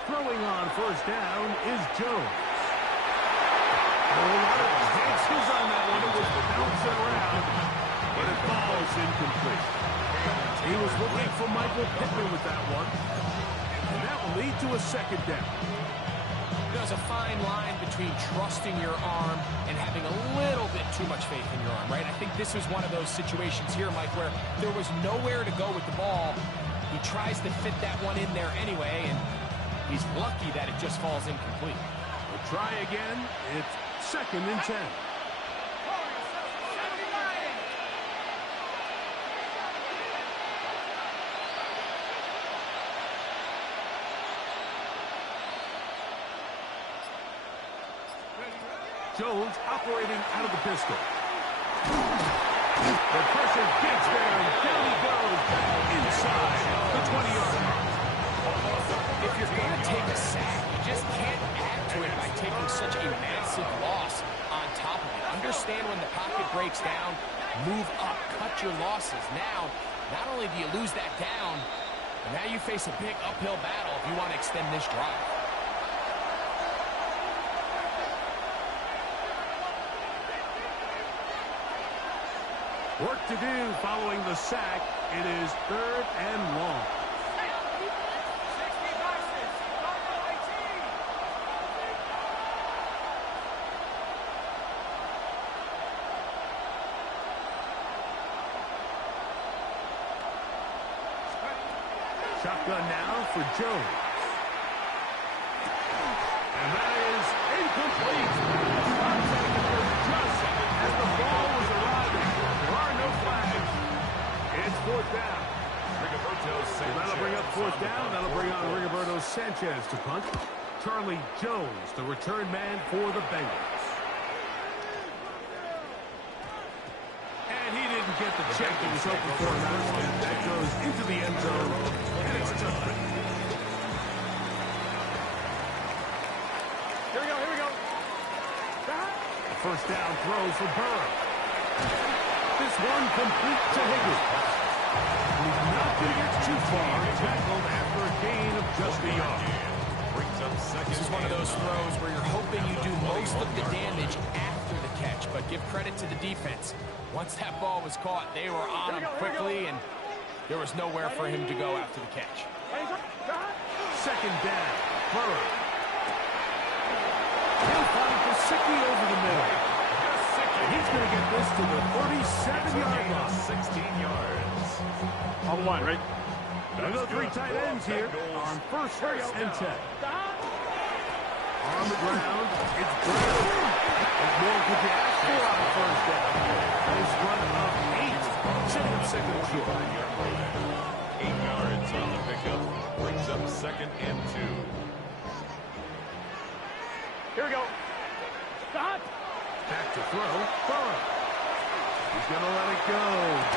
Throwing on first down is Jones. A lot of chances on that one. It was bouncing around, but it falls incomplete. He was looking for Michael Pittman with that one, and that will lead to a second down. There's a fine line between trusting your arm and having a little bit too much faith in your arm, right? I think this was one of those situations here, Mike, where there was nowhere to go with the ball. He tries to fit that one in there anyway, and he's lucky that it just falls incomplete. We'll try again. It's second and 10. Jones operating out of the pistol. The pressure gets there, and down he goes inside the 20-yard line. If you're going to take a sack, you just can't add to it by taking such a massive loss on top of it. Understand when the pocket breaks down, move up, cut your losses. Now, not only do you lose that down, but now you face a big uphill battle if you want to extend this drive. Work to do following the sack. It is third and long. Shotgun now for Jones. And that is incomplete. Just as the ball was arriving. There are no flags. It's fourth down. That'll bring up fourth down. That'll bring on Rigoberto Sanchez to punt. Charlie Jones, the return man for the Bengals. And he didn't get the check he was hoping for. That goes into the end zone. And it's a touchdown. Here we go, here we go. A first down throw for Burrow. This one complete to Higgins. He's not going to get too far. Tackled after a gain of just a yard. This is one of those throws where you're hoping you do most of the damage after after the catch, but give credit to the defense. Once that ball was caught, they were on him quickly, and there was nowhere for him to go after the catch. Second down. Burrow. He'll find Gesicki over the middle. And he's going to get this to the 37-yard line. 16 yards. On the line, right? Another three tight ends here on first and 10. On the ground, it's Brown. As more could you ask for on the first down. Nice run of 8, setting up second and short. 8 yards on the pickup. Brings up second and 2. Here we go. Stop. Back to throw. Burrow. He's going to let it go.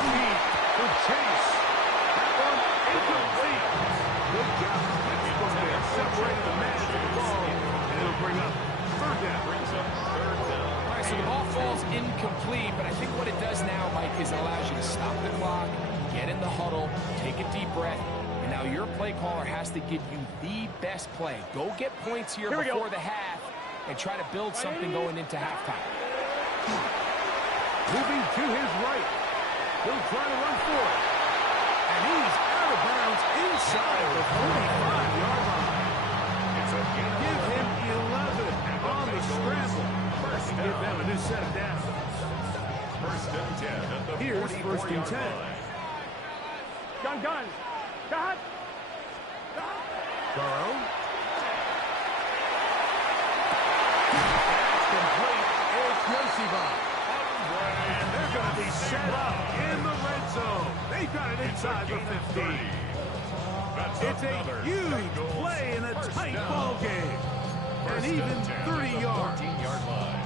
Deep for Chase. That one incomplete. Good job. They separated the man from the ball. And it'll bring up third down. Brings up third down. All right, so the ball falls incomplete, but I think what it does now, Mike, is it allows you to stop the clock, get in the huddle, take a deep breath, and now your play caller has to give you the best play. Go get points here before the half and try to build something going into halftime. Moving to his right. He'll try to run for it. And he's out of bounds inside the 45-yard line. Give him 11 on the scramble. First give them a new set of downs. First and 10 at the Here's first and 10. Gun. Got. Burrow. That's complete. It's Yoshiba. And they're going to be set up in the red zone. They've got it inside the 15. It's a huge play in a tight ball game. And even 30 yards. 14-yard line.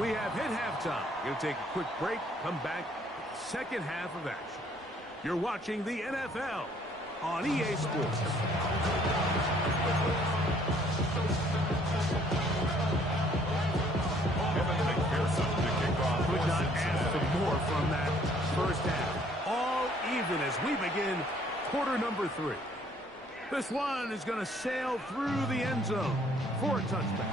We have hit halftime. We'll take a quick break, come back, second half of action. You're watching the NFL on EA Sports. Could not ask for more from that first half. All even as we begin quarter number 3. This one is going to sail through the end zone for a touchback.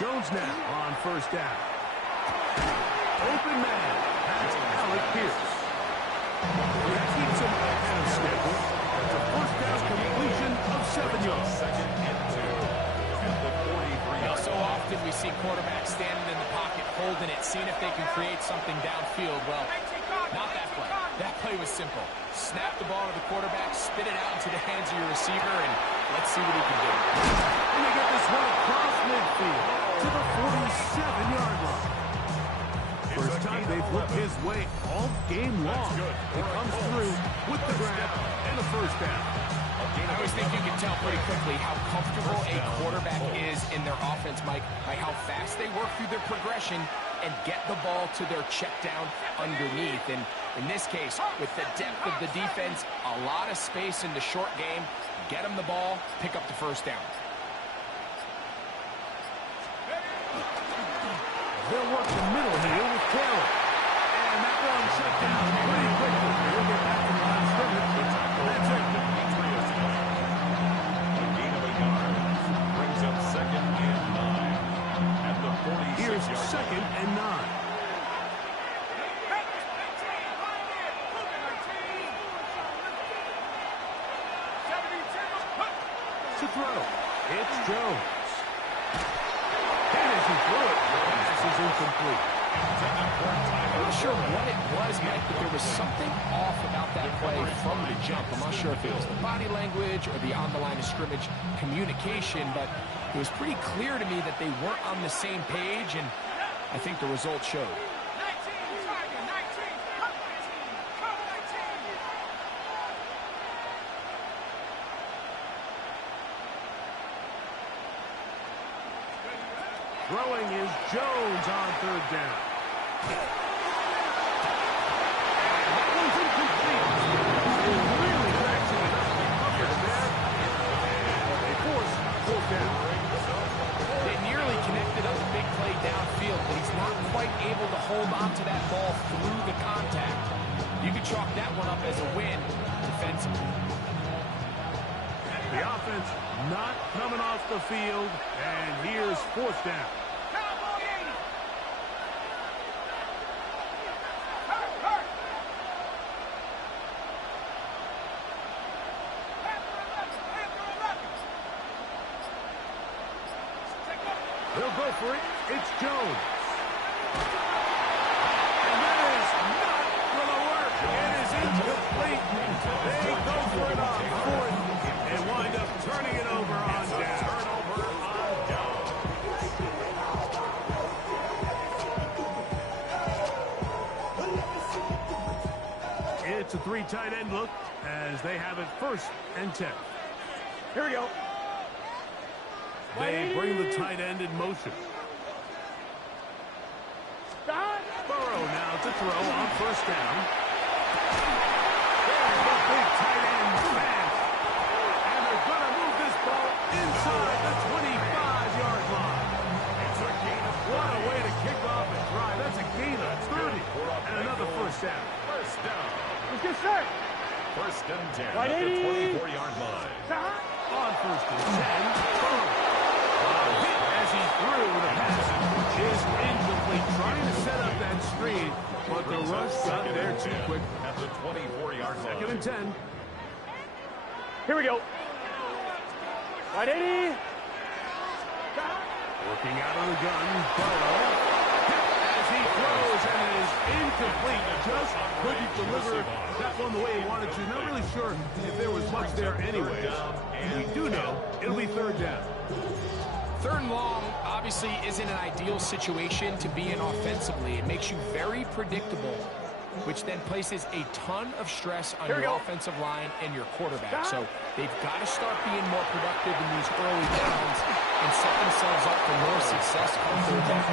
Jones now on first down. Open man. That's Alec Pierce. That keeps him ahead of schedule. That's a first down completion of 7 yards. Second and 2 at the 43. Now, so often we see quarterbacks standing in the pocket, holding it, seeing if they can create something downfield. Well, not that play. That play was simple. Snap the ball to the quarterback, spit it out into the hands of your receiver, and let's see what he can do. And they get this one across midfield to the 47-yard line. First time they've looked his way all game long. He comes through with the grab and the first down. I always think you can tell pretty quickly how comfortable a quarterback is in their offense, Mike, by how fast they work through their progression and get the ball to their check down underneath. And in this case, with the depth of the defense, a lot of space in the short game, get them the ball, pick up the first down. They'll work the middle here with Taylor. And that one shut down pretty quickly. He'll get back to the line of scrimmage. That's it. A gain of a yard. Brings up second and 9 at the 46-yard line. Here's second and 9. To throw. It's Jones. And as he threw it, the pass is incomplete. I'm not sure what it was, Mike, but there was something off about that play from the jump. I'm not sure if it was the body language or the on-the-line of scrimmage communication, but it was pretty clear to me that they weren't on the same page, and I think the result showed. Throwing is Jones on third down. That one's incomplete. He's really matching it up to the coverage there. And they force fourth down. They nearly connected on the big play downfield, but he's not quite able to hold on to that ball through the contact. You can chalk that one up as a win defensively. The offense not coming off the field, and here's fourth down. They'll go for it. It's Jones. And that is not going to work. It is incomplete. They go for it on fourth and wind up turning it over on down. It's a three tight end look as they have it first and 10. Here we go. They bring the tight end in motion. Burrow now to throw on first down. There's the big tight end pass. And they're going to move this ball inside the 25-yard line. What a way to kick off a drive. That's a gain of 30 and another first down. First down. Let's get set. First and 10 Right, at the 80. 24-yard line. On first and 10, Burrow. Hit as he threw the pass is incomplete. Trying to set up that screen, but the rush got there too quick. At the 24-yard line. Second and 10. Here we go. Right, 80. Working out of the gun, Burrow. As he throws and is incomplete. Just couldn't deliver that one the way he wanted to. Not really sure if there was much there anyways. We do know it'll be third down. Third and long obviously isn't an ideal situation to be in offensively. It makes you very predictable, which then places a ton of stress on your offensive line and your quarterback. So they've got to start being more productive in these early downs and set themselves up for more success on third down.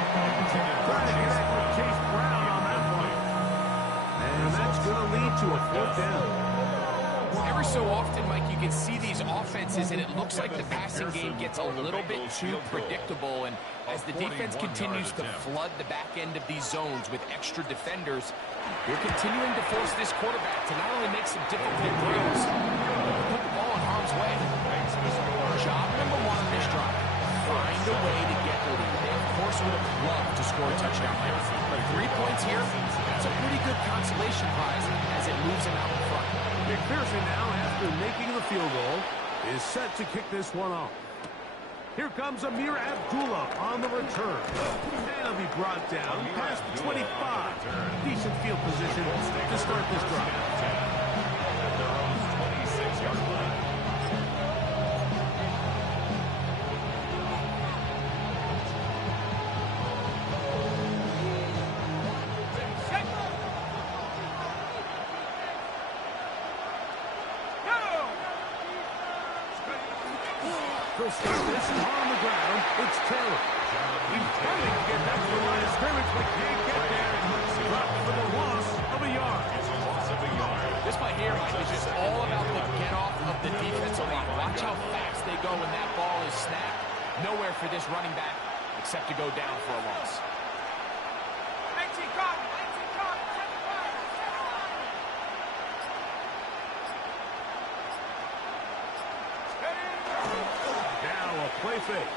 Trying to connect with Chase Brown on that one. And that's going to lead to a fourth down. Every so often, Mike, you can see these offenses, and it looks like the passing game gets a little bit too predictable. And as the defense continues to flood the back end of these zones with extra defenders, they're continuing to force this quarterback to not only make some difficult throws, but to put the ball in harm's way. Job number one on this drive, find a way to get the lead. They, of course, would have loved to score a touchdown here. But 3 points here, that's a pretty good consolation prize as it moves them out in front. McPherson now, after making the field goal, is set to kick this one off. Here comes Amir Abdullah on the return. And he'll be brought down past the 25. Decent field position to start this drive. At their own 26-yard line. They'll start this on the ground. It's Taylor. He's trying to get back to the line of scrimmage, but can't get there. Dropped for the loss of a yard. It's a loss of a yard. This play here, Mike, is just all about the get-off of the defensive line. Watch how fast they go when that ball is snapped. Nowhere for this running back except to go down for a loss. Play fake.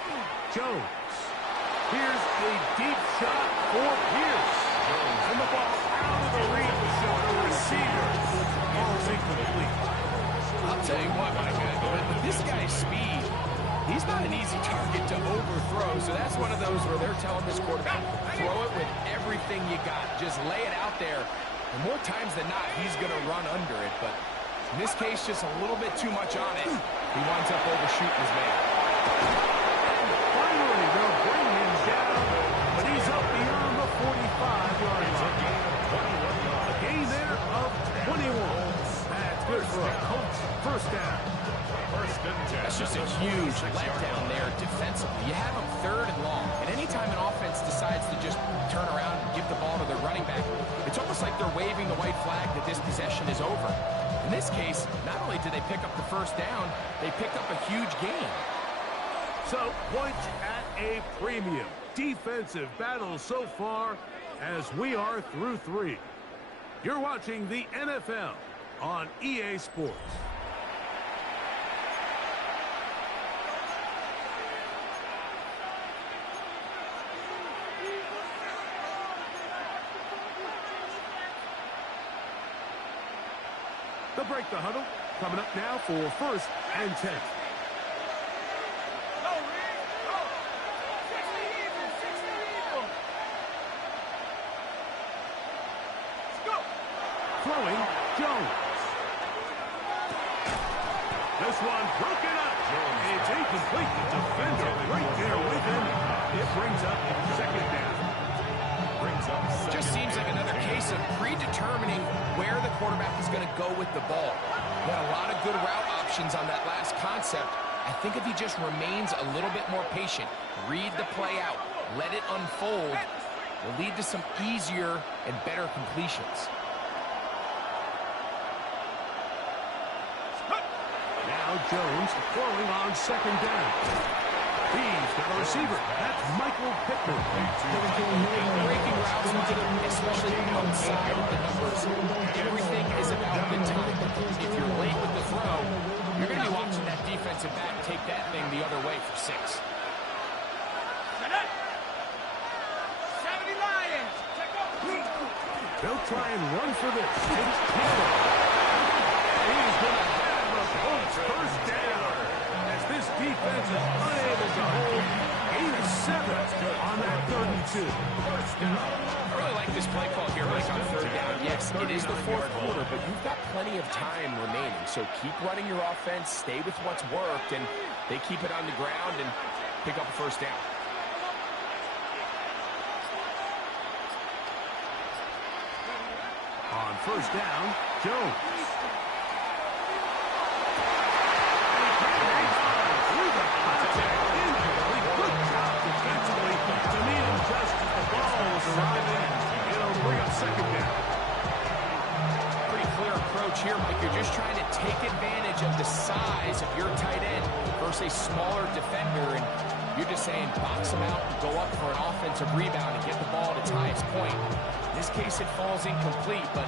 Jones. Here's a deep shot for Pierce. And the ball out of the reach of the receiver. Ball's incomplete. I'll tell you what, my guy, with this guy's speed, he's not an easy target to overthrow. So that's one of those where they're telling this quarterback, throw it with everything you got. Just lay it out there. And more times than not, he's going to run under it. But in this case, just a little bit too much on it. He winds up overshooting his man. Finally, they'll bring him down, but he's up beyond the 45-yard line. A gain there of 21. That's good for a Colts first down. First and 10. That's just a huge letdown there defensively. You have them 3rd and long, and anytime an offense decides to just turn around and give the ball to their running back, it's almost like they're waving the white flag that this possession is over. In this case, not only did they pick up the first down, they picked up a huge gain. So, points at a premium. Defensive battle so far as we are through 3. You're watching the NFL on EA Sports. They'll break the huddle. Coming up now for 1st and 10. Throwing, Jones. This one broken up. It's incomplete. The defender right there with him. It brings up 2nd down. Just seems like another case of predetermining where the quarterback is going to go with the ball. He had a lot of good route options on that last concept. I think if he just remains a little bit more patient, read the play out, let it unfold, will lead to some easier and better completions. Now Jones throwing on 2nd down. He's got a receiver. That's Michael Pittman. Breaking routes, especially outside of the numbers. Everything is about the time. If you're late with the throw, you're going to be watching that defensive back take that thing the other way for 6. 70 Lions. They'll try and run for this. It's Campbell. He's going to have a Colts 1st down. As this defense is unable to hold, gain of 7 on that 32. I really like this play call here, like on 3rd down. Yes, it is the 4th quarter, but you've got plenty of time remaining. So keep running your offense, stay with what's worked, and they keep it on the ground and pick up a 1st down. On 1st down, Jones. Pretty clear approach here, Mike. You're just trying to take advantage of the size of your tight end versus a smaller defender, and you're just saying box him out and go up for an offensive rebound and get the ball at its highest point. In this case, it falls incomplete, but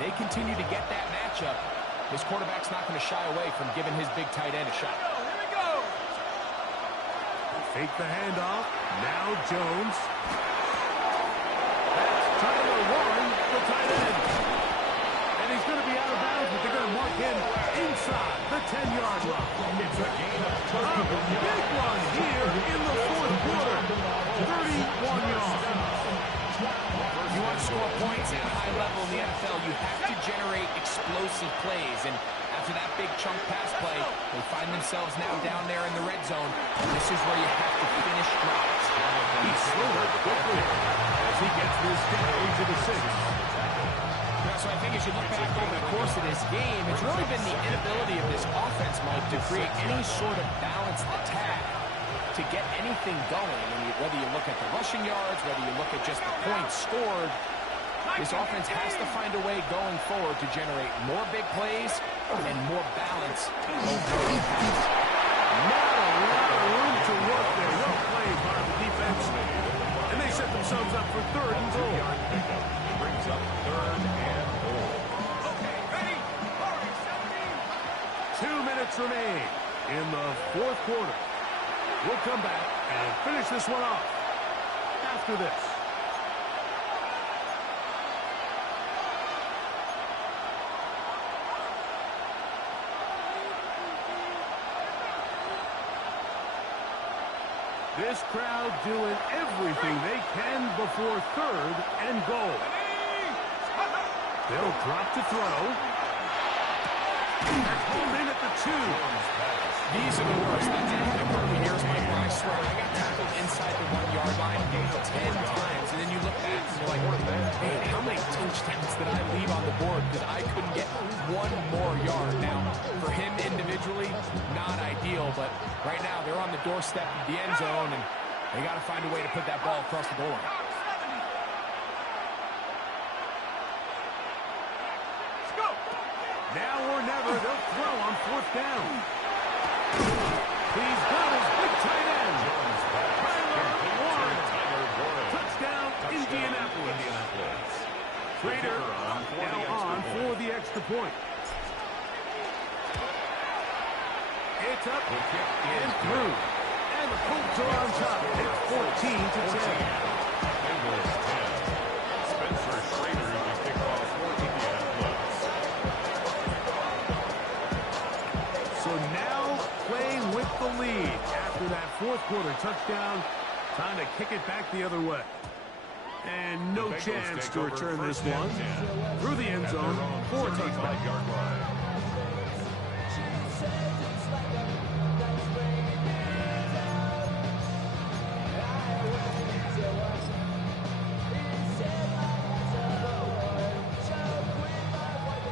they continue to get that matchup. His quarterback's not going to shy away from giving his big tight end a shot. Here we go. Fake the handoff. Now Jones. That's Tyler Warren, the tight end. And he's going to be out of bounds, but they're going to mark him inside the 10-yard line. It's a gain of 30. A big one here in the 4th quarter. 31 yards. You want to score points at a high level in the NFL, you have to generate explosive plays. And after that big chunk pass play, they find themselves now down there in the red zone. This is where you have to finish drives. He's slowed up quickly as he gets this down to the 6. So I think as you look back over the course of this game, it's really been the inability of this offense, Mike, to create any sort of balanced attack to get anything going. And whether you look at the rushing yards, whether you look at just the points scored, this offense has to find a way going forward to generate more big plays and more balance. Not a lot of room to work there. Well played by the defense. And they set themselves up for 3rd and goal. Brings up 3rd and goal. Okay, ready? 40, 2 minutes remain in the 4th quarter. We'll come back and finish this one off after this. This crowd doing everything they can before 3rd and goal. They'll drop to throw. Pulled in at the 2. These are the worst. Here's my I swear, I got tackled inside the 1-yard line 10 times, and then you look back and you're like, man, how many touchdowns did I leave on the board because I couldn't get one more yard. Now, for him individually, not ideal, but right now they're on the doorstep of the end zone, and they got to find a way to put that ball across the goal line. Now or never, they'll throw on 4th down. He's got his big tight end. Touchdown, Indianapolis. Trader now on for the extra point. It's up and through. And the Colts are on top. It's 14-10. Bengals 10. Spencer Schrader to kick off for Indianapolis. So now playing with the lead after that 4th quarter touchdown. Time to kick it back the other way. And no chance to return this one. Through the end zone for a touchdown.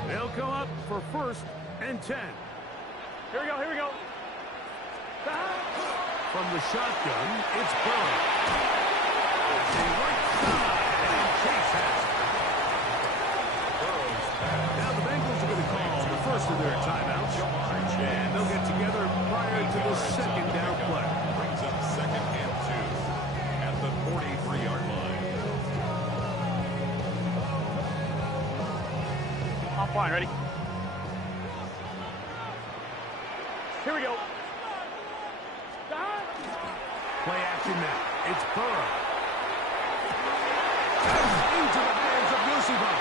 They'll come up for 1st and 10. Here we go, here we go. From the shotgun, it's Burrow. Right side, and Chase has it. Now the Bengals are going to call the first of their timeouts, and they'll get together prior to the 2nd down play. Brings up 2nd and 2 at the 43-yard line. I'm fine, ready? Here we go. Play action now. It's Burrow. Into the hands of Yoshiba.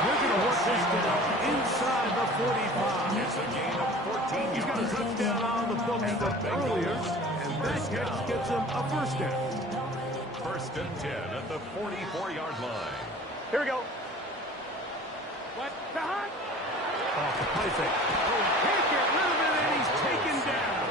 They're going to work this down inside the 45. It's a gain of 14 He's got a touchdown on the books from earlier, and that catch gets him a 1st down. 1st and 10 at the 44-yard line. Here we go. What? Behind? Off the play fake. Oh, can't get rid of it, and he's taken down.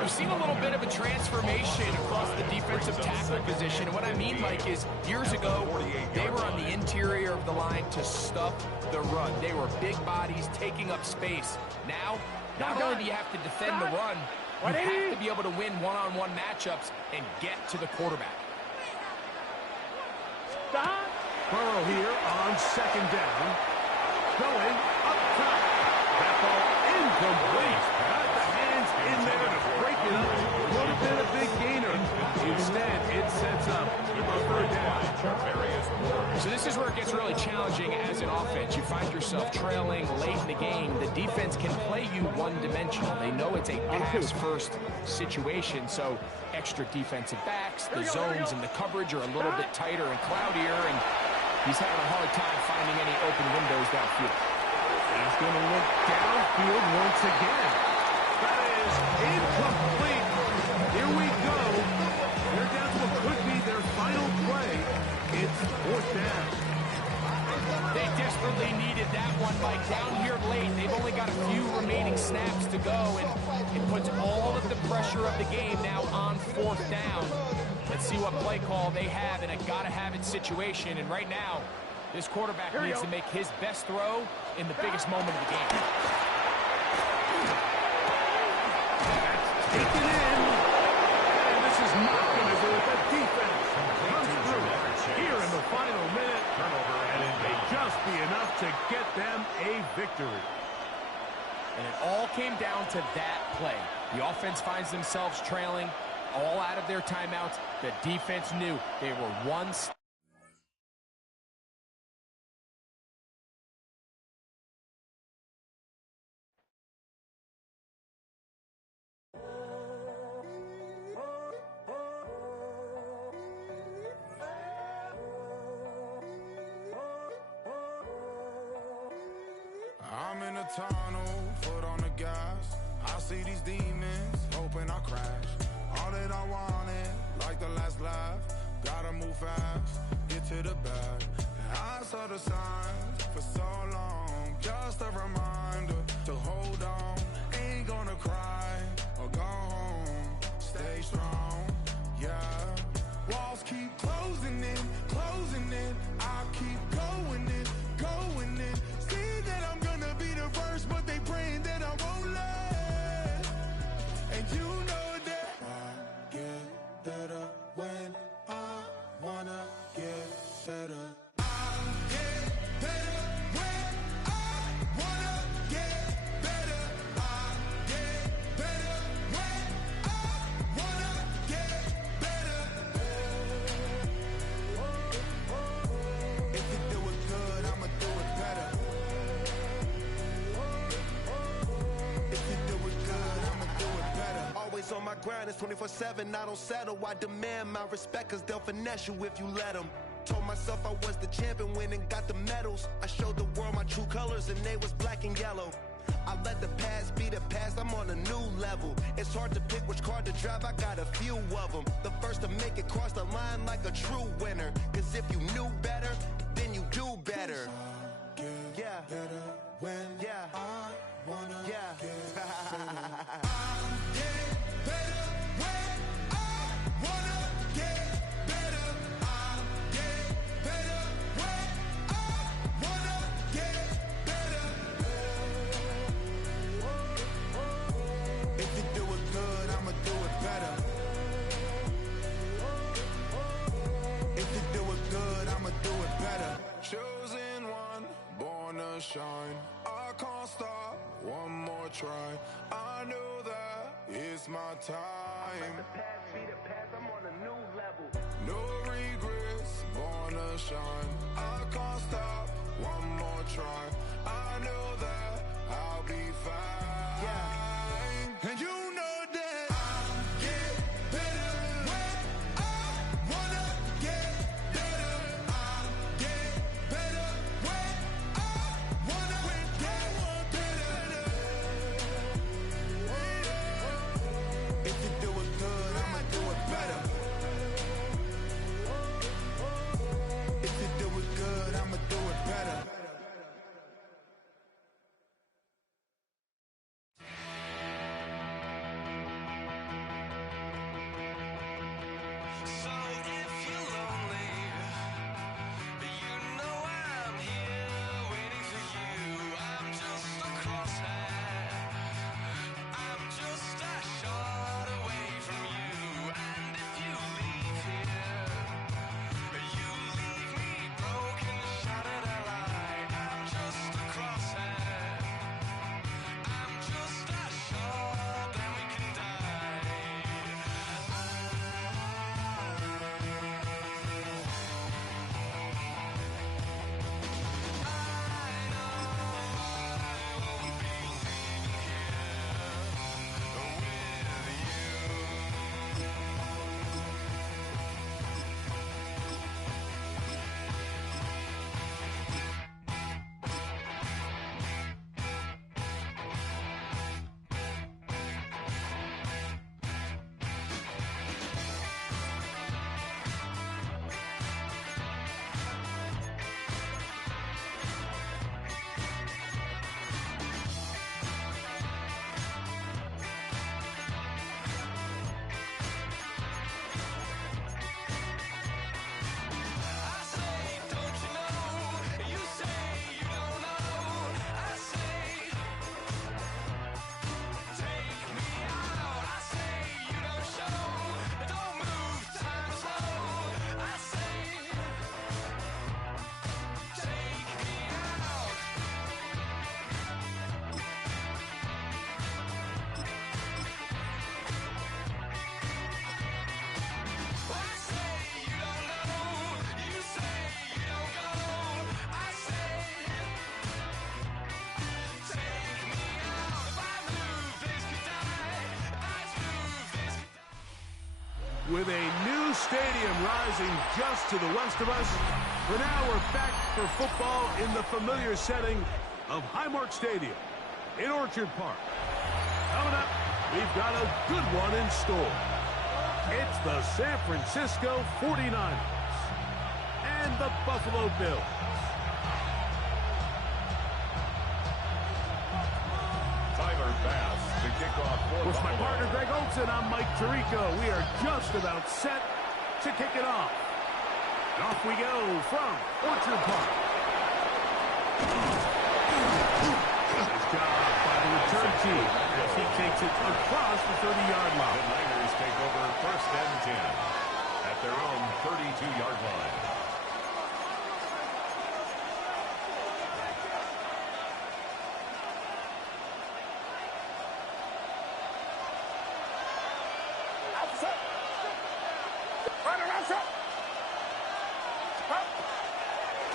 We've seen a little bit of a transformation across the defensive tackle position. And what I mean, Mike, is years ago, they were on the interior of the line to stuff the run. They were big bodies taking up space. Now, not only do you have to defend the run, you have to be able to win one-on-one matchups and get to the quarterback. Burrow here on 2nd down. Going up top. That ball incomplete. Got the hands in there to break it up. Would have been a big gainer. Instead, it sets up a 3rd down. So this is where it gets really challenging as an offense. You find yourself trailing late in the game. The defense can play you one-dimensional. They know it's a pass-first situation, so extra defensive backs, the zones and the coverage are a little bit tighter and cloudier, and he's having a hard time finding any open windows downfield. He's going to look downfield once again. That is incomplete. Here we go. They're down to what could be their final play. It's 4th down. They desperately needed that one, Mike. Down here late, they've only got a few remaining snaps to go, and it puts all of the pressure of the game now on 4th down. Let's see what play call they have in a gotta-have-it situation, and right now, this quarterback needs to make his best throw in the biggest moment of the game. That's taken in, and this is not going to do it. The defense comes through here in the final minute, and it may just be enough to get them a victory. And it all came down to that play. The offense finds themselves trailing, all out of their timeouts. The defense knew they were one step. I'm in a tunnel, foot on the gas. I see these demons, hoping I crash. All that I wanted, like the last laugh. Gotta move fast, get to the bag. And I saw the signs for so long. Just a reminder to hold on. Ain't gonna cry or go home. Stay strong, yeah. Walls keep closing in, closing in. I keep going in, going in. better. I get better when I wanna get better. I get better when I wanna get better. If you do it good, I'ma do it better. If you do it good, I'ma do it better. Always on my grind, it's 24/7, I don't settle. I demand my respect, cause they'll finesse you if you let them. Told myself I was the champion, went and got the medals. I showed the world my true colors and they was black and yellow. I let the past be the past, I'm on a new level. It's hard to pick which car to drive, I got a few of them. The first to make it cross the line like a true winner. Cause if you knew better, then you do better. Yeah. Better when I wanna get better. I get better when I wanna get better. I get better when I wanna get better. If you do it good, I'ma do it better. If you do it good, I'ma do it better. Chosen one, born to shine. I can't stop, one more try. I know that it's my time. Let the past be the past, I'm on a new level. No regrets, born to shine. I can't stop, one more try. I know that I'll be fine. Yeah. And you know that I'll get better when I wanna get better. I'll get better when I wanna get better. If you do it good, I'ma do it better. If you do it good, I'ma do it better. So if you're lonely, you know I'm here waiting for you. I'm just a crosshair. I'm just a shot away from you. And if you leave here, you leave me broken, shattered alive. I'm just a crosshair. I'm just a shot, then we can die. With a new stadium rising just to the west of us, for now we're back for football in the familiar setting of Highmark Stadium in Orchard Park. Coming up, we've got a good one in store. It's the San Francisco 49ers and the Buffalo Bills. Tyler Bass to kick off for With my Buffalo. partner Greg Olson, I'm Mike Tirico. We are just about set to kick it off. And off we go from Orchard Park. Nice job by the return team as he takes it across the 30-yard line. The Niners take over 1st and 10 at their own 32-yard line.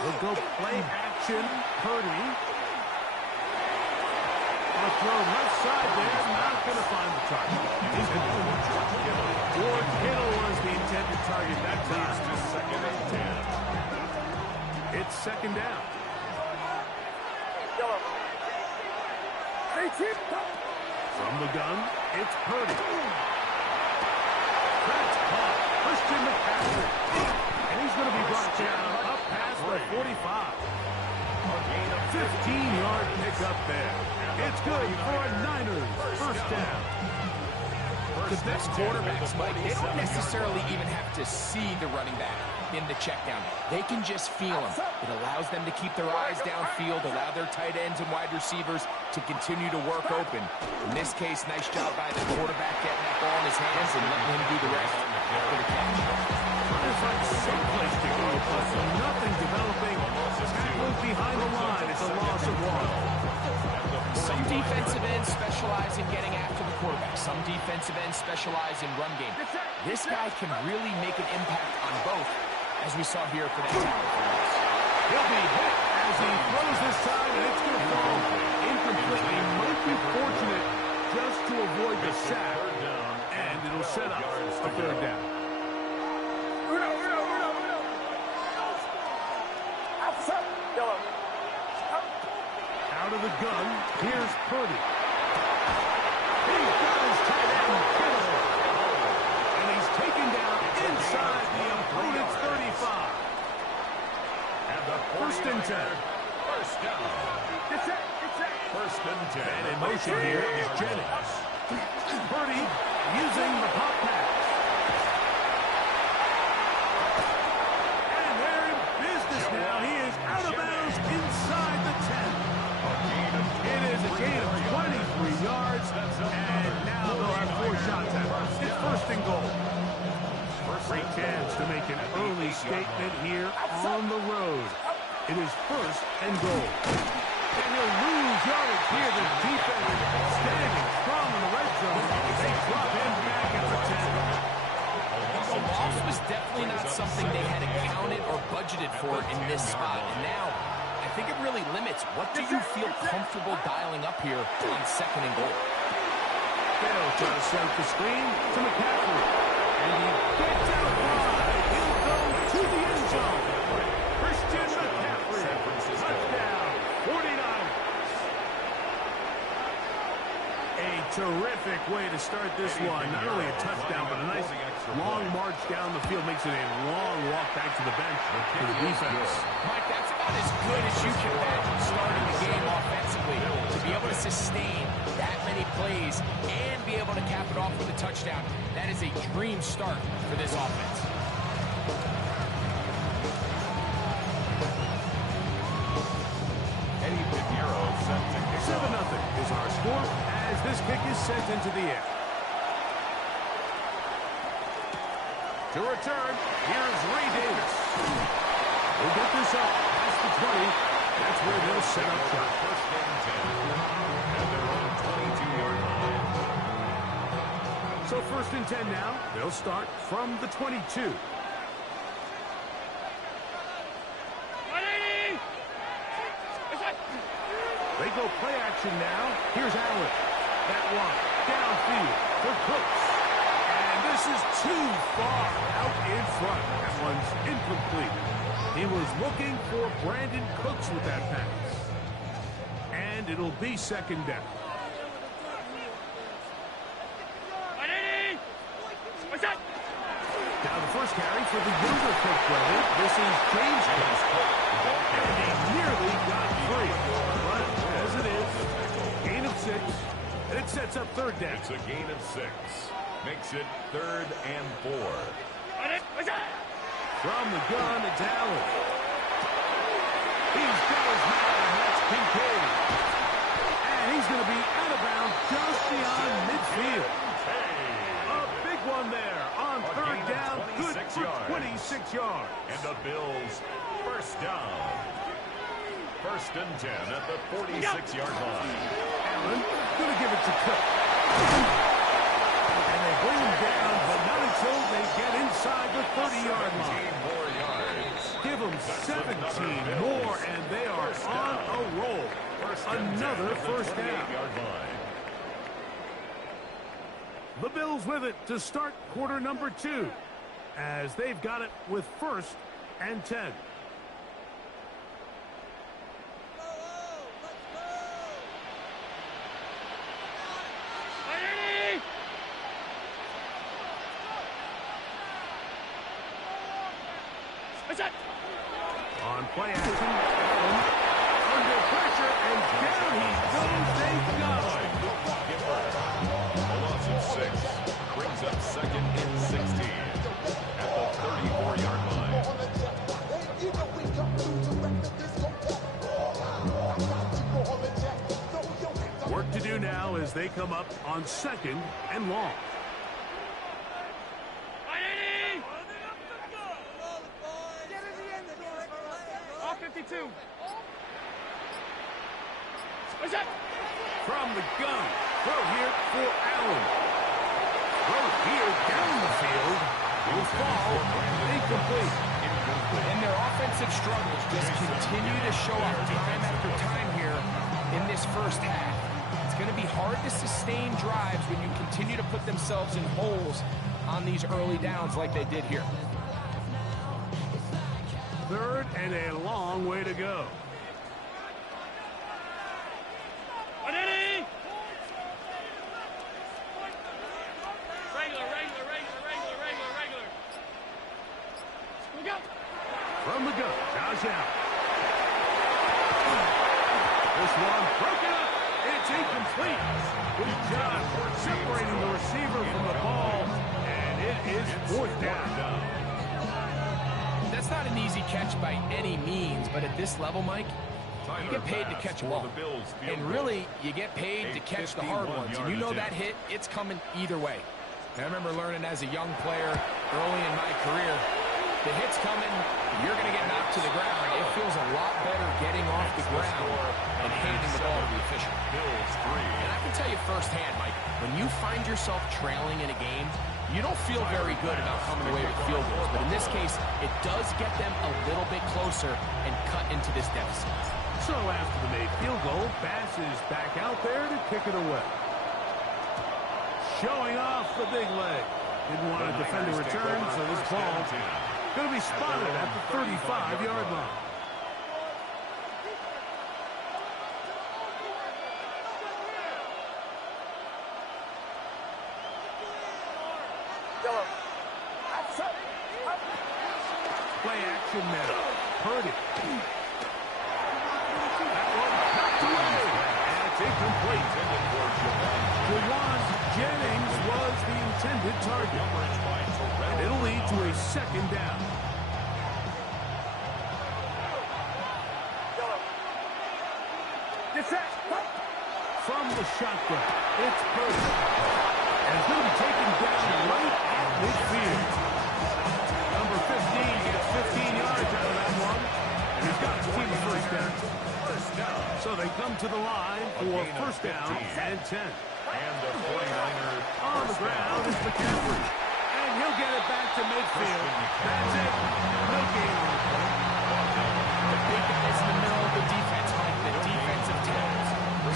We'll go play action. Purdy. A throw left side there. Not going to find the target. George Kittle was the intended target that time. It's second down. From the gun, it's Purdy. That's caught. Christian McCaffrey. And he's going to be brought down up past the 45. 15-yard pickup there. It's good for a Niners first down. The best quarterbacks, Mike, they don't necessarily even have to see the running back in the check down. They can just feel him. It allows them to keep their eyes downfield, allow their tight ends and wide receivers to continue to work open. In this case, nice job by the quarterback getting that ball in his hands and letting him do the rest after the catch. It's like someplace to go, but nothing developing. Tackles behind the line. It's a loss of one. Some defensive ends specialize in getting after the quarterback. Some defensive ends specialize in run game. This guy can really make an impact on both, as we saw here for that tackle. He'll be hit as he throws this time, and it's going to fall incomplete. He might be fortunate just to avoid the sack, and it'll set up a third down. Out of the gun, here's Purdy. He's got his tight end, Kittle. And he's taken down inside the opponent's 35. First and 10. First down. First and 10. And in motion here is Jennings. Purdy using the pop pass. And they're in business now. He is out of bounds inside the 10. It is a gain of 23 yards, and now they'll have 4 shots at it. It's first and goal. Great chance to make an early statement here on the road. It is first and goal. And he'll lose yardage here. The defense standing strong in the red zone. They drop him back at the 10. The loss was definitely not something they had accounted or budgeted for in this spot. And now, I think it really limits what do you feel comfortable dialing up here on second and goal. They'll try to set the screen to McCaffrey. And he gets out wide. He'll go to the end zone. Christian McCaffrey. Touchdown. 49ers. A terrific way to start this one. Not only a touchdown, but a nice long march down the field. Makes it a long walk back to the bench for the defense. Mike, that's about as good as you can imagine starting the game offensively. To be able to sustain that many plays and be able to cap it off with a touchdown, that is a dream start for this offense. Eddie Pinheiro set to kick 7-0 is our score as this kick is sent into the air. To return, here's Ray Davis. We'll get this up past the 20. That's where they'll set up shop. First and 10. At their own 22-yard line. So first and 10 now. They'll start from the 22. They go play action now. Here's Allen. That one downfield for Cooks. And this is too far out in front. That one's incomplete. He was looking for Brandon Cooks with that pass. And it'll be second down. Now the first carry for the younger Cook brother. This is James Cook. And he nearly got free. But as it is, gain of 6. And it sets up third down. It's a gain of 6. Makes it 3rd and 4. From the gun, it's Allen. He's got his man, and that's Kincaid. And he's going to be out of bounds just beyond midfield. A big one there on third down. Good for 26 yards. And the Bills first down. First and 10 at the 46-yard line. Allen going to give it to Cook. And they bring him down, but not until they get inside the 30-yard line. More yards. Give them 17 more, and they are on a roll. Another first down. The Bills with it to start quarter number 2, as they've got it with 1st and 10. On play action, under pressure, and down he goes, thank God. A loss of 6 brings up 2nd and 16 at the 34-yard line. Work to do now as they come up on 2nd and long. From the gun, throw here for Allen. Throw here down the field. Will fall incomplete. And their offensive struggles just continue to show up time after time here in this first half. It's going to be hard to sustain drives when you continue to put themselves in holes on these early downs like they did here. 3rd and a long way to go. From the gun, Josh Allen. This one broken up. It's incomplete. Good job separating the receiver from the ball, and it is 4th down. That's not an easy catch by any means, but at this level, Mike, you get paid to catch a ball. And really, you get paid to catch the hard ones. And you know that hit, it's coming either way. I remember learning as a young player early in my career, the hit's coming, you're going to get knocked to the ground. It feels a lot better getting off the ground and handing the ball to the official. And I can tell you firsthand, Mike, when you find yourself trailing in a game, you don't feel very good about coming away with field goals. But in this case, it does get them a little bit closer and cut into this deficit. So after the made field goal, Bass is back out there to kick it away. Showing off the big leg. Didn't want to defend the return, so this ball going to be spotted at the 35-yard line. Play action now. Purdy. That one knocked away. And it's incomplete. Jawan Jennings was the intended target. And it'll lead to a 2nd down. From the shotgun, it's Purdy. And it's going to be taken down right at midfield. Number 15 gets 15 yards out of that one. And he's got his team a first down. So they come to the line for 1st down and 10. And the 49er on the ground is McCaffrey. And he'll get it back to midfield. That's it. No gain on the play. The big guys in the middle of the defense, like the defensive tackles.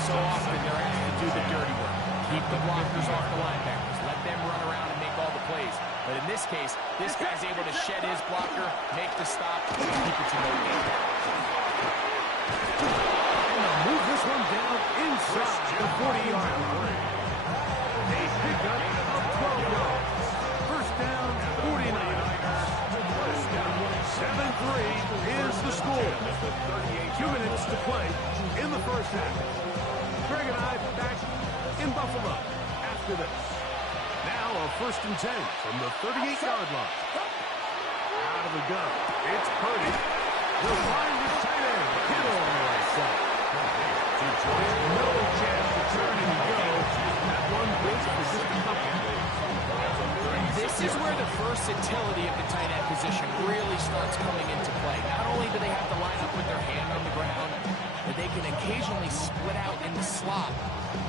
So often they're asked to do the dirty work. Keep the blockers off the linebackers. Let them run around and make all the plays. But in this case, this guy's able to shed his blocker, make the stop, and keep it to no gain. And they'll move this one down inside the 40-yard line. A pickup of 12 yards. First down, 49. 7-3 is the score. 2 minutes to play in the first half. Greg and I back in Buffalo after this. Now a 1st and 10 from the 38-yard line. Out of the gun, it's Purdy. He'll find his tight end, Kittle on the right side. No chance to turn and go. That one goes for just a couple. This is where the versatility of the tight end position really starts coming into play. Not only do they have to line up with their hand on the ground, but they can occasionally split out in the slot.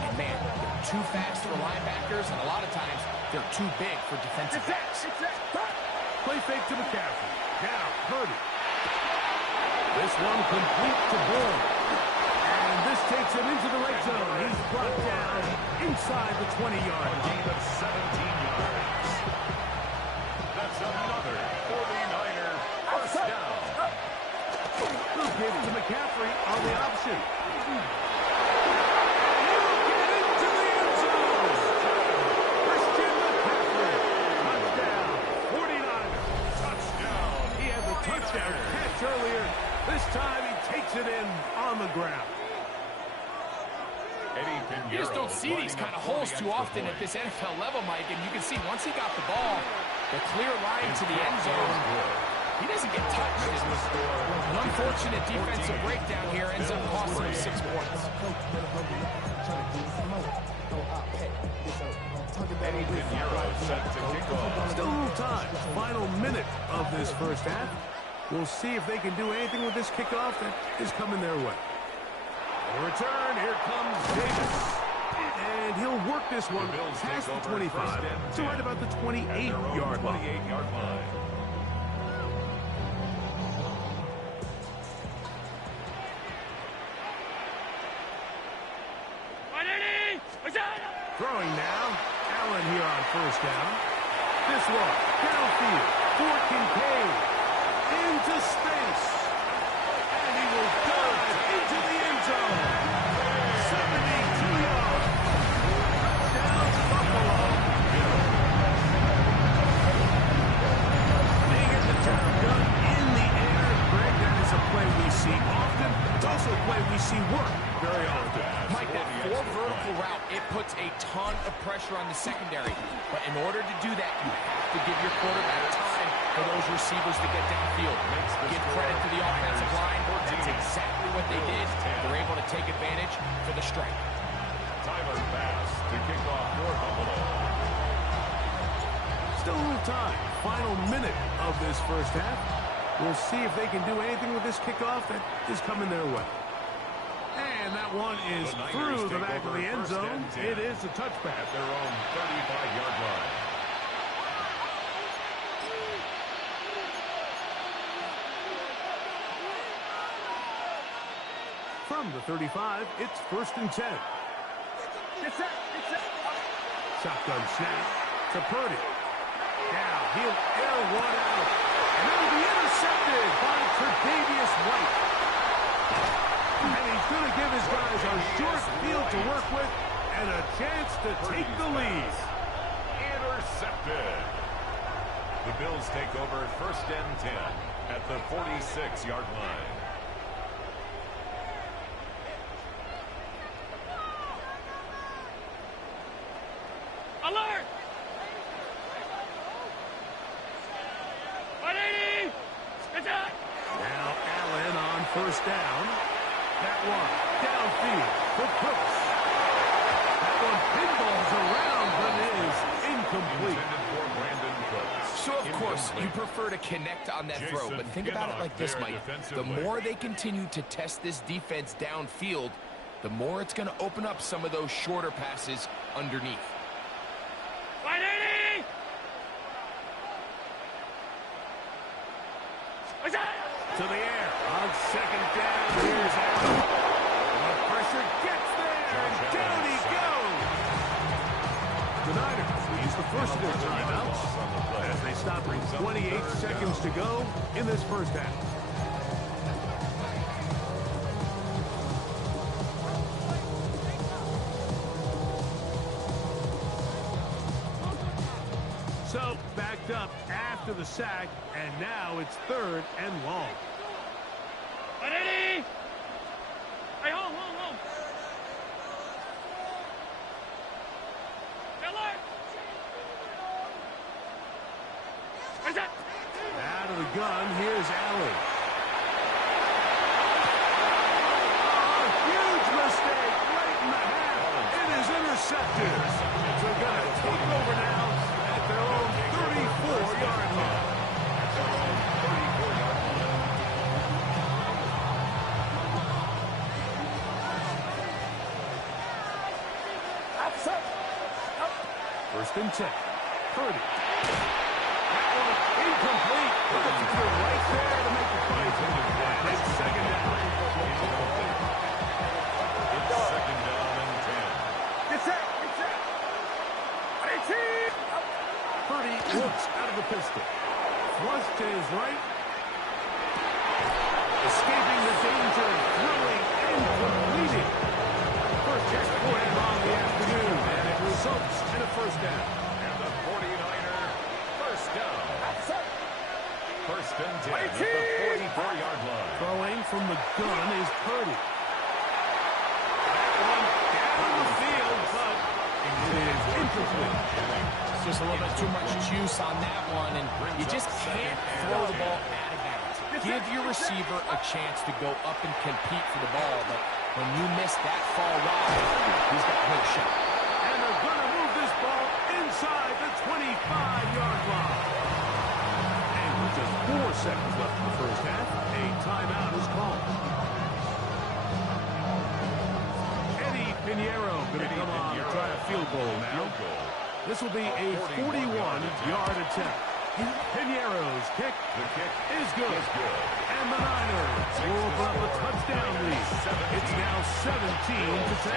And man, they're too fast for linebackers, and a lot of times they're too big for defensive backs. Play fake to McCaffrey. Now Purdy. This one complete to Bourne. And this takes him into the red zone. He's brought down inside the 20-yard line. Gain of 17 yards. That's another 49er first down. He'll give it to McCaffrey on the option. Touchdown catch earlier. This time he takes it in on the ground. You just don't see these kind of holes too often at this NFL level, Mike, and you can see once he got the ball, the clear line to the end zone, he doesn't get touched. An unfortunate defensive breakdown here ends up costing him 6 points. Set to kick off. Still a little time. Final minute of this first half. We'll see if they can do anything with this kickoff that is coming their way. The return, here comes Davis. And he'll work this one past the 25 to right about the 28-yard line. Throwing now. Allen here on first down. This one, downfield, for Kincaid. Into space. And he will dive into the end zone. 72 yards. Touchdown, Buffalo. They get the turn gun in the air. Greg, that is a play we see often. It's also a play we see work very often. Mike, that vertical route, it puts a ton of pressure on the secondary. But in order to do that, you have to give your quarterback time for those receivers to get downfield. Give credit to the offensive line. That's exactly what they did. They're able to take advantage for the strike. Tyler Bass to kick off for Buffalo. Still a little time. Final minute of this first half. We'll see if they can do anything with this kickoff that is coming their way. And that one is through the back of the end zone. It is a touchback at their own 35-yard line. From the 35, it's 1st and 10. Shotgun snap to Purdy. Now he'll air one out. And it'll be intercepted by Tre'Davious White. And he's going to give his guys a short field to work with and a chance to take the lead. Intercepted. The Bills take over 1st and 10 at the 46-yard line. Alert! 180! Now Allen on first down. That one downfield for Brooks. That one pinballs around, but is incomplete. So, of course, you prefer to connect on that throw, but think about it like this, Mike. The more they continue to test this defense downfield, the more it's going to open up some of those shorter passes underneath. 180! To the air on second down. Here's Allen. The pressure gets there, and down he goes. The Niners use the first of their timeouts as they stop with 28 seconds to go in this first half. So, backed up after the sack, and now it's 3rd and long. 180! Hey, hold. Alert! Out of the gun, here's Allen. Oh, huge mistake right in the half. It is intercepted. So they're going to take over now at their own 34-yard line. First and 10. Purdy. That one incomplete. Right there to make the play. Next second down. And the 49er, first down. First and 10 at the 44-yard line. Throwing from the gun is Purdy. That one down the field, but it is incomplete. It's just a little bit too much juice on that one, and you just can't throw the ball out of bounds. Give your receiver a chance to go up and compete for the ball, but when you miss that far wide, he's got no shot. And they're going to move this ball inside the 25-yard line. And with just 4 seconds left in the first half, a timeout is called. Eddie Pinheiro going to come on and try a field goal now. This will be a 41-yard attempt. Pinheiro's kick is good. And the Niners will open up a touchdown lead. It's now 17-10.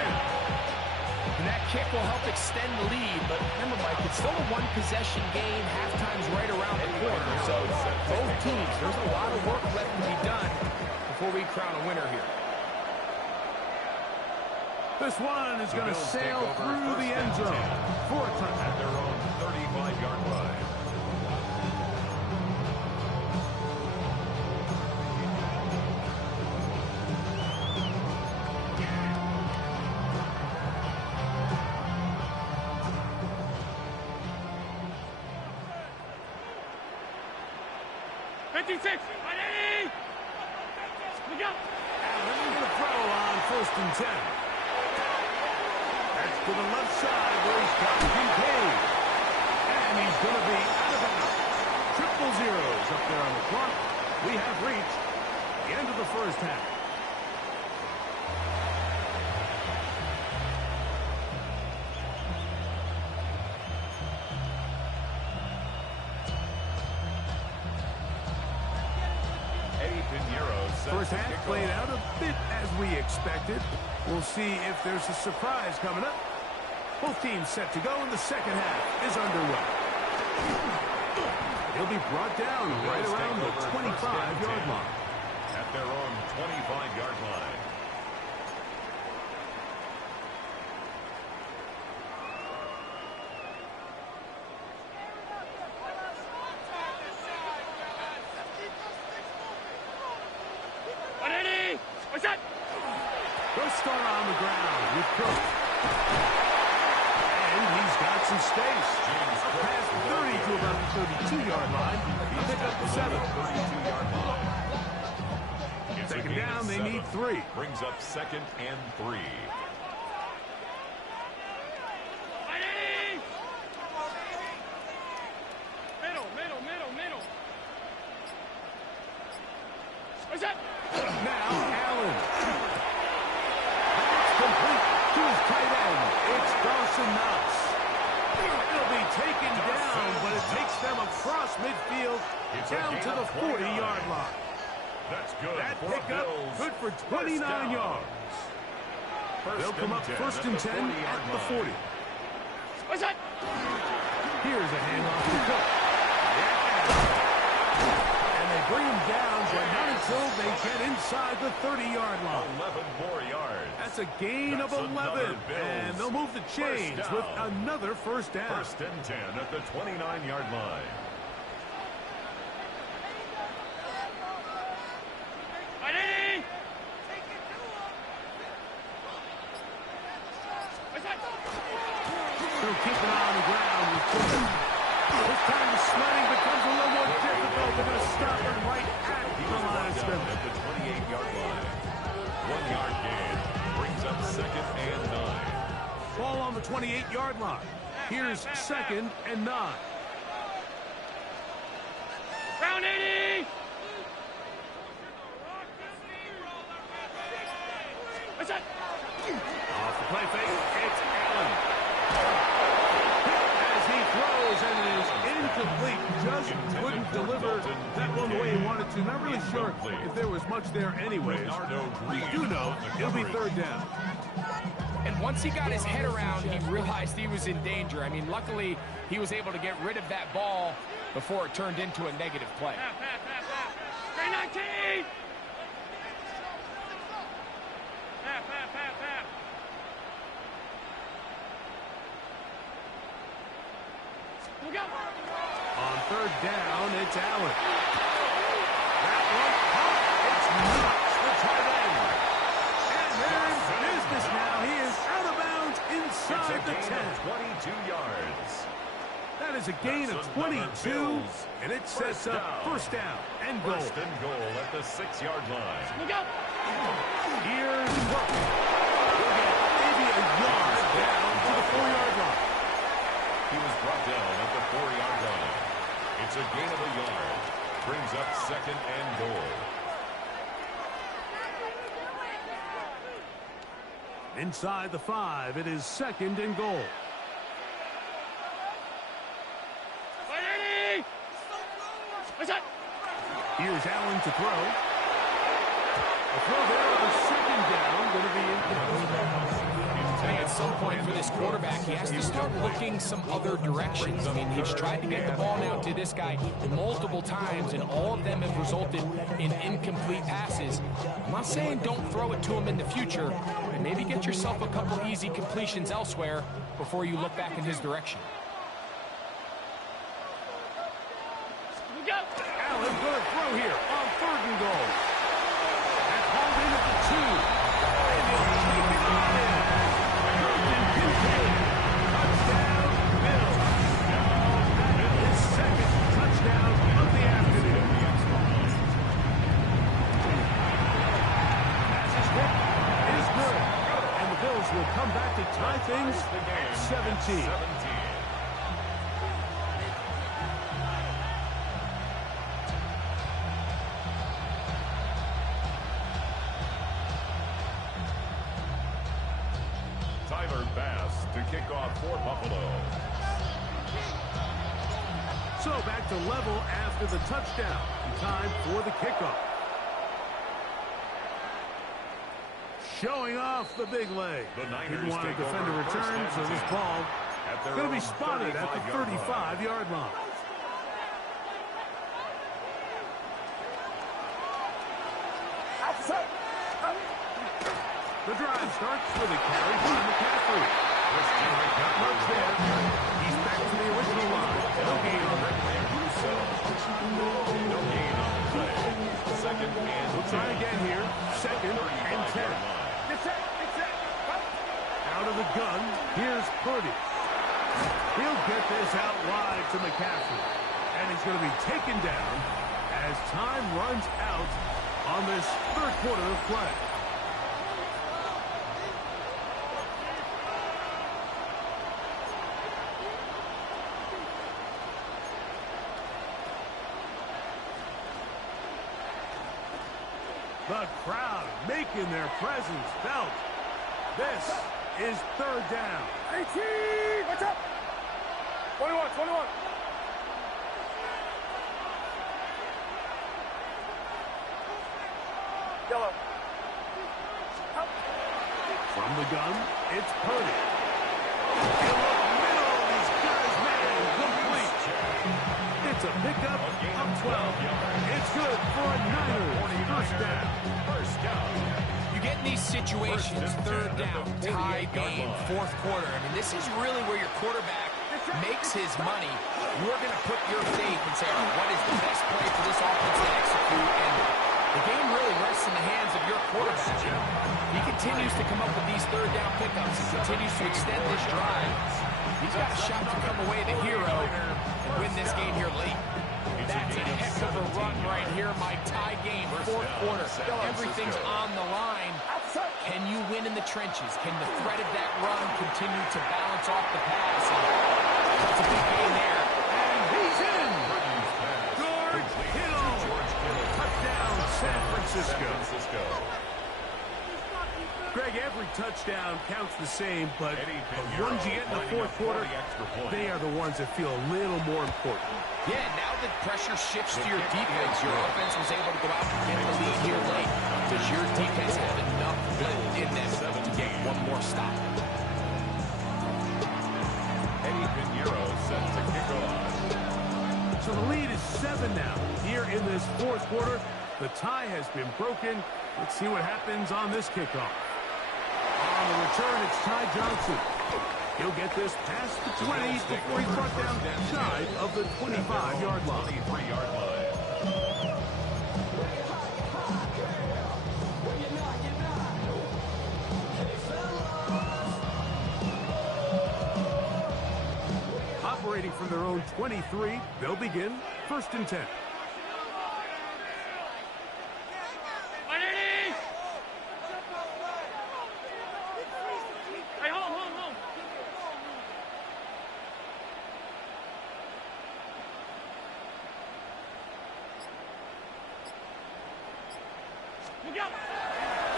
And that kick will help extend the lead, but remember, Mike, it's still a one-possession game. Halftime's right around the corner, so both teams, there's a lot of work left to be done before we crown a winner here. This one is going to sail through the end zone for a touchdown. At their own 35-yard line. Ready? We go. Allen going to throw on first and 10. That's to the left side where he's got Kincaid. And he's going to be out of bounds. Triple zeros up there on the clock. We have reached the end of the first half. First half played out a bit as we expected. We'll see if there's a surprise coming up. Both teams set to go, and the second half is underway. He'll be brought down right around the 25-yard line. At their own 25-yard line. They'll start on the ground with Cook. And he's got some space. Past 30 to about the 32-yard line. He picked up the 7. 32-yard line. Second down, they need 3. Brings up second and 3. Middle. What's that? Now, Allen. That's complete to his tight end. It's Dawson Knox. It'll be taken down, but it takes them across midfield down to the 40-yard line. That's good. That for pickup Bills. good for 29 yards. They'll come up first and 10 at the 40. What's that? Here's a handoff to Cook. And they bring him down, but not until they get inside the 30-yard line. 11 more yards. That's a gain of 11, and they'll move the chains with another first down. First and 10 at the 29-yard line. They'll keep it on the ground with Cook. This time the sledding becomes a little more difficult. They're going to stop it right at the line of scrimmage. At the 28-yard line. 1-yard gain brings up second and 9. Ball on the 28-yard line. Here's second and 9. Round 80! What's that? Off the play fake, it's Allen. As he throws, and it is incomplete. Just couldn't deliver that one the way he wanted to. Not really sure if there was much there anyways. We do know it'll be third down. And once he got his head around, he realized he was in danger. I mean, luckily, he was able to get rid of that ball before it turned into a negative play. 19! On third down, it's Allen. That one caught. It's Knox, the tight end. And they're in business now. He is out of bounds inside the 10. 22 yards. That is a gain of 22, and it sets up first down and goal. First and goal at the 6-yard line. Here's Burke. He'll get maybe a yard down to the 4-yard line. He was brought down at the 4-yard line. It's a gain of a yard. Brings up second and goal. Inside the 5, it is second and goal. Here's Allen to throw. A throw there on second down, going to be incomplete. I think at some point for this quarterback, he has to start looking some other directions. I mean, he's tried to get the ball now to this guy multiple times, and all of them have resulted in incomplete passes. I'm not saying don't throw it to him in the future, but maybe get yourself a couple easy completions elsewhere before you look back in his direction. Allen going to throw here on third and goal. That's hauled in at the 2. And he'll take it on in. Kirkland Kincaid. Touchdown, Bills. His second touchdown of the afternoon. That's his hit. It is good. And the Bills will come back to tie things at 17. To kick off for Buffalo. So back to level after the touchdown. Time for the kickoff. Showing off the big leg. Didn't want to defend a return, so this ball going to be spotted at the 35-yard line. The drive starts with a carry by McCaffrey. Not much there. He's back to the original line. No gain on that. No gain on the play. Second and We'll try again here. Second and 10. Out of the gun. Here's Purdy. He'll get this out wide to McCaffrey. And he's going to be taken down as time runs out on this third quarter of play. The crowd making their presence felt. This is third down. 18! What's up? 21, 21. Yellow. From the gun, it's Purdy. In the middle, he's got his man complete. It's a pickup of 12. It's good for a Niners first down. You get in these situations, third down, tie game, fourth quarter. I mean, this is really where your quarterback makes his money. You're going to put your faith and say, what is the best play for this offense to execute? And the game really rests in the hands of your quarterback. He continues to come up with these third down pickups. He continues to extend this drive. He's got a shot to come away the hero and win this game here late. That's a heck of a run right here, Mike. Tie game, fourth quarter. Everything's on the line. Can you win in the trenches? Can the threat of that run continue to balance off the pass? That's a big game there. And he's in. George Kittle. Touchdown, San Francisco. Greg, every touchdown counts the same, but the ones you get in the fourth quarter, they are the ones that feel a little more important. Yeah, now the pressure shifts to your defense. Your offense was able to go out and get the lead here late. Does your defense have enough left in them to get one more stop? Eddie Pinheiro set to kick off. So the lead is 7 now. Here in this fourth quarter, the tie has been broken. Let's see what happens on this kickoff. On the return, it's Ty Johnson. He'll get this past the 20 before he's brought down shy of the 25-yard line. 23-yard line. Operating from their own 23, they'll begin 1st and 10.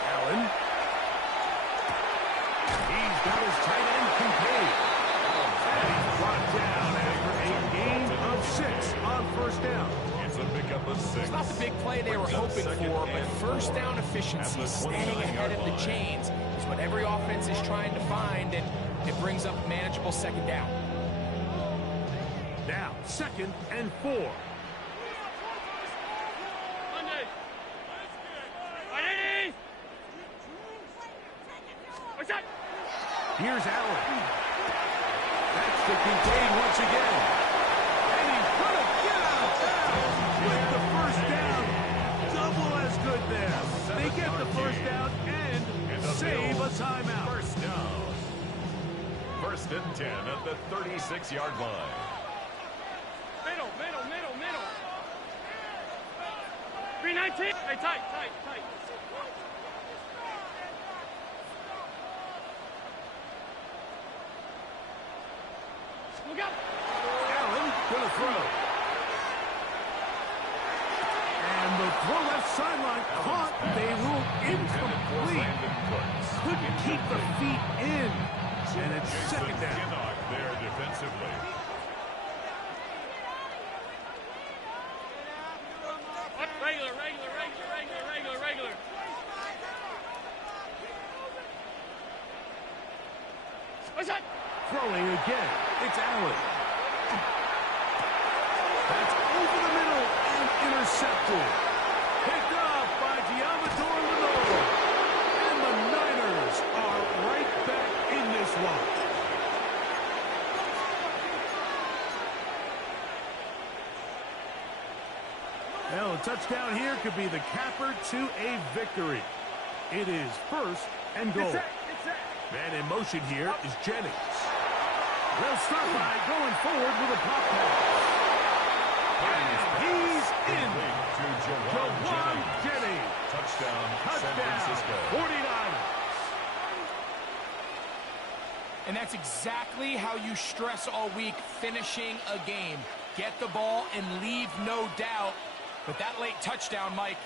Allen. He's got his tight end contained. And he's brought down after a gain of 6 on 1st down. It's a pickup of 6. It's not the big play they were hoping for, but 1st down efficiency, staying ahead of the chains, is what every offense is trying to find, and it brings up manageable 2nd down. Now, 2nd and 4. Here's Allen. That's the contain once again. And he's going to get out of bounds with the 1st down. Double as good there. They get the 1st down and save a timeout. 1st down. 1st and 10 at the 36-yard line. Middle. 319. Hey, tight. Look out. Allen gonna throw. And the throw left sideline caught. They rule incomplete. Couldn't keep the feet in. And it's 2nd down. There defensively. Regular. What's that? Throwing again. It's Allen. That's over the middle and intercepted. Picked up by Giamatore Lenore. And the Niners are right back in this one. Well, a touchdown here could be the capper to a victory. It is 1st and goal. Man in motion here is Jennings. They'll start by going forward with a pop pass. And he's in. Jawan Jennings. Touchdown, San Francisco. 49ers. And that's exactly how you stress all week, finishing a game. Get the ball and leave no doubt. But that late touchdown, Mike,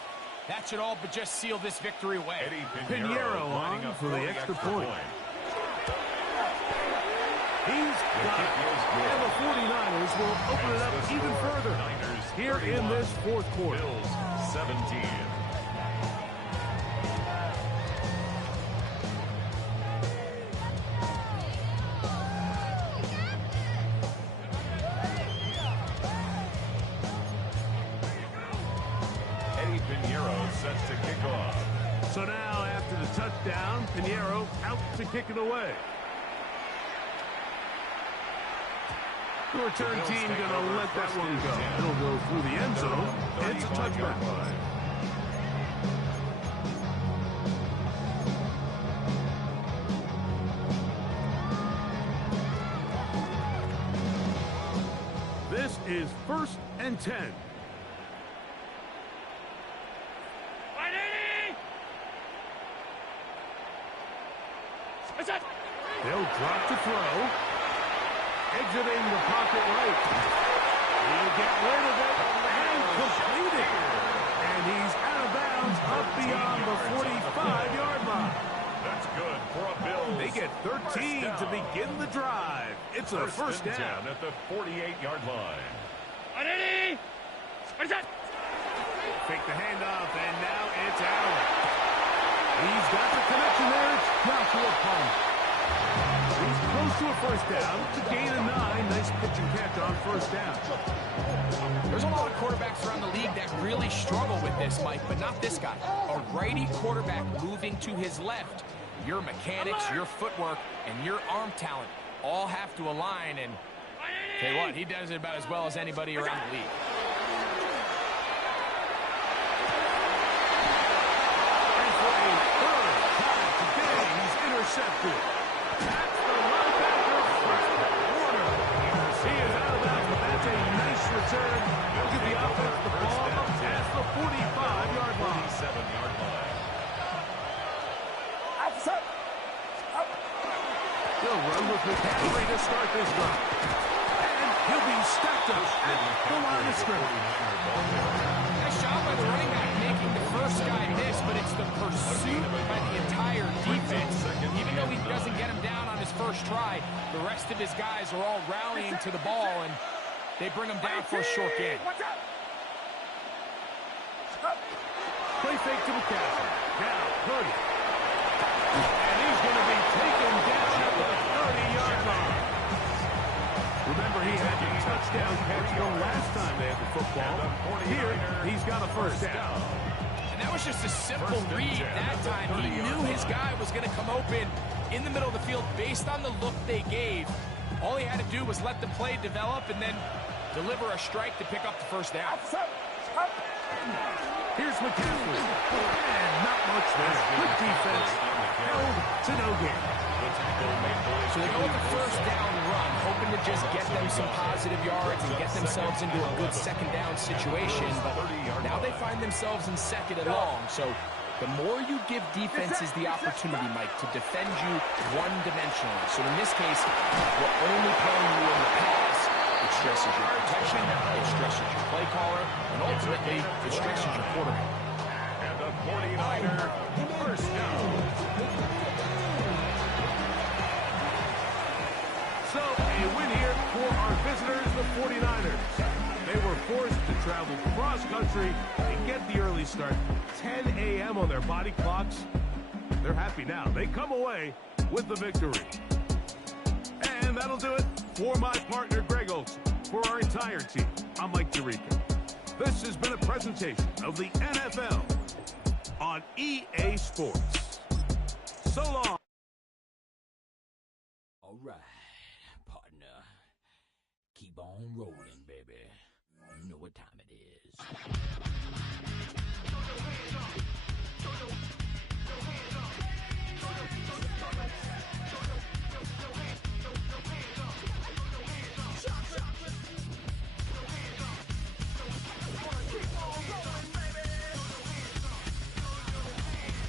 that should all but just seal this victory away. Eddie Pinheiro on for the extra point. He's got it. And the 49ers will open it up even further here in this 4th quarter. Bills 17. Eddie Pinheiro set to kick off. So now after the touchdown, Pinheiro out to kick it away. The return team going to let that one go. It'll go through the end zone. It's a touchback. This is 1st and 10. They'll drop to throw. Exiting the pocket right. He'll get rid of it and complete it. And he's out of bounds up beyond the 45-yard line. That's good for a Bills. They get 13 to begin the drive. It's a 1st down at the 48-yard line. Fake the handoff, and now it's Allen. He's got the connection there. It's Joshua Palmer. He's close to a 1st down. It's a gain of 9. Nice pitch and catch on 1st down. There's a lot of quarterbacks around the league that really struggle with this, Mike, but not this guy. A righty quarterback moving to his left. Your mechanics, your footwork, and your arm talent all have to align, and tell you what, he does it about as well as anybody around the league. And for a third time today, he's intercepted. That's the linebacker, Warner. He is out of bounds, but that's a nice return. He'll give the offense the ball up past the 45-yard line. 47-yard line. He'll run with McCaffrey to start this drive. And he'll be stacked up at the line of scrimmage. Nice job by the running back making the first guy miss, but it's the pursuit by the entire defense. Even though he doesn't get him down on his first try, the rest of his guys are all rallying to the ball, and they bring him down for a short gain. Play fake to McCaffrey. Now, Purdy. And he's going to be taken down at the 30-yard line. Remember, he had a touchdown catch the last time they had the football. Here, he's got a first down. And that was just a simple read that time. He knew his guy was going to come open in the middle of the field based on the look they gave. All he had to do was let the play develop and then deliver a strike to pick up the first down. Here's McCaffrey. And not much there. Good defense. Held to no gain. So they go with the first down run, hoping to just get them some positive yards and get themselves into a good second down situation. But now they find themselves in second and long. So the more you give defenses the opportunity, Mike, to defend you one-dimensionally. So in this case, we're only playing you in the pass. It stresses your protection, it stresses your play caller, and ultimately, it stresses your quarterback. And the 49er first down. So, a win here for our visitors, the 49ers. They were forced to travel cross-country and get the early start. 10 a.m. on their body clocks. They're happy now. They come away with the victory. And that'll do it for my partner, Greg Olson. For our entire team, I'm Mike Tirico. This has been a presentation of the NFL on EA Sports. So long. All right, partner. Keep on rolling, baby. You know what time it is.